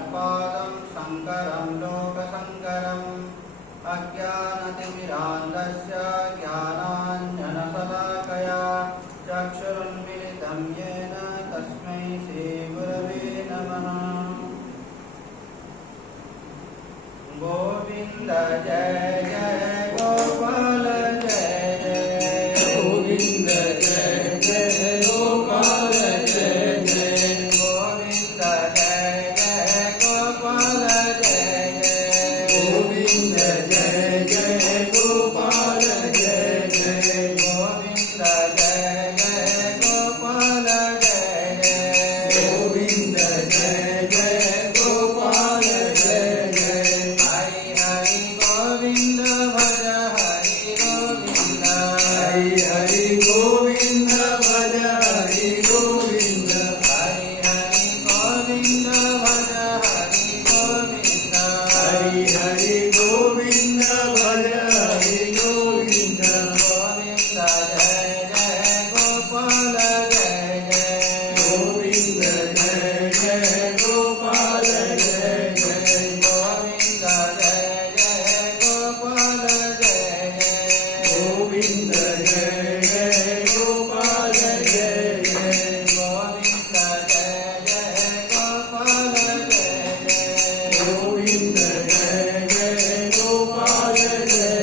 भगवत्पादं शङ्करं लोकशङ्करम् अज्ञानतिमिरान्धस्य ज्ञानाञ्जनशलाकया चक्षुरुन्मिलितं येन तस्मै श्रीगुरवे नमः। गोविन्द जय जय गोपाल जय जय गोविंद जय जय गोपाल जय जय गोविन्द जय जय गोपाल जय जय गोविंद जय जय गोपाल जय जय गोविन्द जय जय गोपाल जय जय गोविंद जय जय गोपाल जय जय हरि हरि गोविन्द भज हरि गोविन्द हरि हरि गोविंद भज हरि गोविंद हरि हरि गोविन्द भज हरि गोविन्द हरि हरि गोविंद भज हरि गोविंद गोविन्द जय जय गोपाल जय जय गोविंद जय जय गोपाल जय जय गोविन्द जय जय गोपाल जय जय गोविंद जय जय गोपाल जय जय गोविन्द जय जय गोपाल जय जय गोविंद जय जय गोपाल जय जय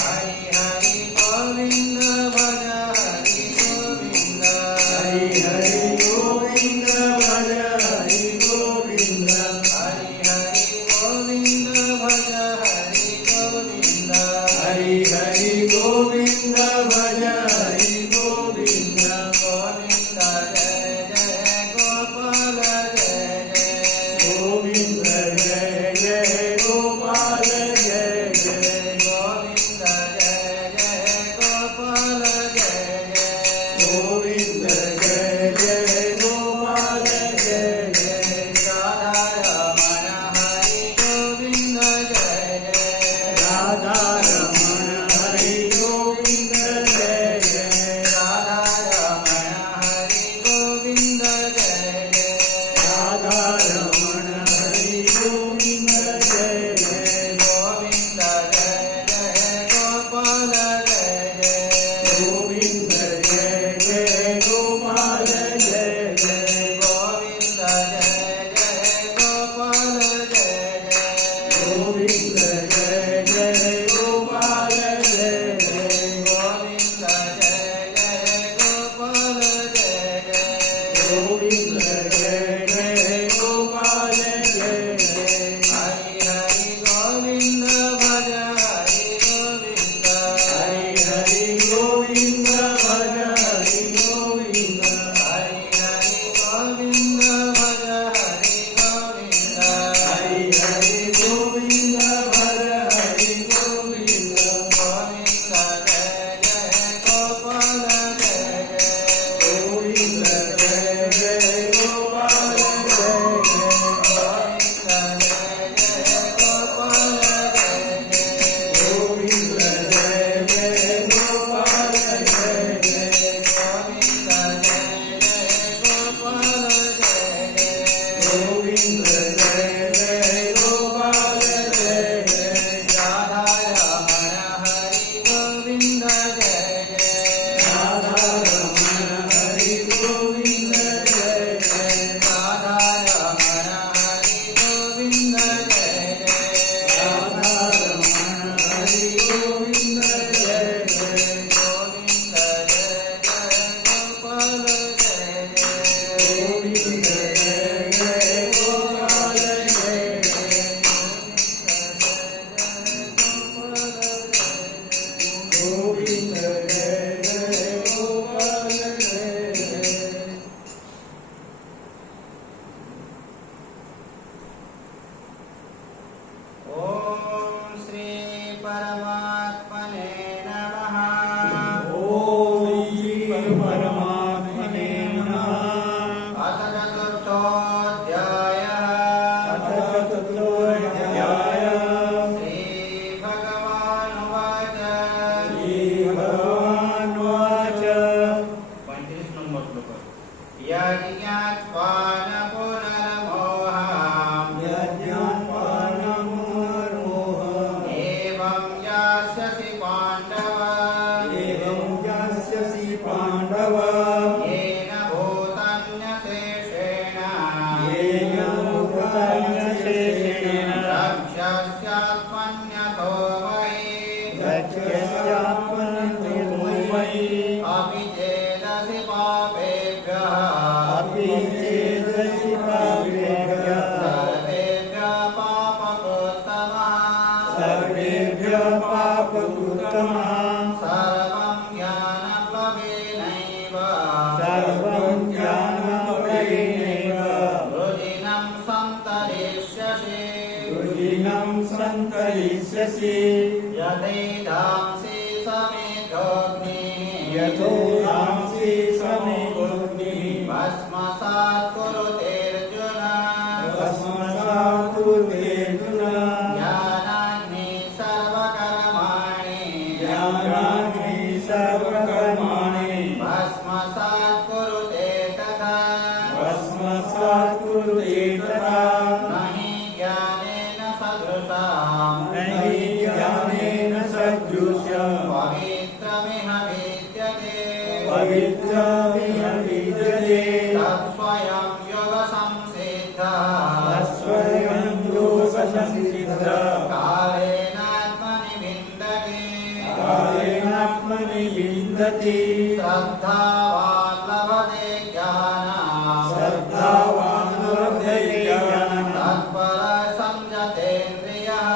हरि हरि गोविन्द भज हरि गोविन्द हरि हरि गोविंद भज हरि गोविंद हरि हरि गोविन्द भज हरि गोविन्द हरि हरि गोविंद भज हरि गोविंद गोविन्द जय जय गोपाल जय जय गोविंद जय जय गोपाल जय जय गोविन्द जय जय गोपाल जय जय गोविंद जय जय गोपाल जय जय राधा रमण हरि गोविन्द जय जय राधा रमण हरि गोविंद जय जय राधा रमण हरि गोविन्द जय जय राधा रमण हरि गोविंद जय जय गोविन्द जय जय गोपाल जय जय गोविंद जय जय गोपाल जय जय गोविन्द जय जय गोपाल जय जय गोविंद जय जय गोपाल जय जय गोविन्द जय जय गोपाल जय जय गोविंद जय जय गोपाल प्रियतमः सर्वं ज्ञानप्लवेनैव सर्वं ज्ञानमयेनैव रुजिनं सन्तरिष्यसि रुजिनं सन्तरिष्यसि यथैधांसि समिद्धोऽग्निः यथोधांसि समेऽग्निः भस्मसात् कुरुतेऽर्जुन भस्मसात् कुरुतेऽर्जुन ज्ञानाग्निः सर्वकर्माणि ज्ञानाग्निः सर्वकर्माणि भस्मसात् कुरुते तथा भस्मसात् कुरुते तथा न हि ज्ञानेन सदृशाम् न हि ज्ञानेन सदृशम् पवित्रमिह विद्यते पवित्रमिह विद्यते तत्स्वयं योगसंसिद्धः तत्स्वयं योगसंसिद्धः कालेनात्मनि विन्दते कालेनात्मनि विन्दति श्रद्धावान् लभते ज्ञानं श्रद्धावान् लभते ज्ञानं तत्परः संयतेन्द्रियः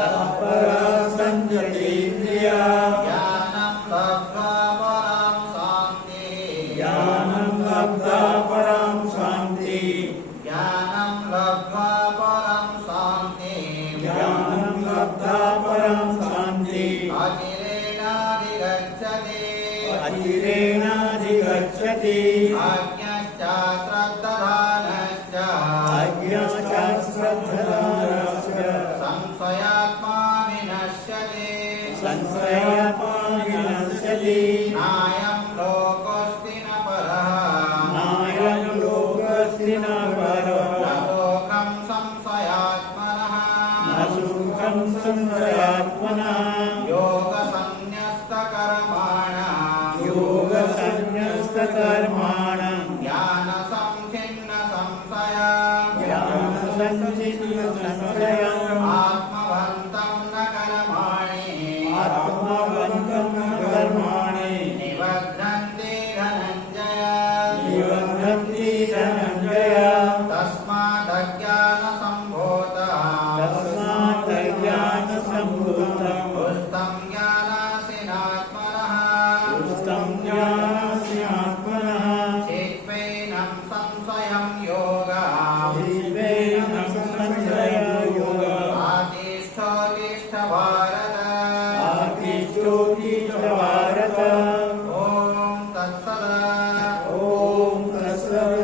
तत्परः संयतेन्द्रियः ज्ञानं लब्ध्वा परां शान्तिः ज्ञानं लब्ध्वा परां शान्तिः ज्ञानं लब्ध्वा परां शान्तिः ज्ञानं लब्ध्वा परां शान्तिः अचिरेणाधिगच्छति अचिरेणाधिगच्छति आज्ञश्च श्रद्धानश्च अज्ञश्च श्रद्धदानश्च संशयात्मा विनश्यति संशयात्मा विनश्यति नायं लोकोऽस्ति न परः नायं लोकस्ति न परः न शोकं संशयात्मनः न सुखं संशयात्मनः योगसन्न्यस्तकर्माणां योगसन्न्यस्तकर्माणं ज्ञानसंच्छिन्नसंशयम् ज्ञानसंचितसंशयम् आत्मवन्तं न कर्माणि आत्मवन्तं न कर्माणि निबध्नन्ति धनञ्जय निबध्नन्ति धनञ्जय तस्मादज्ञानसम्भूतः तस्मादज्ञानसम्भूतं पुस्तं ज्ञानासिनात्मनः पुस्तं ज्ञानस्य आत्मनः चित्त्वैनं संशयं योगः जीवेन संशययोगः आतिष्ठोतिष्ठ भारत आतिष्ठोतिष्ठ भारत ॐ तत्सदा ॐ तत्सत्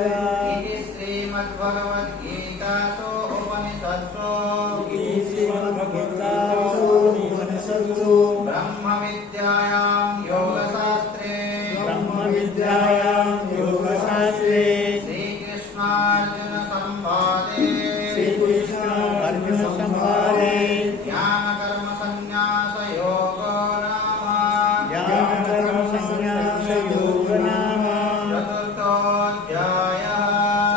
इति श्रीमद्भगवद्गीतासु उपनिषत्सु श्रीमद्भगवद्गीतासु उपनिषत्सु ब्रह्मविद्यायां योगशास्त्रे ब्रह्मविद्यायां योगशास्त्रे श्रीकृष्णार्जुनसंवादे श्रीकृष्णार्जुनसंवादे ज्ञानकर्मसन्न्यासयोगो नाम ज्ञानकर्मसन्न्यासयोगो नाम चतुर्थोऽध्यायः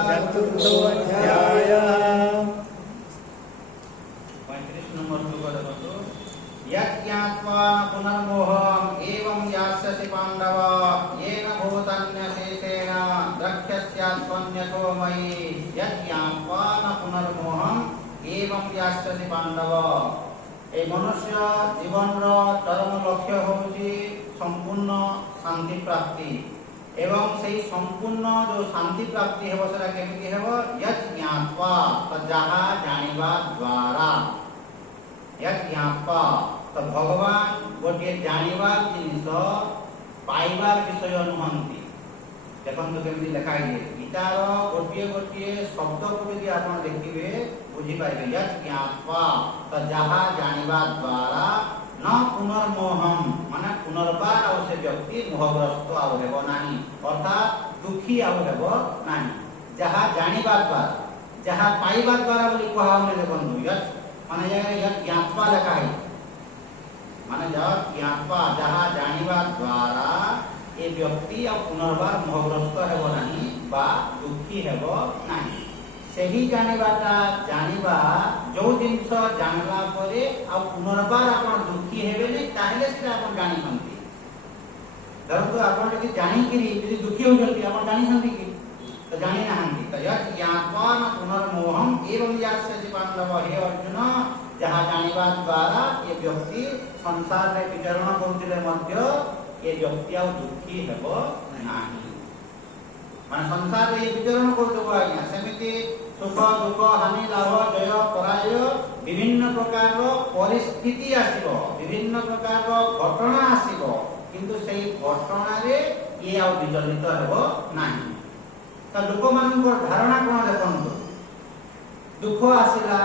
चतुर्थोऽध्यायः 35 नंबर श्लोक देखो यज्ञात्वा पुनर्मोहम् एवं यास्यसि पाण्डव येन भूतन्यशेषेण द्रक्ष्यस्यात्मन्यथो मयि यज्ञात्वा पुनर्मोहम् एवं यास्यसि पाण्डव ए मनुष्य जीवन चरम लक्ष्य होउछि संपूर्ण शांति प्राप्ति एवं सेही संपूर्ण जो शांति प्राप्ति हेबो सेटा केमिति हेबो यज्ञात्वा तो जहा जानिबा द्वारा यज्ञात्वा तो भगवान गोटे जानिबार जिनिस पाइबार विषय नुहंती देखंतु केमिति लिखा है गीतार गोटे गोटे शब्द को यदि आपण देखिबे बुझी पाइबे यज्ञात्वा तो जहा जानिबा द्वारा न पुनर्मोहम माने पुनर्बार आउ से व्यक्ति मोहग्रस्त आउ हेबो नाही अर्थात दुखी आउ हेबो नाही जहा जानिबा द्वारा जहा पाइबा द्वारा बोली कहा हमने देखंतु यज्ञ माने यज्ञात्वा लिखा है माने ज्ञात्वा जहा जानिबा द्वारा ए व्यक्ति आ पुनर्बार मोहग्रस्त हेबो नाही बा दुखी हेबो नाही सेही जानिबाटा जानिबा जो जिंस जानला परे आ पुनर्बार आपण दुखी हेबे नै ताहेले से आपण जानि हंती धरतो आपण जदि जानि किरी यदि दुखी हो जल्दी आपण जानि हंती की तो जानि ना हंती तो यज्ञात्वा पुनर्मोहम एवं यास्य पांडव हे अर्जुन जहाँ जानिबा द्वारा ये व्यक्ति संसार रे विचरण करुथिले मध्य ये व्यक्ति आ दुखी हेबो नाही माने संसार रे विचरण करुथबो आज्ञा सेमिति सुख दुख हानि लाभ जय पराजय विभिन्न प्रकार परिस्थिति आसीबो विभिन्न प्रकार घटना आसीबो किंतु सेही घटना रे ये आ विचलित हेबो नाही तो लोक मानकर धारणा कोन देखंतु दुख आसिला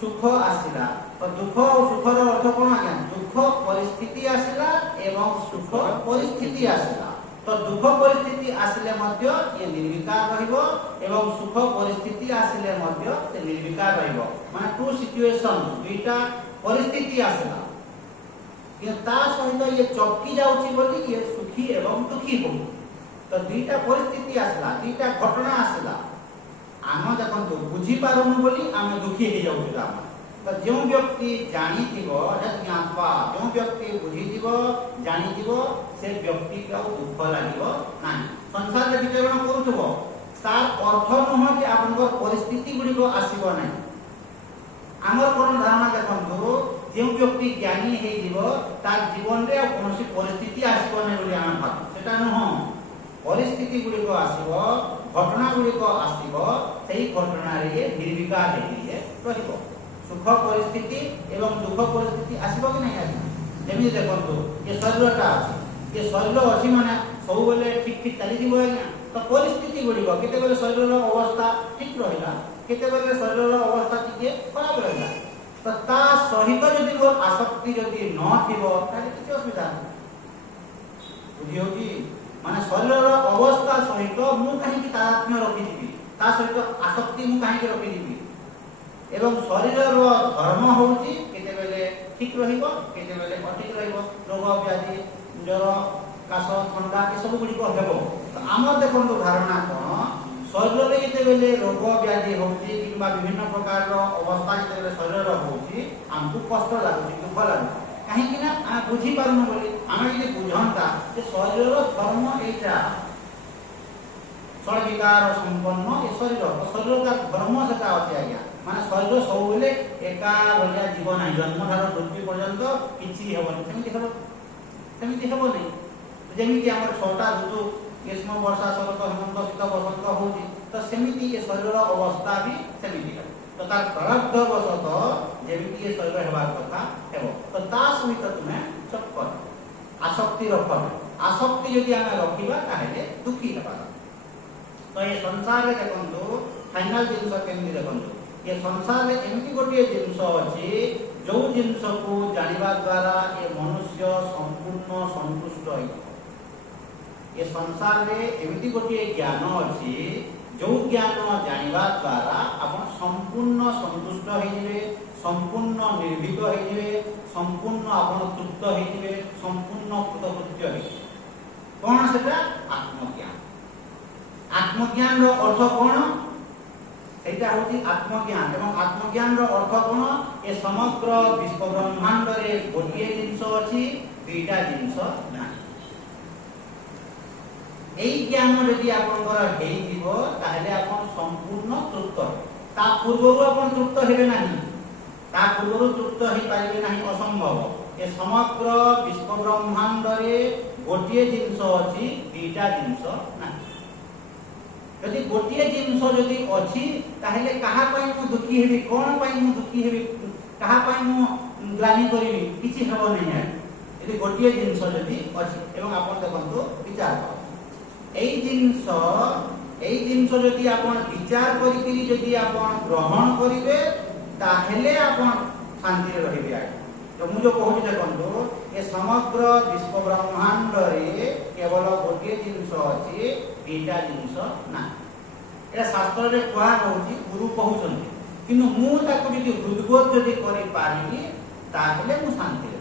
सुख आसिला तो दुख और सुखर अर्थ कोन आज्ञा दुख परिस्थिति आसिला एवं सुख परिस्थिति आसिला तो दुख परिस्थिति आसिले मध्य ये निर्विकार रहिबो एवं सुख परिस्थिति आसिले मध्य से निर्विकार रहिबो माने टू सिचुएशन दुईटा परिस्थिति आसिला कि ता सहित ये चक्की जाउची बोली ये सुखी एवं दुखी हो तो दुईटा परिस्थिति आसिला दुईटा घटना आसिला आम देखंतु बुझी पारुनु बोली आमे दुखी हे जाउची आम तो जो व्यक्ति जानी थिबो ज्ञात्वा जो व्यक्ति बुझी दिबो जानी दिबो से व्यक्ति का दुख लागिबो नाही संसार रे विचरण करूथबो तार अर्थ नह कि आपनकर परिस्थिति गुडी को आसीबो नाही हमर कोन धारणा देखंतु जो व्यक्ति ज्ञानी हे दिबो तार जीवन रे कोनोसी परिस्थिति आसीबो नाही बोली आम भाबु सेटा नह परिस्थिति गुडी को आसीबो घटना गुडी को आसीबो सेही घटना रे निर्विकार हे रहिबो सुख परिस्थिति एवं दुख परिस्थिति आसीबो कि नहीं आसीबो जेमि देखंतु ये शरीरटा अछि ये शरीर अछि माने सब बेले ठीक ठीक चली दिबो आज्ञा तो परिस्थिति गुडीको केते बेले शरीरर अवस्था ठीक रहिला केते बेले शरीरर अवस्था टिके खराब रहिला तो ता सहित जदि वो आसक्ति जदि न थिबो ताले किछ असुविधा बुझियो कि माने शरीरर अवस्था सहित मु काहे कि तात्म्य रखि दिबी ता सहित आसक्ति मु काहे कि रखि दिबी एवं शरीरर धर्म होउची केते बेले ठीक रहिबो केते बेले अठिक रहिबो रोग व्याधि ज्वर काश ठंडा ए सब गुडी को हेबो तो हमर देखंतु धारणा कोन शरीर रे केते बेले रोग व्याधि होउची किबा विभिन्न प्रकार रो अवस्था केते बेले शरीर रो होउची हमकु कष्ट लागुची दुख लागुची काहे कि ना आ बुझी पारुनु बोली आमे जे बुझंता जे शरीर रो धर्म एटा सर्विकार संपन्न ए शरीर का धर्म सेटा अछि आज्ञा माने शरीर सब बेले एका भलिया जीवन नाही जन्म ठारो मृत्यु पर्यंत किछि हेबोनी सेमिति हेबोनी जेमिति हमर छोटा ऋतु ग्रीष्म वर्षा शरत हेमंत शीत बसंत होउची तो सेमिति ए शरीर अवस्था भी सेमिति है तो तार प्रारब्ध वशत जेमिति ए शरीर हेबार कथा हेबो तो ता सहित तुमे चक्कर आसक्ति रखबे आसक्ति यदि आमे रखिबा ताहेले दुखी हेबा तो ये संसार रे देखंतु फाइनल जिंस केमि देखंतु ये संसार रे एमति गोटे जिंस अछि जो जिंस को जानिबा द्वारा ये मनुष्य संपूर्ण संतुष्ट होई ये संसार रे एमति गोटे ज्ञान अछि जो ज्ञान जानिबा द्वारा आपण संपूर्ण संतुष्ट होइबे संपूर्ण निर्भीक होइबे संपूर्ण आपण तृप्त होइबे संपूर्ण कृतकृत्य होइबे कोन सेटा आत्मज्ञान आत्मज्ञान रो अर्थ कोन एटा होची आत्मज्ञान एवं आत्मज्ञान रो अर्थ कोन ए समग्र विश्व ब्रह्मांड रे गोटिए जिंस अछि दुईटा जिंस नाही एई ज्ञान यदि आपनकर हेई दिबो ताहले आपन संपूर्ण तृप्त ता पूर्वरु आपन तृप्त हेबे नाही ता पूर्वरु तृप्त हेई पारिबे नाही असंभव ए समग्र विश्व ब्रह्मांड रे गोटिए जिंस अछि दुईटा जिंस नाही यदि गोटिए जिंस यदि अछि ताहले कहा पई मु दुखी हेबी कोन पई मु दुखी हेबी कहा पई मु ग्लानि करिवि किछि हेबो नै है यदि गोटिए जिंस यदि अछि एवं आपण देखंतु विचार कर एई जिंस यदि आपण विचार करि कि यदि आपण ग्रहण करिवे ताहले आपण शांति रे रहिबे आइ तो मु जो कहू देखंतु ए समग्र विश्व ब्रह्मांड रे केवल गोटिए जिंस अछि दुईटा जिंस ना एटा शास्त्र रे कोआ होउची गुरु कहउचंती किनु मु ताको जदि हृदबोध जदि करि पारिबी ताहले मु शांति रे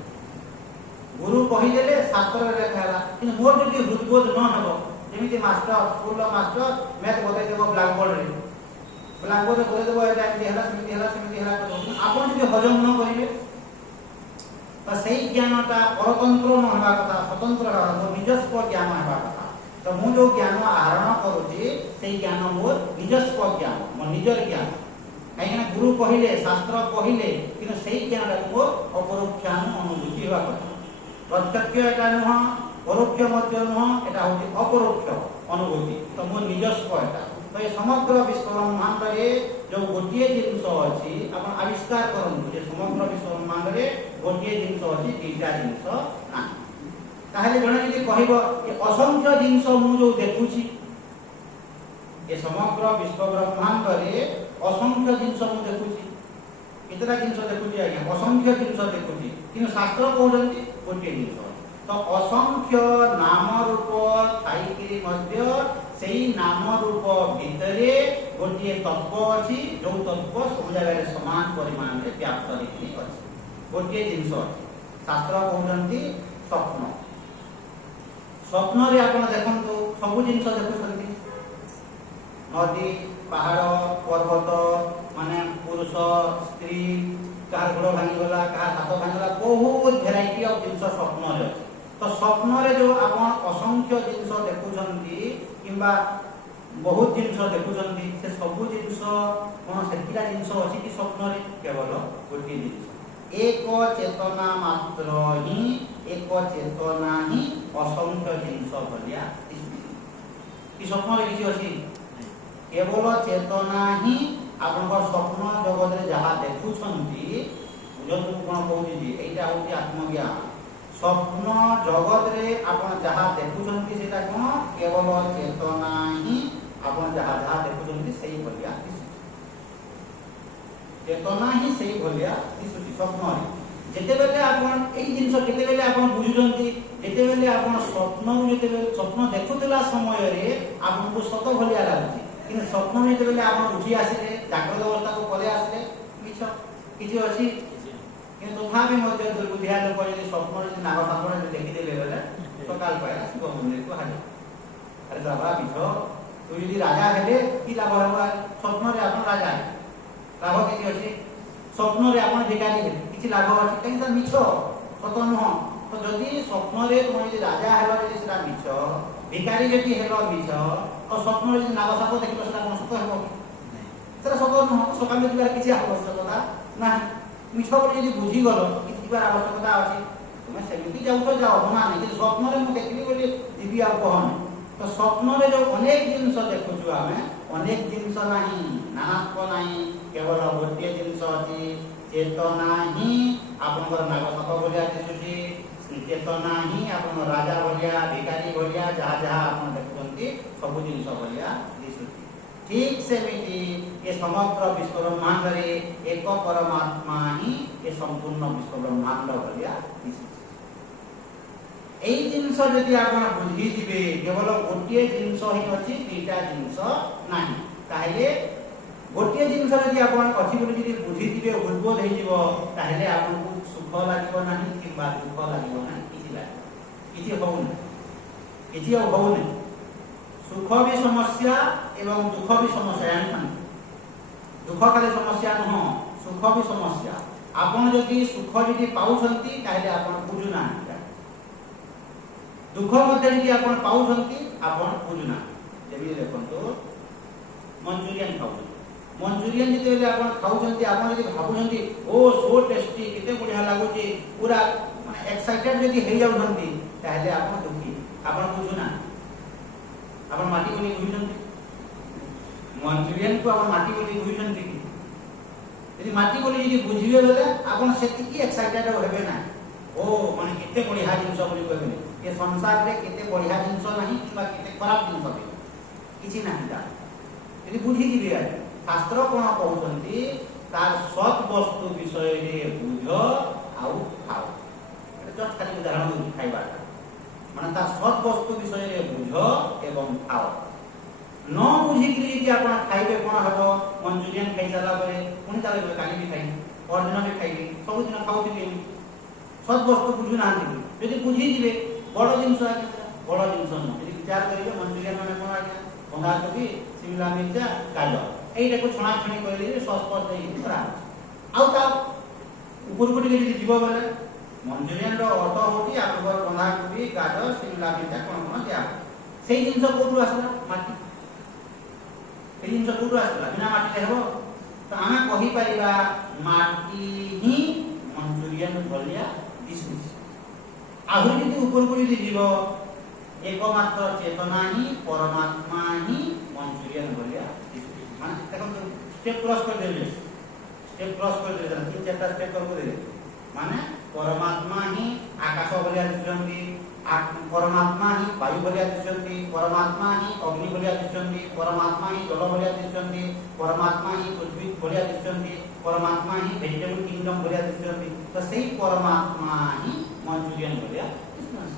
गुरु कहि देले शास्त्र रे लेखाला किनु मोर जदि हृदबोध न हबो जेमिति मास्टर स्कूल रो मास्टर मैथ बतै देबो ब्लैक बोर्ड रे बतै देबो एटा सेमिति हला आपण जदि हजम न करिवे तो सही ज्ञानटा परतंत्र न हबा कथा स्वतंत्र हबा निजस्व ज्ञान हबा कथा तो मु जो ज्ञान आहरण करूची सेही ज्ञान मोर निजस्व ज्ञान मो निजर ज्ञान कहीं गुरु कहले शास्त्र कहले कि सही ज्ञान को अपरोक्षानु अनुभूति होगा कथा प्रत्यक्ष एटा नुह परोक्ष मध्य नुह एटा होची अपरोक्ष अनुभूति तो मो निजस्व एटा तो ये समग्र विश्व ब्रह्मांड रे जो गोटिए जिंस अछि आपण आविष्कार करन जे समग्र विश्व ब्रह्मांड रे गोटिए जिंस अछि तीटा जिंस ना ताहले जणे जदि कहबो ये असंख्य जिंस मु जो देखुची ये समग्र विश्व ब्रह्मांड रे असंख्य जिंस मु देखुची केतरा जिंस देखुची आज्ञा असंख्य जिंस देखुची किंतु शास्त्र कहउछन्ती गोटिए जिंस तो असंख्य नाम रूप थाई मध्य सेही नाम रूप भितरे गोटिए तत्व अछि जो तत्व सब जगह समान परिमाण रे व्याप्त देखि अछि गोटिए जिंस अछि शास्त्र कहउछन्ती स्वप्न स्वप्न रे आपण देखंतु सब जिंस देखुछन्ती नदी पहाड़ पर्वत माने पुरुष स्त्री कार गोड़ भांगी गला कार हाथ भांगी गला बहुत भेराइटी ऑफ जिंस स्वप्न रे तो स्वप्न रे जो आपण असंख्य जिंस देखुछन्ती किंबा बहुत जिंस देखुछन्ती से सब जिंस कोन सेतिला जिंस अछि कि स्वप्न रे केवल गोटी जिंस एक चेतना मात्र ही एक चेतना ही असंख्य जिंस भलिया कि स्वप्न रे किछि अछि केवल चेतना ही आपनकर स्वप्न जगत रे जहा देखुछन्ती बुझंतु कोन कहउछि जे एटा होछि आत्मज्ञान स्वप्न जगत रे आपण जहा देखुछन्ती सेटा कोन केवल चेतना ही आपण जहा जहा देखुछन्ती सेही भलिया चेतना ही सेही भलिया दिसुची स्वप्न रे जेते बेले आपण एई जिंस केते बेले आपण बुझुछन्ती जेते बेले आपण स्वप्न जेते बेले स्वप्न देखुतला समय रे आपन को सत भलिया लागुची कि स्वप्न जेते बेले आपण उठी आसिले जागृत अवस्था को पले आसिले मिछ किछि अछि किंतु तथापि मध्य दुर्बुद्धिया लोक यदि स्वप्न यदि नाग सापड़ देखि देले बेले सकाल पाए शिव मंदिर को हाजिर अरे बाबा मिछ तू यदि राजा हेले कि लाभ होबा स्वप्न रे आपण राजा है लाभ किछि अछि स्वप्न रे आपण भिखारी हेले किछि लाभ अछि कहि सर मिछ सत नुह तो जदि स्वप्न रे तुम यदि राजा हेबा यदि सेटा मिछ भिखारी यदि हेलो मिछ और स्वप्न रे नाग साप देखिबो सेटा कोन सत हेबो सेटा सत नुह सकाल दिबार किछि आवश्यकता नाही मिछ बोली यदि बुझी गलो कि दिबार आवश्यकता अछि तुमे सेमिति जाउछो जाओ मना नै कि स्वप्न रे मु देखली बोली दिबी आ कहन तो स्वप्न रे जो अनेक जिंस देखुछु आमे अनेक जिंस नाही नानात्व नाही केवल गोटिए जिंस अछि चेतना ही आपनकर नाग साप बोलिया दिसुची चेतना ही आपन राजा बोलिया भिखारी बोलिया जहा जहा आपन देखुछन्ती सब जिंस बोलिया दिसुची ठीक सेमिति ये समग्र विश्व ब्रह्मांड रे एक परमात्मा ही ये संपूर्ण विश्व ब्रह्मांड बोलिया दिसुची एई जिंस जदि आपण बुझी दिबे केवल गोटिए जिंस ही अछि तीटा जिंस नाही ताहेले गोटिए जिंस जदि आपण अछि बोली जदि बुझी दिबे उद्बोध हे जिवो ताहेले आपनको सुख लागिवो नाही किबा दुख लागिवो नाही किछि लागिवो किछि होउनी किछि होउनी सुख भी समस्या एवं दुख भी समस्या जान दुख खाली समस्या न सुख भी समस्या आपण जदि सुख जदि पाउछन्ती ताहेले आपण बुझुना दुख मध्ये जदि आपण पाउछन्ती आपण बुझुना जेबि देखंतो मंचूरियन खाउ मंचूरियन जदि बेले आपण खाउछन्ती आपण जदि भाबुछन्ती ओ सो टेस्टी केते बढ़िया लागुची पूरा माने एक्साइटेड जदि हे जाउछन्ती ताहेले आपण दुखी आपण बुझुना आपण माटी बोली बुझुछन्ती मंचूरियन को आपण माटी बोली बुझुछन्ती यदि माटी बोली यदि बुझिबे बेले आपण सेति की एक्साइटेड होबे ना ओ माने केते बढ़िया जिंस बोली कहबे ये संसार रे केते बढ़िया जिंस नाही किबा केते खराब जिंस बे किछि नाही ता यदि बुझी दिबे शास्त्र कोन कहउछन्ती तार सत वस्तु विषय रे बुझ आउ खाओ जस्ट खाली उदाहरण दउ खाइबा माने तार सत वस्तु विषय रे बुझ एवं खाओ न बुझी कि यदि आपण खाइबे कोन हबो मंचूरियन खाइ साला परे पुनी ताले काली भी खाइ और दिन भी खाइबे सब दिन खाउथिबे सत वस्तु बुझु नांती यदि बुझी दिबे बड़ जिंस आके बड़ जिंस न यदि विचार करिबे मंचूरियन माने कोन आके बंधा कोबी शिमला मिर्च गाजर एइटा को छणा छणी कइले सॉस पॉस देई खरा आउ ता ऊपर को यदि जीव बेले मंचूरियन रो अर्थ होती आपन बंधा कोबी गाजर शिमला मिर्च कोन कोन दिया सेही जिंस कोठु आसला माटी सेही जिंस कोठु आसला बिना माटी हेबो तो आमे कहि परिबा माटी ही मंचूरियन भलिया दिसुछि आहुरी यदि ऊपर को यदि जीव एकमात्र चेतना ही परमात्मा ही मंचूरियन भलिया दिसुछि माने देखो स्टेप क्रॉस कर देले स्टेप क्रॉस कर देले तीन चारटा स्टेप कर देले माने परमात्मा ही आकाश भलिया दिसुछंती परमात्मा ही वायु भलिया दिसुछंती परमात्मा ही अग्नि भलिया दिसुछंती परमात्मा ही जल भलिया दिसुछंती परमात्मा ही पृथ्वी भलिया दिसुछंती परमात्मा ही वेजिटेबल किंगडम भलिया दिसुछंती तो सेही परमात्मा ही मंचूरियन भलिया दिसुछंती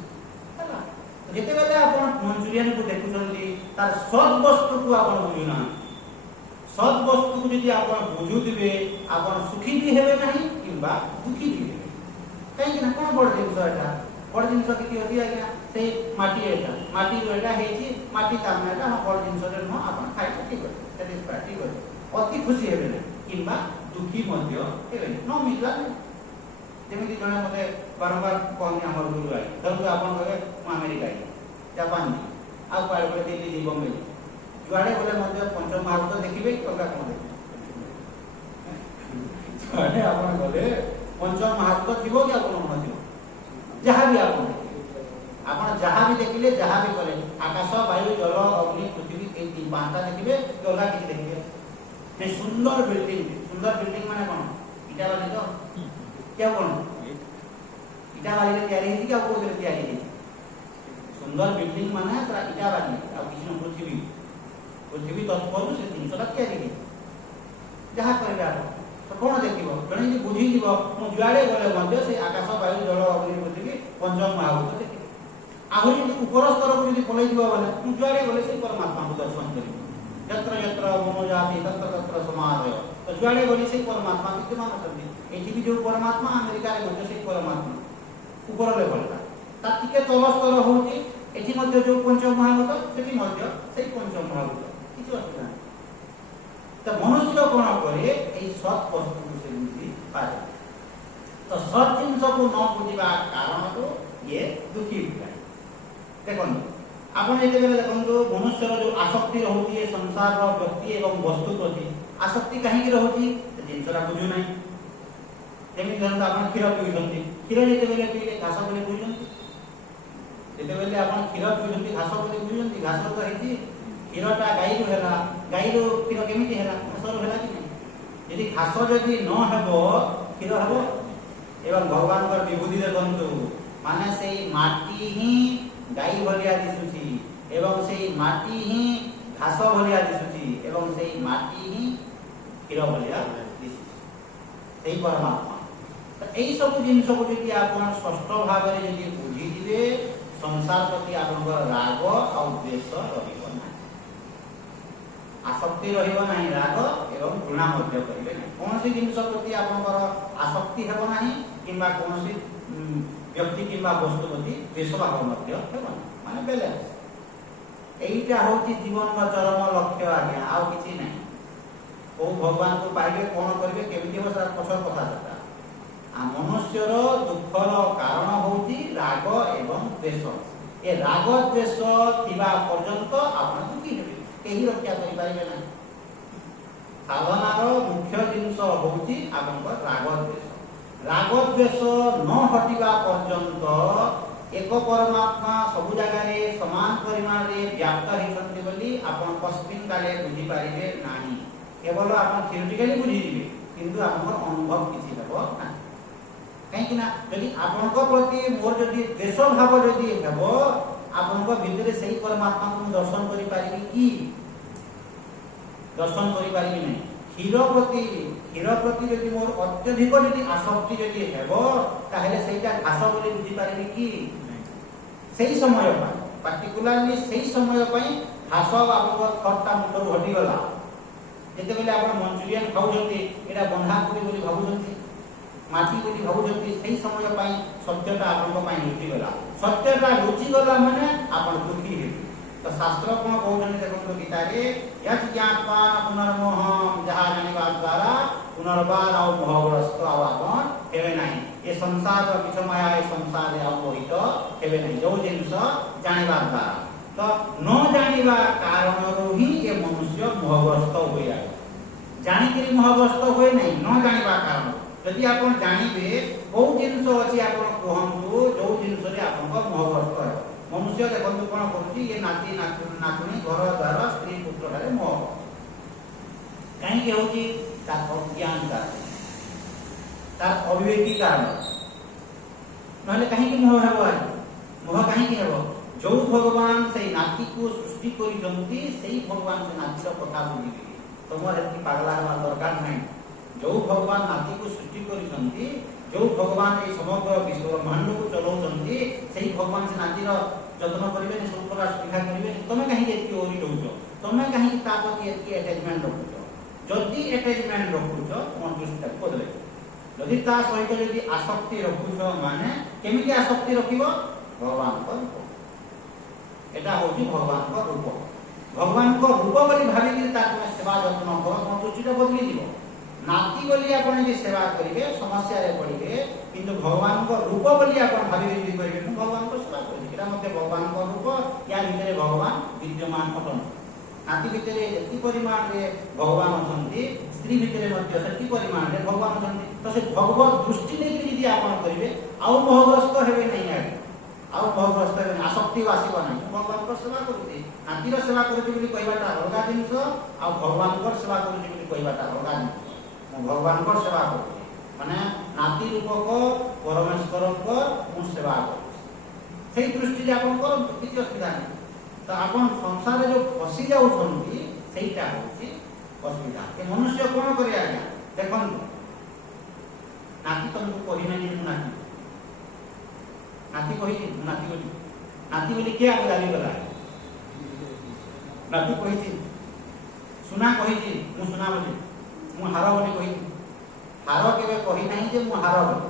हला तो जेते बेले आपण मंचूरियन को देखुछंती तार सद वस्तु को आपण बुझुना सद वस्तु को यदि आपण बुझुदिबे आपण सुखी भी हेबे नहीं किंबा दुखी भी हेबे काहे कि ना कोन बड़ जिंस एटा बड़ जिंस किति होती आज्ञा से माटी एटा माटी रो एटा हेची माटी तामना एटा हम बड़ जिंस रे न आपण खाइ ठीक होय सैटिस्फाई ठीक होय अति खुशी हेबे ना किंबा दुखी मध्य हेबे न मिलला जेमिति जने मते बारंबार कहनी हमर गुरु आई धरु आपण कहे म अमेरिका आई जापान आ पाड़ गले दिल्ली जी बॉम्बे जुआडे गले मध्य पंचम महाभूत देखिबे कगा कोन देखिबे जुआडे आपण गले पंचम महाभूत थिबो कि आपण मन थिबो जहां भी आपण जहां भी देखिले जहां भी करे आकाश वायु जल अग्नि पृथ्वी ए तीन पांचटा देखिबे कगा कि देखिबे ने सुंदर बिल्डिंग माने कोन इटा वाली तो क्या कोन इटा वाली रे तयारी हेती क्या को रे तयारी हेती सुंदर बिल्डिंग माने तरा इटा वाली आ किछ पृथ्वी तत्पर से 300 तयारी हेती जहां करबे आप तो कोन देखिबो जणे जे बुझी जीवो मु जुआडे गले मध्य से आकाश वायु जल अग्नि पृथ्वी पंचम महाभूत देखिबो आहुरी यदि ऊपर स्तर को यदि पळै जीवो बोले मु जुआडे गले से परमात्मा को दर्शन करिबो यत्र यत्र मनोजाति तत्र तत्र समादय तो जुआडे गले से परमात्मा विद्यमान अछंती एठी भी जो परमात्मा अमेरिका रे मध्य से परमात्मा ऊपर लेवल का ता टिके तल स्तर होउची एठी मध्य जो पंचम महाभूत सेठी मध्य सेही पंचम महाभूत किछ असुविधा तो मनुष्य कोन करे एई सत वस्तु को से बुझी पाए तो सत जिंस को न बुझिबा कारण तो ये दुखी होय देखो आपण एते बेले देखो मनुष्य रो जो आसक्ति रहउची ए संसार रो व्यक्ति एवं वस्तु प्रति आसक्ति काहे की रहउची जिंसरा बुझु नै जेमि जन आपण खीर पिउछंती खीर जेते बेले पीले घास बोले बुझुछंती जेते बेले आपण खीर पिउछंती घास बोले बुझुछंती घास तो हेची खीरटा गाई रो हेला गाई रो खीर केमिति हेला असर हेला कि नै यदि घास जदि न हेबो खीर हेबो एवं भगवान कर विभूति देखंतु माने सेई माटी ही गाई भलिया दिसुची एवं सेई माटी ही घास भलिया दिसुची एवं सेई माटी ही खीर भलिया दिसुची सेई परमात्मा तो एई सब जिंस को यदि आपण स्पष्ट भाव रे यदि बुझी दिबे संसार प्रति आपण राग और द्वेष रहिबो ना आसक्ति रहिबो नाही राग एवं घृणा मध्य करिवे नाही कोनसी जिंस प्रति आपनकर आसक्ति हेबो नाही किंबा कोनसी व्यक्ति किंबा वस्तु प्रति द्वेष भाव मध्य हेबो माने बैलेंस एईटा होची जीवन का चरम लक्ष्य आज्ञा आउ किछि नाही ओ भगवान को पाइबे कोन करबे केमिति हो सारा पछर कथा सता आ मनुष्यर दुखर कारण होची राग एवं द्वेष ए राग द्वेष थिबा पर्यंत आपण दुखी हेबे केही रक्षा करि पारिबे ना साधनार मुख्य जिंस होची आपनकर राग द्वेष न हटिबा पर्यंत एक परमात्मा सब जगह रे समान परिमाण रे व्याप्त हेसंती बोली आपण कस्मिन काले बुझी पारिबे नाही केवल आपण थियोरिटिकली बुझी दिबे किंतु आपनकर अनुभव किछि हेबो ना काहे कि ना यदि आपनकर प्रति मोर यदि द्वेष भाव यदि हेबो आपनकर भितरे सही परमात्मा को दर्शन करि पारिबे कि दर्शन करि पारिबे नै क्षीर प्रति यदि मोर अत्यधिक यदि आसक्ति यदि हेबो ताहेले सेटा घास बोली बुझी पारिबे कि सेही समय पर पार्टिकुलरली सेही समय पई घास आपनकर खट्टा मुंडर हटि गला जेते बेले आपण मंचूरियन खाउछंती एटा बंधा कोबी बोली भाबुछंती माटी बोली भाबुछंती सेही समय पई सत्यता आपनक पई लुचि गला सत्यता लुचि गला माने आपण दुखी हेबे तो शास्त्र कोन कहउछन देखो गीता रे यत् ज्ञानपान पुनर्मोहम जहा जानिबा द्वारा पुनर्बार और मोहग्रस्त और आपण हेबे नाही ए संसार रो किछ माया ए संसार रे अपहित हेबे नाही जो जिंस जानिबा द्वारा तो न जानिबा कारण रो ही ए मनुष्य मोहग्रस्त होय ଜାଣିକିରି ମୋହଗ୍ରସ୍ତ ହୁଏ ନାହିଁ ନ ଜାଣିବା କାରଣ ଯଦି ଆପଣ ଜାଣିବେ କୋଉ ଜିନିଷ ଅଛି ଆପଣ କୁହନ୍ତୁ ଯୋଉ ଜିନିଷରେ ଆପଣଙ୍କ ମୋହଗ୍ରସ୍ତ ହେବ ମନୁଷ୍ୟ ଦେଖନ୍ତୁ କ'ଣ କରୁଛି ଇଏ ନାତି ନାତୁଣୀ ଘର ଦ୍ୱାର ସ୍ତ୍ରୀ ପୁତ୍ରଠାରେ ମୋହ କାହିଁକି ହେଉଛି ତାର ଅଜ୍ଞାନ କାରଣ ତାର ଅବିବେକୀ କାରଣ ନହେଲେ କାହିଁକି ମୋହ ହେବ ଆଜି ମୋହ କାହିଁକି ହେବ ଯୋଉ ଭଗବାନ ସେଇ ନାତିକୁ ସୃଷ୍ଟି କରିଛନ୍ତି ସେଇ ଭଗବାନ ସେ ନାତିର କଥା ବୁଝିବେ ତମର ଏତିକି ପାଗଲା ହେବା ଦରକାର ନାହିଁ ଯୋଉ ଭଗବାନ ନାତିକୁ ସୃଷ୍ଟି କରିଛନ୍ତି ଯୋଉ ଭଗବାନ ଏଇ ସମଗ୍ର ବିଶ୍ୱ ବ୍ରହ୍ମାଣ୍ଡକୁ ଚଲାଉଛନ୍ତି ସେଇ ଭଗବାନ ସେ ନାତିର ଯତ୍ନ କରିବେନି ସବୁ ପ୍ରକାର ସୁବିଧା କରିବେନି ତମେ କାହିଁକି ଏତିକି ଓରି ରହୁଛ ତମେ କାହିଁକି ତା ପ୍ରତି ଏତିକି ଆଟାଚମେଣ୍ଟ ରଖୁଛ ଯଦି ଆଟାଚମେଣ୍ଟ ରଖୁଛ ତୁମ ଦୃଷ୍ଟିଟାକୁ ବଦଳାଇ ଯଦି ତା ସହିତ ଯଦି ଆସକ୍ତି ରଖୁଛ ମାନେ କେମିତି ଆସକ୍ତି ରଖିବ ଭଗବାନଙ୍କ ରୂପ এটা হচ্ছে ভগবানଙ୍କ রূপ ভগবানଙ୍କ রূপ বলি ভাবিকি তার তুমি সেবা যত্ন কর তোমার দৃষ্টিটা বদলি দিব নাতি বলি আপনি যদি সেবা করিবে সমস্যারে পড়িবে কিন্তু ভগবানଙ୍କ রূপ বলি আপনি ভাবিকি যদি করিবে ମୁଁ ভগবানଙ୍କ সেবা করি এটা মধ্যে ভগবানଙ୍କ রূপ ইয়া ভিতরে ভগবান বিদ্যমান অটন নাতি ভিতরে এতি পরিমাণে ভগবান অছন্তি স্ত্রী ভিতরে মধ্যে সেতি পরিমাণে ভগবান অছন্তি তো সে ভগবত দৃষ্টি নেকি যদি আপনি করিবে আউ মোহগ্রস্ত হেবে নাই আগে ଆଉ ମୋହଗ୍ରସ୍ତ ହେବେନି ଆସକ୍ତି ଆସିବ ନାହିଁ ମୁଁ ଭଗବାନଙ୍କ ସେବା କରୁଛି ନାତିର ସେବା କରୁଛି ବୋଲି କହିବାଟା ଅଲଗା ଜିନିଷ ଆଉ ଭଗବାନଙ୍କର ସେବା କରୁଛି ବୋଲି କହିବାଟା ଅଲଗା ଜିନିଷ ମୁଁ ଭଗବାନଙ୍କର ସେବା କରୁଛି ମାନେ ନାତି ରୂପକ ପରମେଶ୍ୱରଙ୍କ ମୁଁ ସେବା କରୁଛି ସେଇ ଦୃଷ୍ଟିରେ ଆପଣ କରନ୍ତୁ କିଛି ଅସୁବିଧା ନାହିଁ ତ ଆପଣ ସଂସାରରେ ଯୋଉ ଫସି ଯାଉଛନ୍ତି ସେଇଟା ହେଉଛି ଅସୁବିଧା ଏ ମନୁଷ୍ୟ କ'ଣ କରେ ଆଜ୍ଞା ଦେଖନ୍ତୁ ନାତି ତମକୁ କହିନାହିଁ ମୁଁ ନାତି ନାତି କହିଛି ନାତି ବୋଲି କିଏ ଆଗ ଦାବି କଲା ନାତି କହିଛି ସୁନା କହିଛି ମୁଁ ସୁନା ବୋଲି ମୁଁ ହାର ବୋଲି କହିଛି ହାର କେବେ କହିନାହିଁ ଯେ ମୁଁ ହାର ବୋଲି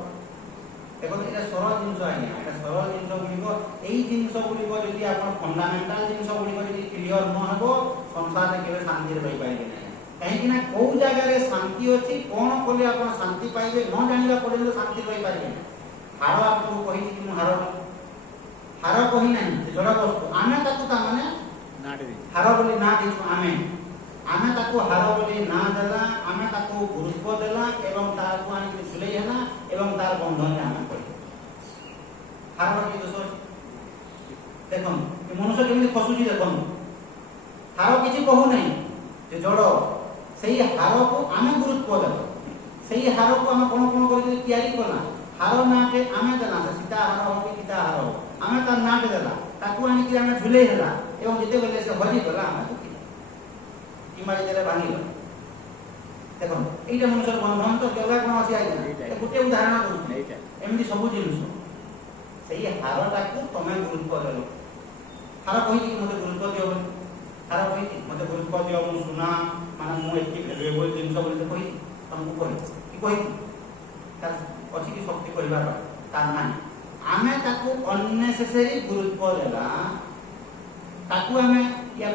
ଦେଖନ୍ତୁ ଏଇଟା ସରଳ ଜିନିଷ ଆଜ୍ଞା ଏଇଟା ସରଳ ଜିନିଷ ଗୁଡ଼ିକ ଏଇ ଜିନିଷ ଗୁଡ଼ିକ ଯଦି ଆପଣ ଫଣ୍ଡାମେଣ୍ଟାଲ ଜିନିଷ ଗୁଡ଼ିକ ଯଦି କ୍ଲିୟର ନ ହେବ ସଂସାରରେ କେବେ ଶାନ୍ତିରେ ରହିପାରିବେ ନାହିଁ କାହିଁକି ନା କୋଉ ଜାଗାରେ ଶାନ୍ତି ଅଛି କ'ଣ କଲେ ଆପଣ ଶାନ୍ତି ପାଇବେ ନ ଜାଣିବା ପର୍ଯ୍ୟନ୍ତ ଶାନ୍ତି ରହିପାରିବେ ନାହିଁ ହାର ଆପଣଙ୍କୁ କହିଛି କି ମୁଁ ହାର କହି ନାହିଁ ଜଡ଼ ବସ୍ତୁ ଆମେ ତାକୁ ତାମାନେ ହାର ବୋଲି ନାଁ ଦେଇଛୁ ଆମେ ତାକୁ ହାର ବୋଲି ନାଁ ଦେଲା ଆମେ ତାକୁ ଗୁରୁତ୍ୱ ଦେଲା ଏବଂ ତାକୁ ଆଣିକି ଝୁଲେଇ ହେଲା ଏବଂ ତାର ବନ୍ଧନରେ ଆମେ କହିଲୁ ହାରର କି ଦୋଷ ଅଛି ଦେଖନ୍ତୁ ମନୁଷ୍ୟ କେମିତି ଫସୁଛି ଦେଖନ୍ତୁ ହାର କିଛି କହୁନାହିଁ ଯେ ଜଡ଼ ସେଇ ହାରକୁ ଆମେ ଗୁରୁତ୍ୱ ଦେବା ସେଇ ହାରକୁ ଆମେ କ'ଣ କରିକି ତିଆରି କଲା ହାର ନାଁଟେ ଆମେ ଦେଲା ସେ ସୀତା ହାର ହଉ କି ଗୀତା ହାର ହଉ ଆମେ ତାର ନାଁଟେ ଦେଲା ତାକୁ ଆଣିକି ଆମେ ଝୁଲେଇ ହେଲା ଏବଂ ଯେତେବେଳେ ସେ ହଜିଗଲା ଆମେ ଦୁଃଖୀ କିମ୍ବା ଯେତେବେଳେ ଭାଙ୍ଗିଗଲା ଦେଖନ୍ତୁ ଏଇଟା ମନୁଷ୍ୟର ବନ୍ଧନ ତ ଅଲଗା କ'ଣ ଅଛି ଆଜ୍ଞା ଗୋଟେ ଉଦାହରଣ ଦଉଛି ଏମିତି ସବୁ ଜିନିଷ ସେଇ ହାରଟାକୁ ତମେ ଗୁରୁତ୍ୱ ଦେଲ ହାର କହିଛି କି ମୋତେ ଗୁରୁତ୍ୱ ଦିଅ ବୋଲି ହାର କହିଛି ମୋତେ ଗୁରୁତ୍ୱ ଦିଅ ମୁଁ ସୁନା ମାନେ ମୁଁ ଏତିକି ଭ୍ୟାଲୁଏବଲ୍ ଜିନିଷ ବୋଲି ସେ କହିଛି ତମକୁ କହିଛି କି କହିଛି ତାର ଅଛି କି ଶକ୍ତି କହିବାର ତାର ନାହିଁ ଆମେ ତାକୁ ଅନନେସେସରି ଗୁରୁତ୍ୱ ଦେଲା ତାକୁ ଆମେ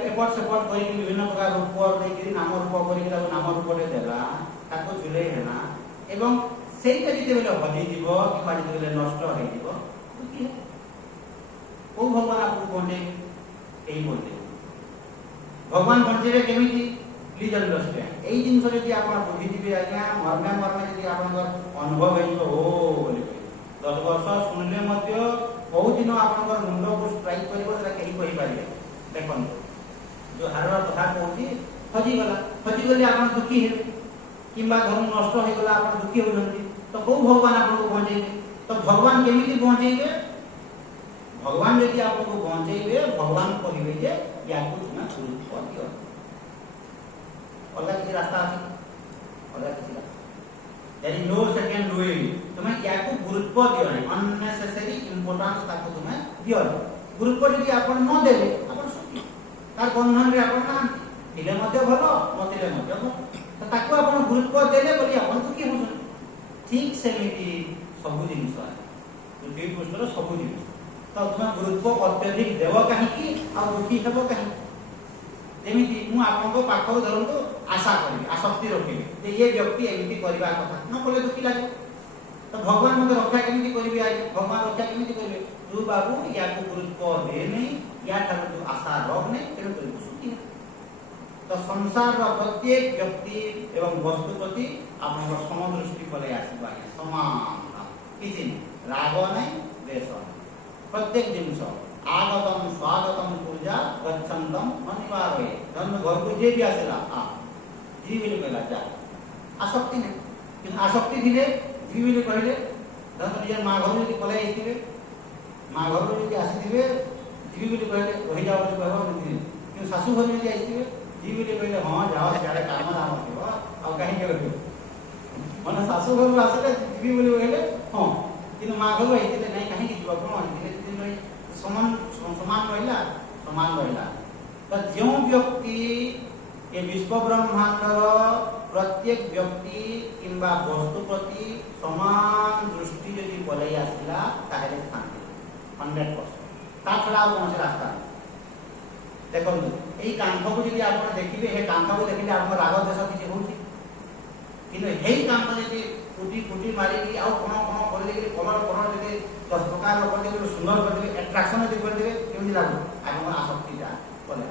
ଏପଟ ସେପଟ କରିକି ବିଭିନ୍ନ ପ୍ରକାର ରୂପ ଦେଇକିରି ନାମ ରୂପ କରିକି ତାକୁ ନାମ ରୂପଟେ ଦେଲା ତାକୁ ଝୁଲେଇ ହେଲା ଏବଂ ସେଇଟା ଯେତେବେଳେ ହଜିଯିବ କିମ୍ବା ଯେତେବେଳେ ନଷ୍ଟ ହେଇଯିବ କୋଉ ଭଗବାନ ଆପଣଙ୍କୁ ବଞ୍ଚେଇବେ କେହି ବଞ୍ଚେଇବେ ଭଗବାନ ବଞ୍ଚେଇବେ କେମିତି ପ୍ଲିଜ୍ ଅଣ୍ଡରଷ୍ଟାଣ୍ଡ ଏଇ ଜିନିଷ ଯଦି ଆପଣ ବୁଝିଯିବେ ଆଜ୍ଞା ମର୍ମେ ଯଦି ଆପଣଙ୍କର ଅନୁଭବ ହେଇଯିବ ଓ ବୋଲି 10 ବର୍ଷ ଶୁଣିଲେ ମଧ୍ୟ କୋଉ ଦିନ ଆପଣଙ୍କର ମୁଣ୍ଡକୁ ଷ୍ଟ୍ରାଇକ୍ କରିବ ସେଟା କେହି କହିପାରିବେ ଦେଖନ୍ତୁ ଯୋଉ ହାରର କଥା କହୁଛି ହଜିଗଲେ ଆପଣ ଦୁଃଖୀ ହେବେ କିମ୍ବା ଘର ନଷ୍ଟ ହେଇଗଲା ଆପଣ ଦୁଃଖୀ ହେଉଛନ୍ତି ତ କୋଉ ଭଗବାନ ଆପଣଙ୍କୁ ବଞ୍ଚେଇବେ ତ ଭଗବାନ କେମିତି ବଞ୍ଚେଇବେ ଭଗବାନ ଯଦି ଆପଣଙ୍କୁ ବଞ୍ଚେଇବେ ଭଗବାନ କହିବେ ଯେ ୟାକୁ ତୁମେ ଗୁରୁତ୍ୱ ଦିଅ ଅଲଗା କିଛି ରାସ୍ତା ଅଛି ଅଲଗା କିଛି ରାସ୍ତା there is no second way ତୁମେ ୟାକୁ ଗୁରୁତ୍ୱ ଦିଅ ନାହିଁ unnecessary importance ତାକୁ ତୁମେ ଦିଅ ଗୁରୁତ୍ୱ ଯଦି ଆପଣ ନ ଦେବେ ଆପଣ ସୁଖୀ ତାର ବନ୍ଧନରେ ଆପଣ ନାହାନ୍ତି ଥିଲେ ମଧ୍ୟ ଭଲ ନଥିଲେ ମଧ୍ୟ ଭଲ ତ ତାକୁ ଆପଣ ଗୁରୁତ୍ୱ ଦେଲେ ବୋଲି ଆପଣ ଦୁଃଖୀ ହେଉଛନ୍ତି ଠିକ୍ ସେମିତି ସବୁ ଜିନିଷ ପୃଥିବୀ ପୃଷ୍ଠର ସବୁ ଜିନିଷ ତ ତୁମେ ଗୁରୁତ୍ୱ ଅତ୍ୟଧିକ ଦେବ କାହିଁକି ଆଉ ଦୁଃଖୀ ହେବ କାହିଁକି ଯେମିତି ମୁଁ ଆପଣଙ୍କ ପାଖରୁ ଧରନ୍ତୁ ଆଶା କରିବି ଆସକ୍ତି ରଖିବି ଯେ ଏ ବ୍ୟକ୍ତି ଏମିତି କରିବା କଥା ନ କଲେ ଦୁଃଖୀ ଲାଗେ ତ ଭଗବାନ ମୋତେ ରକ୍ଷା କେମିତି କରିବେ ଭଗବାନ ରକ୍ଷା କେମିତି କରିବେ ତୁ ବାବୁ ୟାକୁ ଗୁରୁତ୍ୱ ଦେ ନାହିଁ ୟା ଠାରୁ ତୁ ଆଶା ରଖ ନାହିଁ ତେଣୁ କରିବୁ ସୁଖୀ तो संसार प्रत्येक व्यक्ति एवं वस्तु प्रति आपन समदृष्टि पले आसीबा समान किछि राग नहीं द्वेष प्रत्येक जिनिस आगतम स्वागतम पूजा गच्छन्तम अनिवार्य धन घर को जे भी आसेला आ जीविल कहला जा आसक्ति नहीं कि आसक्ति थिले जीविल कहले धन निज मां घर यदि पले आइथिबे मां घर यदि आसीथिबे जीविल कहले रहि जाओ कहबो नहीं कि सासू घर यदि आइथिबे जीविल कहले हां जाओ सियाडे काम नाम थिबो आ कहीं के रहबो माने सासू घर आसले जीविल कहले हां कि मां घर आइथिले नहीं कहीं कि जीव कोन आइथिले समान समान रहिला तो जो व्यक्ति ये विश्व ब्रह्मांडर प्रत्येक व्यक्ति किंबा वस्तु प्रति समान दृष्टि यदि पलई आसला ताहेले शांति 100% ता छड़ा कौन से रास्ता देखो एई कांथ को यदि आपण देखिबे हे कांथ को देखिले आपण राग देश किछि होउछि किने हेई कांथ यदि फुटी फुटी मारी आ कोन करले कि कलर यदि 10 प्रकार कर देबे सुंदर कर देबे अट्रैक्शन यदि कर देबे केमि लागो आपण आसक्ति जा पले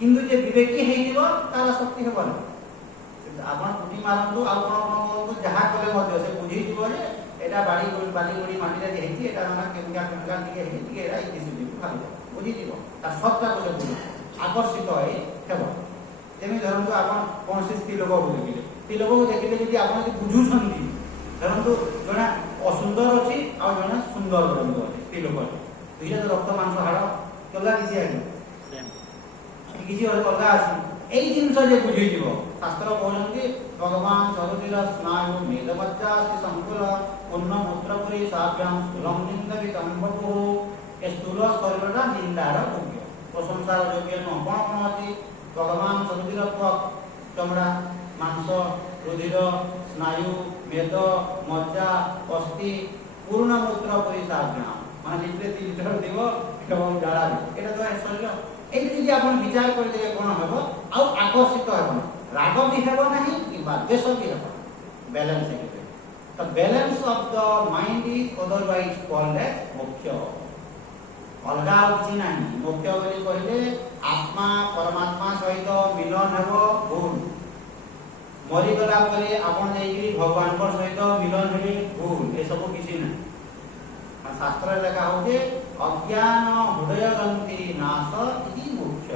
किंतु जे विवेकी हेइदिबो तार आसक्ति हेबो आपण फुटी मारंतु आ कोन जहा कले मध्य से बुझी दिबो जे एटा बाड़ी बाड़ी माटी रे हेइछि एटा माने केमिका टिके हेइछि एरा इति सुबि खाली बुझी दिबो ता सत्ता को से आकर्षित होई हेबो जेमि धरंतु आपण कोन से स्त्री लोग बुझिले स्त्री लोग को देखिले जदि आपण जदि बुझुछंती धरंतु जणा असुंदर अछि आ जणा सुंदर रंग अछि स्त्री लोग दुइटा तो रक्त मांस हाड़ कला किछि आइ किछि और कलगा अछि एई जिंस जे बुझि दिबो शास्त्र कहउछंती भगवान सरस्वतीर स्नायु मेदमज्जास्ति संकुल पूर्ण मूत्रपुरी साभ्याम स्थूलम निंदवितम बपु ए स्थूल शरीरटा निंदार योग्य प्रशंसार योग्य न कोन अछि भगवान सरस्वतीर त्वक चमड़ा मांस रुधिर स्नायु मेद मज्जा अस्थि पूर्ण मूत्रपुरी साभ्याम माने लिटरे 3 लिटर देव एवं झाड़ा एटा तो शरीर एई यदि आपण विचार कर देबे कोन हेबो आ आकर्षित हेबो राग भी हेबो नहीं कि द्वेष भी हेबो बैलेंस हेबे तो balance of the mind is otherwise called as moksha अलगा किछि नाही मोक्ष बोली कहले आत्मा परमात्मा सहित मिलन हेबो भूल मरि गला परे आपण जाई भगवान को सहित मिलन हेबे भूल ए सब किछि नाही शास्त्र लेखा होते अज्ञान हृदय ग्रंथि नाश इति मोक्ष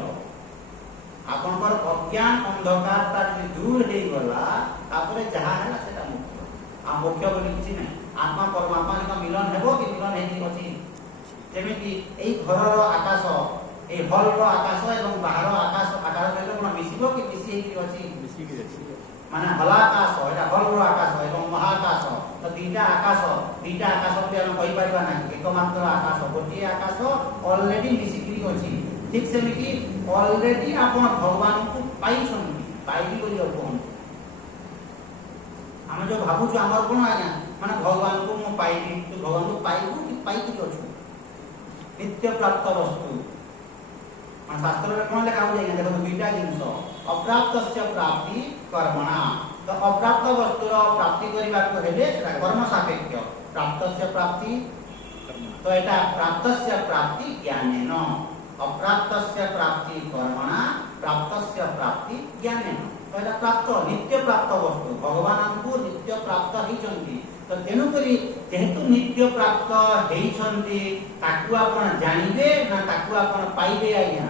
आपन पर अज्ञान अंधकार ता दूर हे गला तापरे जहा है सेटा मोक्ष आ मोक्ष बोली किछि नै आत्मा परमात्मा का मिलन हेबो कि मिलन हेति अछि जेमिति एई घरर आकाश ए हॉल रो आकाश एवं बाहर आकाश सहित कोन मिसिबो कि मिसि हेति अछि मिसि कि अछि माने हला आकाश एटा हॉल रो आकाश एवं महाकाश तो दीटा आकाश पे हम कहि परबा नै एकमात्र आकाश गोटी आकाश ऑलरेडी मिसिकरी अछि ठीक से कि ऑलरेडी आपण भगवान को पाई बोली कोन हम जो भाबु जो हमर कोन आज्ञा माने भगवान को मु पाइबी तो भगवान को पाइबू कि पाइकी अछु नित्य प्राप्त वस्तु मान शास्त्र रे कोन लेखा हो जाय देखो दुईटा जिंस अप्राप्तस्य प्राप्ति कर्मणा तो अप्राप्त वस्तुर प्राप्ति करबा को हेले सेटा कर्म सापेक्ष प्राप्तस्य प्राप्ति तो एटा प्राप्तस्य प्राप्ति ज्ञानेन अप्राप्तस्य प्राप्ति कर्मणा प्राप्तस्य प्राप्ति ज्ञानेन तो एटा प्राप्त नित्य प्राप्त वस्तु भगवान को नित्य प्राप्त हिचंती तो तेनु करी जेहेतु नित्य प्राप्त हेइछंती ताकू आपण जानिबे ना ताकू आपण पाइबे आज्ञा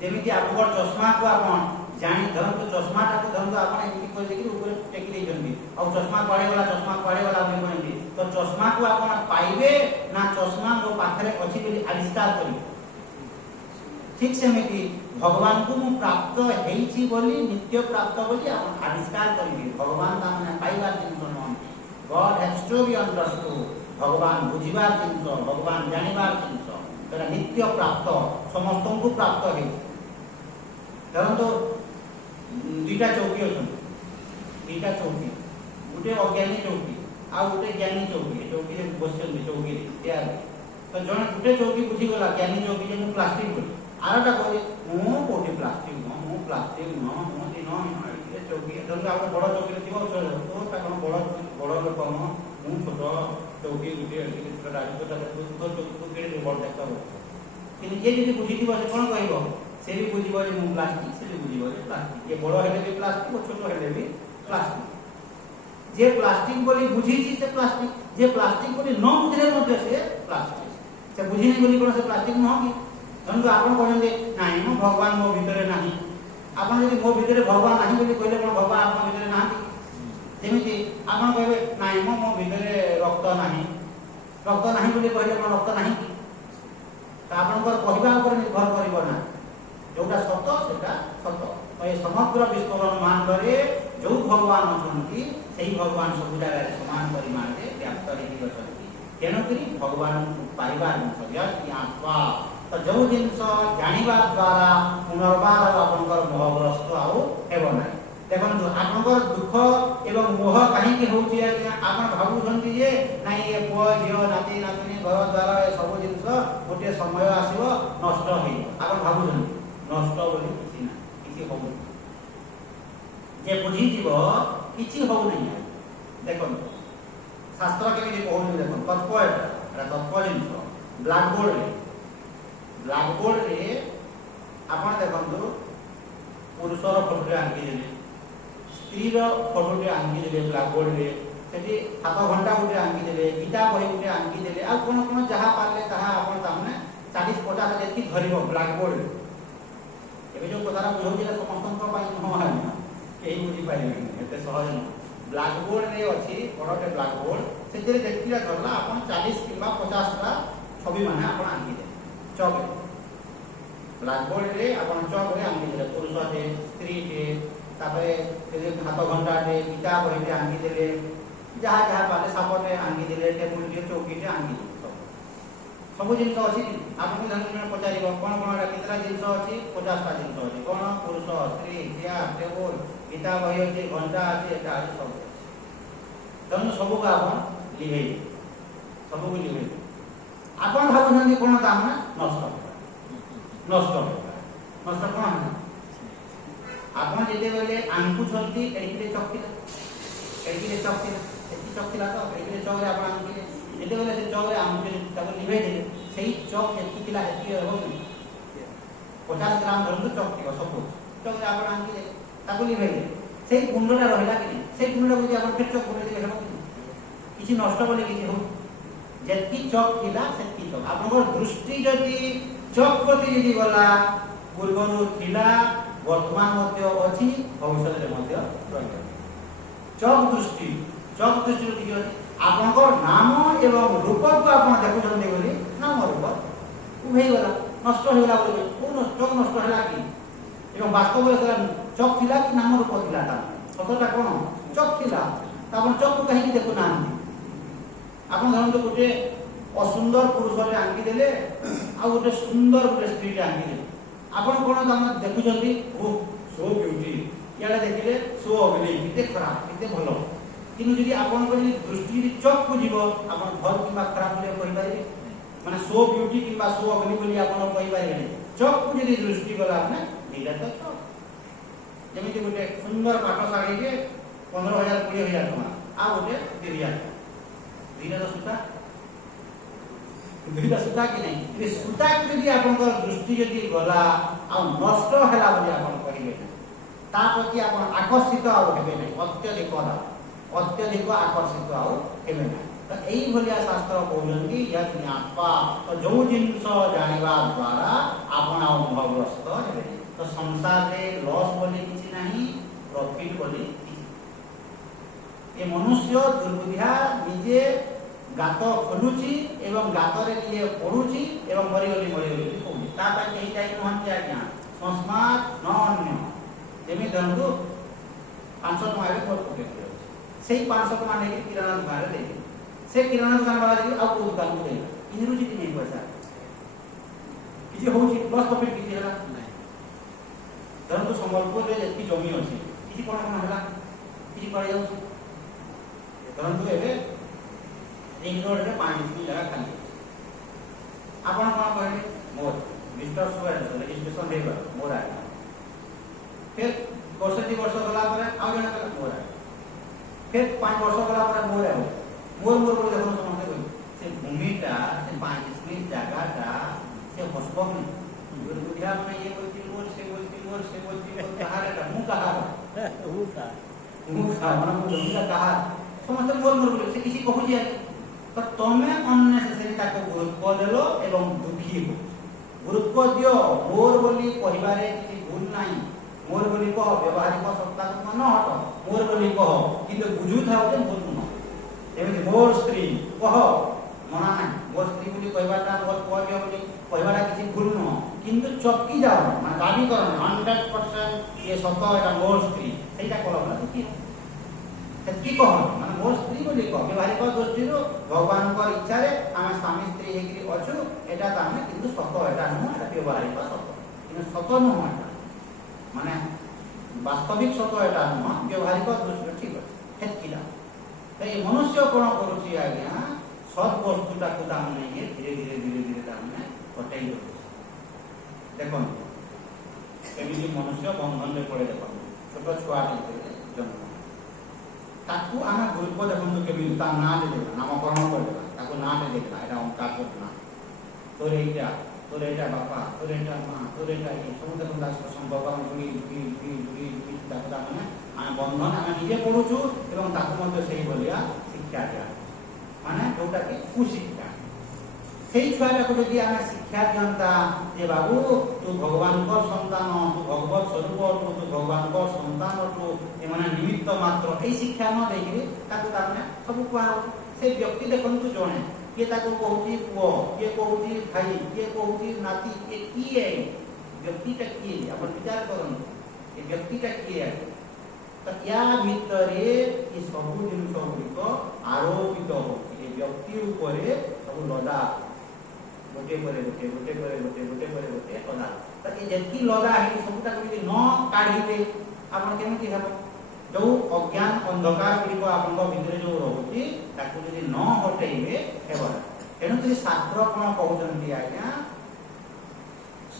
जेमिति आपन चश्मा को आपण जानि धरंतु चश्मा टाको धरंतु आपण एमिति कोइ देखि ऊपर टेकी देजंती और चश्मा पड़े वाला बोली कहंती तो चश्मा को आपण पाइबे ना चश्मा मो पाखरे अछि बोली आविष्कार करी ठीक सेमिति भगवान को मु प्राप्त हेइछि बोली नित्य प्राप्त बोली आपण आविष्कार करी भगवान ता माने पाइबार जिंस नहंती God has to be understood भगवान बुझिबार जिंस भगवान जानिबार जिंस तेरा नित्य प्राप्त समस्त को प्राप्त हे धरंतु दुईटा चौकी अछन दुईटा चौकी गुटे अज्ञानी चौकी आ गुटे ज्ञानी चौकी चौकी रे बसछन चौकी रे तैयार तो जण गुटे चौकी बुझी गला ज्ञानी चौकी जे मु प्लास्टिक बोली आरटा कहले मु कोठी प्लास्टिक न मु दिनो ए चौकी धरंतु आप बड़ चौकी रे दिबो तो ता कोन बड़ लोक मु छोट चौकी गुटे छोटा राजू तो चौकी को केड़े बड़ देखता हो कि ये यदि बुझी दिबो से कोन कहबो से भी बुझिबो जे मु प्लास्टिक से भी बुझिबो जे प्लास्टिक ये बड़ हेले भी प्लास्टिक और छोट हेले भी प्लास्टिक जे प्लास्टिक बोली बुझिछि से प्लास्टिक जे प्लास्टिक बोली न बुझले मध्य से प्लास्टिक से बुझि नै बोली कोन से प्लास्टिक न कि जंतु आपण कहन जे नाही मो भगवान मो भीतर नाही आपण यदि मो भीतर भगवान नाही बोली कहले कोन भगवान आपण भीतर नाही जेमिति आपण कहबे नाही मो भीतर रक्त नाही बोली कहले कोन रक्त नाही ता आपनकर कहबा ऊपर निर्भर करिवो ना जोटा सत्य सेटा सत्य तो ये समग्र विश्व ब्रह्मांड रे जो भगवान अछंती सेही भगवान सब जगह समान परिमाण रे व्याप्त रही अछंती तेणुकरी भगवान पाइबार जिनस कि आत्मा तो जो जिनस जानिबा द्वारा पुनर्बार आपनकर मोहग्रस्त आउ हेबो ना देखन जो आपनकर दुख एवं मोह काहे कि होउची आपन भाबुछंती जे नाही ए पुओ झियो नाती नातुनी घर द्वारा ए सब जिनस गोटे समय आसीबो नष्ट होई आपन भाबुछंती नष्ट बोली किछि ना किछि हो जे बुझी जीव किछि हो नहीं देखन शास्त्र के भी कहू देखन तत्व एटा तत्व जिनस ब्लैक बोर्ड रे आपण देखंतु पुरुषर फोटो आंकी देले स्त्रीर फोटो आंकी देले ब्लैक बोर्ड रे सेठी हाथ घंटा गुटे आंकी देले गीता बही गुटे आंकी देले आ कोन कोन जहा पारले ताहा आपण तामने 40-50 जेति धरिबो ब्लैक बोर्ड रे एबे जो कथारा बुझौजिला समस्तन पाई न हाय केही बुझी पाइबे एते सहज न ब्लैक बोर्ड रे अछि बडटे ब्लैक बोर्ड सेतिरे देखिला धरला आपण 40 किबा 50 टा छवि माने आपण आंकी दे चौक ब्लैक बोर्ड रे आपण चौक रे आंकी दे पुरुष टे स्त्री टे तापरे हाथ घंटा टे गीता बही टे आंकी देले जहा जहा पाले सापटे आंकी देले टेबुल टे चौकी टे आंकी दे सब जिनस अछि आपन धन पचारिबो कोन कोन केतरा जिनस अछि 50 टा जिनस अछि कोन पुरुष स्त्री चेयर टेबुल गीता बही अछि घंटा अछि एटा अछि सब तन सब का आपन लिहे सब को लिहे आपन भाबुछन्ती कोन दाम ना नष्ट कोन आपन जेते बेले आंकु छन्ती एकिले चक्किला एति चक्किला तो एकिले चौरे आपन आंकिले जेते बेले से चौरे आंकु ताको लिहे दे सेही चौक एति किला एति हो 50 ग्राम धरनु चौक थिबो सब चौरे आपन आंकिले ताको लिहे दे सेही गुंडला रहिला कि सेही गुंडला बुझी आपन फेर चौक गुंडले हेबो किछि नष्ट बोले किछि हो जेति चौक थिला सेति चौक आपन दृष्टि जति चौक प्रति यदि गला पूर्वरु थिला वर्तमान मध्य अछि भविष्य रे मध्य रहिबो चौक दृष्टि देखियो आपनकर नाम एवं रूप को आपन देखुछन्ते बोली नाम रूप उभे गला नष्ट होला बोली कोन चौक नष्ट होला कि एवं वास्तव रे सला चौक थिला कि नाम रूप थिला ता सतटा कोन चौक थिला आपन चौक को कहि देखु नांती आपन धरन गोटे असुंदर पुरुष रे आंकी देले आ गोटे सुंदर गोटे स्त्री रे आंकी देले आपन कोन दाम देखुछन्ती ओ सो ब्यूटी याडा देखिले सो अगली किते खराब किते भलो किनु जदि आपन को दृष्टि चौक को जीवो आपन भल किबा खराब बोले कहि पारे माने सो ब्यूटी किबा सो अगली बोली आपन कहि पारे चौक को जदि दृष्टि गला आपने दिला तो चौक जेमिति गोटे सुंदर पाट साड़ी के 15000 20000 टका आ गोटे 3000 दिला तो सुता दुईटा सुता कि नहीं ये सुता यदि आपन दृष्टि यदि गला आ नष्ट होला बोली आपन कहिबे ता प्रति आपन आकर्षित आ हेबे नहीं अत्यधिक आकर्षित आ हेबे नहीं तो एई भलिया शास्त्र कहउनती यत ज्ञापा तो जो जिनस जानिबा द्वारा आपन आ अनुभवग्रस्त हेबे तो संसार रे लॉस बोली किछि नहीं प्रॉफिट बोली ए मनुष्य दुर्बुद्धिया निजे गात खोलुची एवं गात रे लिए पडुची एवं मरिगली कहउची ता पा केही जाई नहंती आज्ञा संस्मात न अन्य जेमि दंदु 500 टका रे मोर पके सेही 500 टका नै किराना दुकान रे दे से किराना दुकान वाला जी आ को दुकान को दे इनरु जी नै पैसा किछि होउची लॉस प्रॉफिट किछि हला नै दंदु संबलपुर रे जेति जमी अछि किछि कोन हला किछि पड़े जाउची दंदु एबे रिंग रोड रे 5 की जगह खाली आपन कोन कहले मोर मिस्टर सुरेश रजिस्ट्रेशन देबा मोर आ फिर वर्ष 2 वर्ष गला पर आ जण कला मोर आ फिर 5 वर्ष गला पर मोर आ मोर को देखो समझते कोई से भूमिटा से 5 स्मित जगहटा से हसबक बुढ़िया में ये बोलती मोर से कहा रे मुंह कहा मन मुंह कहा समस्त मोर मोर बोले से किसी कहू जे तो तमे अननेसेसरी ताको गुरुत्व देलो एवं दुखी हो गुरुत्व दियो मोर बोली कहिबारे किसी भूल नाही मोर बोली कह व्यवहारिक सत्तात्मक न हट मोर बोली कह किंतु बुझु थाओ जे मोर न एमि मोर स्त्री कह मना नाही मोर स्त्री बोली कहिबाटा मोर पुआ बोली कहिबाटा किसी भूल न किंतु चपकी जाओ माने दाबी करो 100% ये सत्य एटा मोर स्त्री सेटा कहला दुखी सेति कह माने मोर स्त्री बोली कह व्यवहारिक दृष्टि रो भगवान को इच्छा रे हम स्वामी स्त्री हेकि अछु एटा तामे किंतु सत्य एटा न एटा व्यवहारिक सत्य किंतु सत्य न एटा माने वास्तविक सत्य एटा न व्यवहारिक दृष्टि ठीक अछि हेतिला ए मनुष्य कोन करूची आज्ञा सत वस्तुटा को तामे धीरे धीरे तामे हटाई दो देखो एमिति मनुष्य बंधन रे पड़े देखो छोट छुआ जन्म ताकू आना गुरुत्व देखो केमि ता ना दे देबा नामकरण कर देबा ताकू ना दे देबा एटा ओंकार ना तोरेटा बापा तोरेटा मां तोरेटा ये सब देखो दास संभव हम जुड़ी ताकू ता माने आ बंधन आना निजे पडुछु एवं ताकू मध्ये सेही बोलिया शिक्षा दिया माने जोटा कि कुशिक्षा सेही छुआटा को यदि आमे शिक्षा दियंता जे बाबू तू भगवान को संतान तू भगवत स्वरूप तू भगवान को संतान तू ए माने निमित्त मात्र ए शिक्षा न देकि ताकू ताने सब कुआ से व्यक्ति देखंतु जणे के ताकू कहूची पुओ के कहूची भाई के कहूची नाती ए की है व्यक्ति का की अपन विचार करन ए व्यक्ति का की है तो या भितरे ई सब जिनिस गुड़िक आरोपित होची ए व्यक्ति ऊपर सब लदा गोटे लदा तो ये जेती लदा है सबटा यदि न काढिबे आपण केमिति हेबो जो अज्ञान अंधकार गुड़िक आपण भितर जो रहउची ताकू यदि न हटेइबे हेबो एनु कि शास्त्र कोन कहउचंती आज्ञा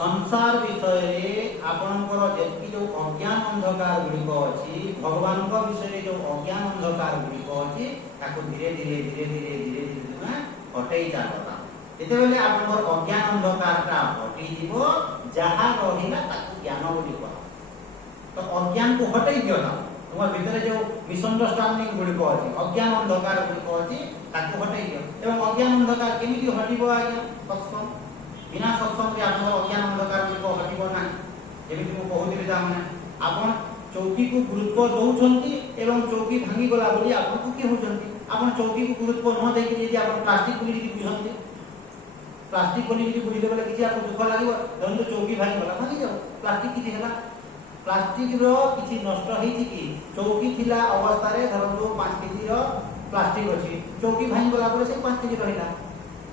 संसार विषय रे आपनकर जेती जो अज्ञान अंधकार गुड़िक अछि भगवान को विषय रे जो अज्ञान अंधकार गुड़िक अछि ताकू धीरे धीरे हटेइ जाबा जेते बेले आपनकर अज्ञान अंधकारटा हटि दिबो जहा रहिला ताकू ज्ञान बोली कह तो अज्ञान को हटै दियो ना तुम भीतर जो मिसअंडरस्टैंडिंग गुडी को अछि अज्ञान अंधकार गुडी को अछि ताकू हटै दियो एवं अज्ञान अंधकार केमिति हटिबो आज्ञा सत्संग बिना सत्संग के आपनकर अज्ञान अंधकार गुडी को हटिबो ना जेमिति को कहउतिले जामने आपन चौकी को गुरुत्व दउछंती एवं चौकी भांगी गला बोली आपन को की होछंती आपन चौकी को गुरुत्व न देकि यदि आपन प्लास्टिक गुडी की बुझंती प्लास्टिक को नहीं बुझी देबले किछि आपको दुख लागिवो धरन तो चौकी भांगी गला भांगी जाओ प्लास्टिक किछि हला प्लास्टिक रो किछि नष्ट हेछि कि चौकी थिला अवस्था रे धरन तो 5 केजी रो प्लास्टिक अछि चौकी भांगी गला परे से 5 केजी रहिला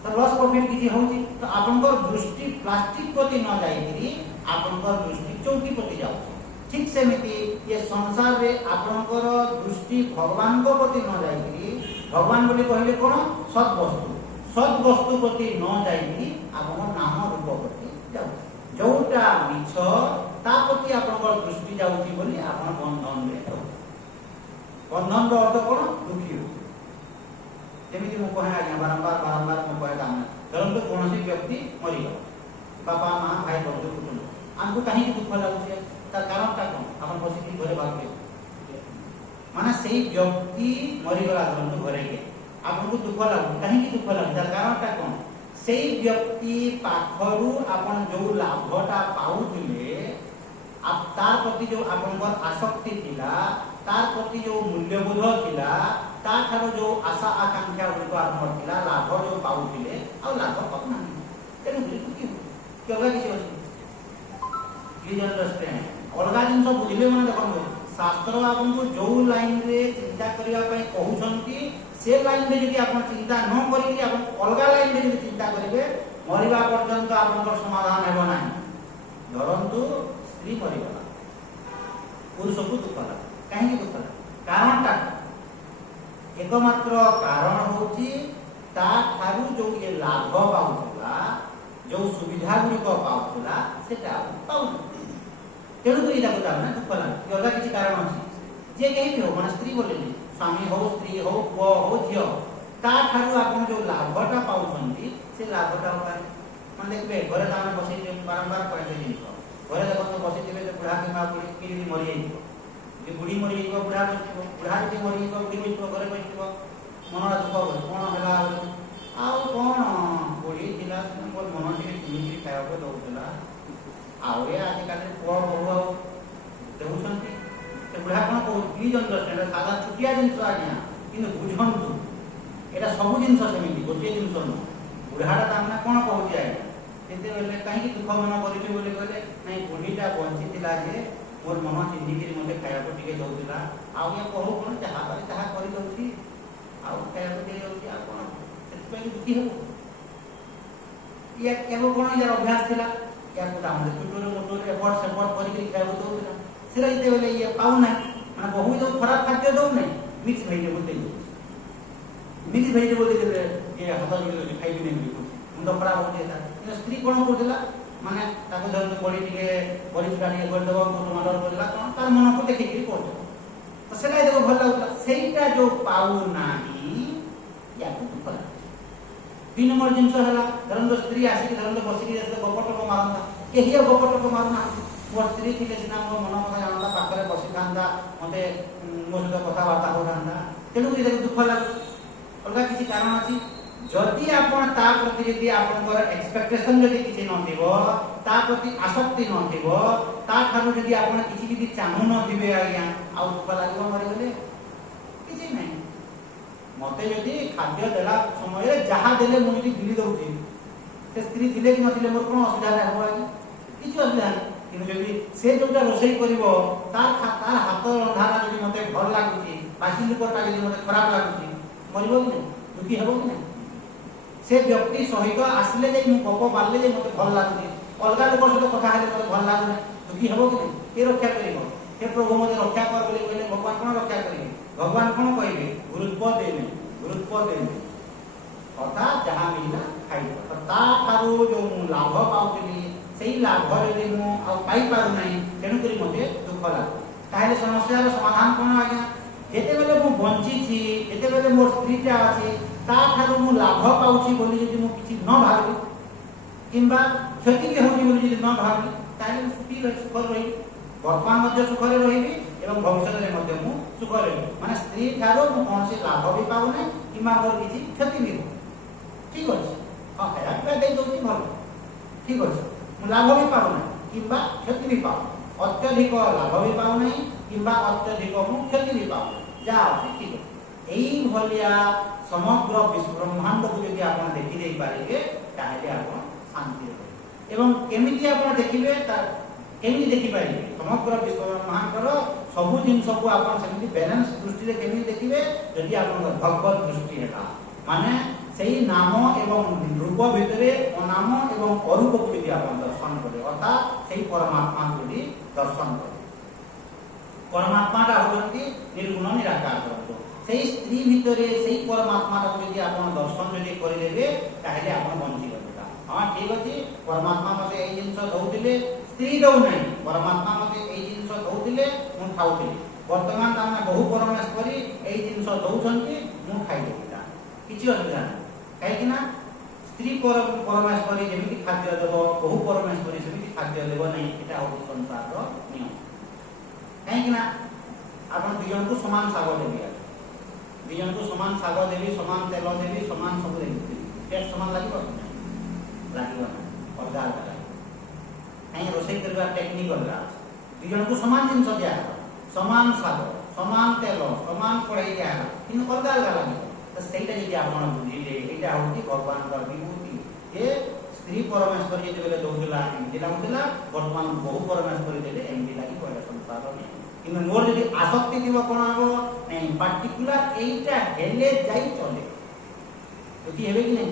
तो लॉस प्रॉफिट किछि होछि तो आपनकर दृष्टि प्लास्टिक प्रति न जाईकरी आपनकर दृष्टि चौकी प्रति जाउ ठीक सेमिति ये संसार रे आपनकर दृष्टि भगवान को प्रति न जाईकरी भगवान बोली कहले कोन सत वस्तु प्रति न जाईकरी आपन नाम रूप प्रति जाउ जोटा मिछ ता प्रति आपनकर दृष्टि जाउची बोली आपन बंधन रे बंधन रो अर्थ कोन दुखी हो जेमिति मो कहे आज्ञा बारंबार मो कहे काम धरन तो कोनसी व्यक्ति मरि गयो बापा मां भाई बंधु कुटुंब हमको कहीं दुख लागुची तार कारण का कोन आपन बसी घरे भागबे माने सेही व्यक्ति मरि गला धरन तो घरे के आपको दुख लागु कहीं दुख लागु तार कारण का कोन सेही व्यक्ति पाखरु आपन जो लाभटा पाउथिले आप तार प्रति जो आपनकर आसक्ति थिला तार प्रति जो मूल्यबोध थिला ता थारो जो आशा आकांक्षा गुको आपन थिला लाभ जो पाउथिले आ लाभ पतना तेनु कि अलगा किसी अछि यू अंडरस्टैंड अलगा जिन सब बुझिले मन देखो शास्त्र आपन को जो लाइन रे चिंता करिया पय कहउछंती से लाइन रे यदि आपन चिंता न करी आपन अलगा लाइन रे यदि चिंता करिवे मरिबा पर्यंत आपनकर समाधान हेबो नाही धरंतु स्त्री मरिगला पुरुष को दुख ला काहे दुख ला कारणटा एकमात्र कारण होची ता थारु जो ये लाभ पाउतला जो सुविधा गुडी को पाउतला सेटा पाउ तेणु तो इला कोता ना दुख ला अलगा किछि कारण अछि जे केहि भी हो मन स्त्री बोलेनी स्वामी हो स्त्री हो पुओ हो झियो ता थारु आपन जो लाभटा पाउछंती से लाभटा होय ମାନେ ଦେଖିବେ ଘରେ ତାମାନେ ବସି ବାରମ୍ବାର କରେ ସେ ଜିନିଷ ଘରେ ଦେଖନ୍ତୁ ବସିଥିବେ ଯେ ବୁଢ଼ା କିମ୍ବା ବୁଢ଼ୀ ଯଦି ମରିଯାଇଥିବ ଯଦି ବୁଢ଼ୀ ମରିଯାଇଥିବ ବୁଢ଼ା ବସିଥିବ ବୁଢ଼ା ଯଦି ମରିଯାଇଥିବ ବୁଢ଼ୀ ବସିଥିବ ଘରେ ବସିଥିବ ମନଟା ଦୁଃଖ ହୁଏ କ'ଣ ହେଲା ଆଉ କ'ଣ ବୁଢ଼ୀ ଥିଲା ମୋର ମନ ଟିକେ କିଣିକିରି ଖାଇବାକୁ ଦେଉଥିଲା ଆଉ ଏ ଆଜିକାଲି ପୁଅ ବୋହୂ ଆଉ ଦେଉଛନ୍ତି ସେ ବୁଢ଼ା କ'ଣ କହୁଛି ପ୍ଲିଜ୍ ଅଣ୍ଡରଷ୍ଟାଣ୍ଡ ସାଧା ଛୋଟିଆ ଜିନିଷ ଆଜ୍ଞା କିନ୍ତୁ ବୁଝନ୍ତୁ ଏଇଟା ସବୁ ଜିନିଷ ସେମିତି ଗୋଟିଏ ଜିନିଷ ନୁହଁ ବୁଢ଼ାଟା ତାମାନେ କ'ଣ କହୁଛି ଆଜ୍ଞା ସେତେବେଳେ କାହିଁକି ଦୁଃଖ ମନ କରିଛୁ ବୋଲି କହିଲେ ନାଇଁ ବୁଢ଼ୀଟା ବଞ୍ଚିଥିଲା ଯେ ମୋର ମନ ଚିହ୍ନିକିରି ମୋତେ ଖାଇବାକୁ ଟିକେ ଦେଉଥିଲା ଆଉ ଇଏ କହୁ କ'ଣ ଯାହା ପାରି ତାହା କରିଦେଉଛି ଆଉ ଖାଇବାକୁ ଦେଇଯାଉଛି ଆଉ କ'ଣ ସେଥିପାଇଁ ଦୁଃଖୀ ହେବ ଇଏ କେବେ କ'ଣ ୟାର ଅଭ୍ୟାସ ଥିଲା ୟାକୁ ତାମାନେ ଚୁଟୁରେ ମୁଟୁରେ ଏପଟ ସେପଟ କରିକି ଖାଇବାକୁ ଦେଉଥିଲା ସେଟା ଯେତେବେଳେ ଇଏ ପାଉନାହିଁ ମାନେ ବହୁ ଯେଉଁ ଖରାପ ଖାଦ୍ୟ ଦେଉନାହିଁ ମିକ୍ସ ଭେଜିଟେବୁଲ ଦେଇଦେଉଛି ମିକ୍ସ ଭେଜିଟେବୁଲ ଦେଇଦେଲେ ଇଏ ହାତ ଯୋଡ଼ି ଖାଇବି ନେବି ମୁଣ୍ଡ ଖରାପ ହେଉଛି କିନ୍ତୁ ସ୍ତ୍ରୀ କ'ଣ କରୁଥିଲା ମାନେ ତାକୁ ଧରନ୍ତୁ ବଡ଼ି ଟିକେ ବଡ଼ି ଚୁଟା ଟିକେ କରିଦେବ ଟମାଟର କରିଦେଲା କ'ଣ ତାର ମନକୁ ଦେଖିକିରି କରିଦେବ ତ ସେଇଟା ଦେଖ ଭଲ ଲାଗୁଥିଲା ସେଇଟା ଯେଉଁ ପାଉନାହିଁ ୟାକୁ ଦୁଃଖ ଲାଗୁଛି 2 ନମ୍ବର ଜିନିଷ ହେଲା ଧରନ୍ତୁ ସ୍ତ୍ରୀ ଆସିକି ଧରନ୍ତୁ ବସିକି ଗପଟପ ମାରନ୍ତା କେହି ଆଉ ଗପଟପ ମାରୁନାହାନ୍ତି ମୋ ସ୍ତ୍ରୀ ଥିଲେ ସିନା ମୋ ମନ କଥା ଜାଣନ୍ତା ପାଖରେ ବସିଥାନ୍ତା ମୋତେ ମୋ ସହିତ କଥାବାର୍ତ୍ତା ହେଉଥାନ୍ତା ତେଣୁକରି ତାକୁ ଦୁଃଖ ଲାଗୁଛି ଅଲଗା କିଛି କାରଣ ଅଛି ଯଦି ଆପଣ ତା ପ୍ରତି ଯଦି ଆପଣଙ୍କର ଏକ୍ସପେକ୍ଟେସନ ଯଦି କିଛି ନଥିବ ତା ପ୍ରତି ଆସକ୍ତି ନଥିବ ତାଠାରୁ ଯଦି ଆପଣ କିଛି ଯଦି ଚାହୁଁନଥିବେ ଆଜ୍ଞା ଆଉ ଦୁଃଖ ଲାଗିବ ମରିଗଲେ କିଛି ନାହିଁ ମତେ ଯଦି ଖାଦ୍ୟ ଦେଲା ସମୟରେ ଯାହା ଦେଲେ ମୁଁ ଯଦି ଗିଳି ଦେଉଛି ସେ ସ୍ତ୍ରୀ ଥିଲେ କି ନଥିଲେ ମୋର କ'ଣ ଅସୁବିଧା ହେବ ଆଜ୍ଞା କିଛି ଅସୁବିଧା ନାହିଁ କିନ୍ତୁ ଯଦି ସେ ଯୋଉଟା ରୋଷେଇ କରିବ ତାର ହାତ ରନ୍ଧାଟା ଯଦି ମୋତେ ଭଲ ଲାଗୁଛି ବାସି ଲୋକଟା ଯଦି ମୋତେ ଖରାପ ଲାଗୁଛି ମରିବ କି ନାହିଁ ଦୁଃଖୀ ହେବ କି ନାହିଁ ସେ ବ୍ୟକ୍ତି ସହିତ ଆସିଲେ ଯେ ମୁଁ ଗପ ବାଢ଼ିଲେ ଯେ ମୋତେ ଭଲ ଲାଗୁନି ଅଲଗା ଲୋକ ସହିତ କଥା ହେଲେ ମୋତେ ଭଲ ଲାଗୁନି ଦୁଃଖୀ ହେବ କି ନାହିଁ କିଏ ରକ୍ଷା କରିବ ସେ ପ୍ରଭୁ ମୋତେ ରକ୍ଷା କର ବୋଲି କହିଲେ ଭଗବାନ କ'ଣ ରକ୍ଷା କରିବେ ଭଗବାନ କ'ଣ କହିବେ ଗୁରୁତ୍ୱ ଦେବେ ଅର୍ଥାତ୍ ଯାହା ମିଳିଲା ଖାଇବ ତାଠାରୁ ଯେଉଁ ମୁଁ ଲାଭ ପାଉଥିଲି ସେଇ ଲାଭ ଯଦି ମୁଁ ଆଉ ପାଇପାରୁନାହିଁ ତେଣୁକରି ମୋତେ ଦୁଃଖ ଲାଗୁଛି ତାହେଲେ ସମସ୍ୟାର ସମାଧାନ କ'ଣ ଆଜ୍ଞା ଯେତେବେଳେ ମୁଁ ବଞ୍ଚିଛି ଯେତେବେଳେ ମୋ ସ୍ତ୍ରୀଟା ଅଛି ତାଠାରୁ ମୁଁ ଲାଭ ପାଉଛି ବୋଲି ଯଦି ମୁଁ କିଛି ନ ଭାବିବି କିମ୍ବା କ୍ଷତି ବି ହେଉଛି ବୋଲି ଯଦି ନ ଭାବିବି ତାହେଲେ ମୁଁ ସୁଖରେ ରହିବି ବର୍ତ୍ତମାନ ମଧ୍ୟ ସୁଖରେ ରହିବି ଏବଂ ଭବିଷ୍ୟତରେ ମଧ୍ୟ ମୁଁ ସୁଖରେ ରହିବି ମାନେ ସ୍ତ୍ରୀ ଠାରୁ ମୁଁ କୌଣସି ଲାଭ ବି ପାଉନାହିଁ କିମ୍ବା ମୋର କିଛି କ୍ଷତି ବି ହେଉ ଠିକ ଅଛି ହଁ ଖାଇବା ପିଇବା ଦେଇଦେଉଛି ଭଲ ଠିକ ଅଛି ମୁଁ ଲାଭ ବି ପାଉନାହିଁ କିମ୍ବା କ୍ଷତି ବି ପାଉନି ଅତ୍ୟଧିକ ଲାଭ ବି ପାଉନାହିଁ କିମ୍ବା ଅତ୍ୟଧିକ ମୁଁ କ୍ଷତି ବି ପାଉନାହିଁ ଯାହା ଅଛି ଠିକ ଅଛି এইভଳିଆ সমগ্র ব্রহ্মাণ্ডକୁ যদি ଆପଣ ଦେଖିଦେଇ ପାରିବେ ତାହେଲେ ଆପଣ ଶାନ୍ତିରେ ରହିବେ ଏବଂ କେମିତି ଆପଣ ଦେଖିବେ କେମିତି ଦେଖିପାରିବେ ସମଗ୍ର ବ୍ରହ୍ମାଣ୍ଡର ସବୁ ଜିନିଷକୁ ଆପଣ ସେମିତି ବାଲାନ୍ସ ଦୃଷ୍ଟିରେ କେମିତି ଦେଖିବେ ଯଦି ଆପଣଙ୍କର ଭଗବତ ଦୃଷ୍ଟି ହେଲା ମାନେ ସେଇ ନାମ ଏବଂ ରୂପ ଭିତରେ ଅନାମ ଏବଂ ଅରୂପକୁ ଯଦି ଆପଣ ଦର୍ଶନ କରିବେ ଅର୍ଥାତ୍ ସେଇ ପରମାତ୍ମାକୁ ଯଦି ଦର୍ଶନ କରିବେ ପରମାତ୍ମାଟା ହେଉଛନ୍ତି ନିର୍ଗୁଣ ନିରାକାର ବ୍ରହ୍ମ সেই স্ত্রী ভিতরে সেই পরমাত্মাটাকে যদি আপনার দর্শন যদি করেদেবে তাহলে আপনার বঞ্চিগলে হ্যাঁ ঠিক আছে পরমাত্মা মতো এই জিনিস দৌলে স্ত্রী দৌ না পরমাত্মা মতো এই জিনিস দৌলে মু খাওলি বর্তমান তার বহু পরমেশ্বরী এই জিনিস দৌঁচ মু খাইদেবি তা কিছু অসুবিধা না কাইকিনা স্ত্রী পরমেশ্বরী যেমি খাদ্য দেব বহু পরমেশ্বরী সেমি খাদ্য দেব না এটা হচ্ছে সংসারর নিয়ম কাইকিনা আপনার দুজনকে সমান শাগ দেবি দুজনକୁ ସମାନ ଶାଗ ଦେବି ସମାନ ତେଲ ଦେବି ସମାନ ସବୁ ଦେବି ଟେଷ୍ଟ ସମାନ ଲାଗିବ ଲାଗିବ ନା ଅଲଗା ଅଲଗା ଲାଗିବ କାହିଁକି ରୋଷେଇ କରିବା ଟେକ୍ନିକ୍ ଅଲଗା ଦୁଜଣକୁ ସମାନ ଜିନିଷ ଦିଆହେବ ସମାନ ଶାଗ ସମାନ ତେଲ ସମାନ କଡ଼େଇ ଦିଆହେବ କିନ୍ତୁ ଅଲଗା ଅଲଗା ଲାଗିବ ତ ସେଇଟା ଯଦି ଆପଣ ବୁଝିଲେ ଏଇଟା ହେଉଛି ଭଗବାନଙ୍କର ବିଭୂତି ଯେ ସ୍ତ୍ରୀ ପରମେଶ୍ୱରୀ ଯେତେବେଳେ ଦଉଥିଲା ଏମିତି ଲାଗୁଥିଲା ବର୍ତ୍ତମାନ ବହୁ ପରମେଶ୍ୱରୀ ଦେଲେ ଏମିତି ଲାଗିବ ଏଇଟା ସଂସାର ନାହିଁ কিন্তু মোর যদি আসক্তি দিব কোন হবো নাই পার্টিকুলার এইটা হেলে যাই চলে যদি হবে কি নাই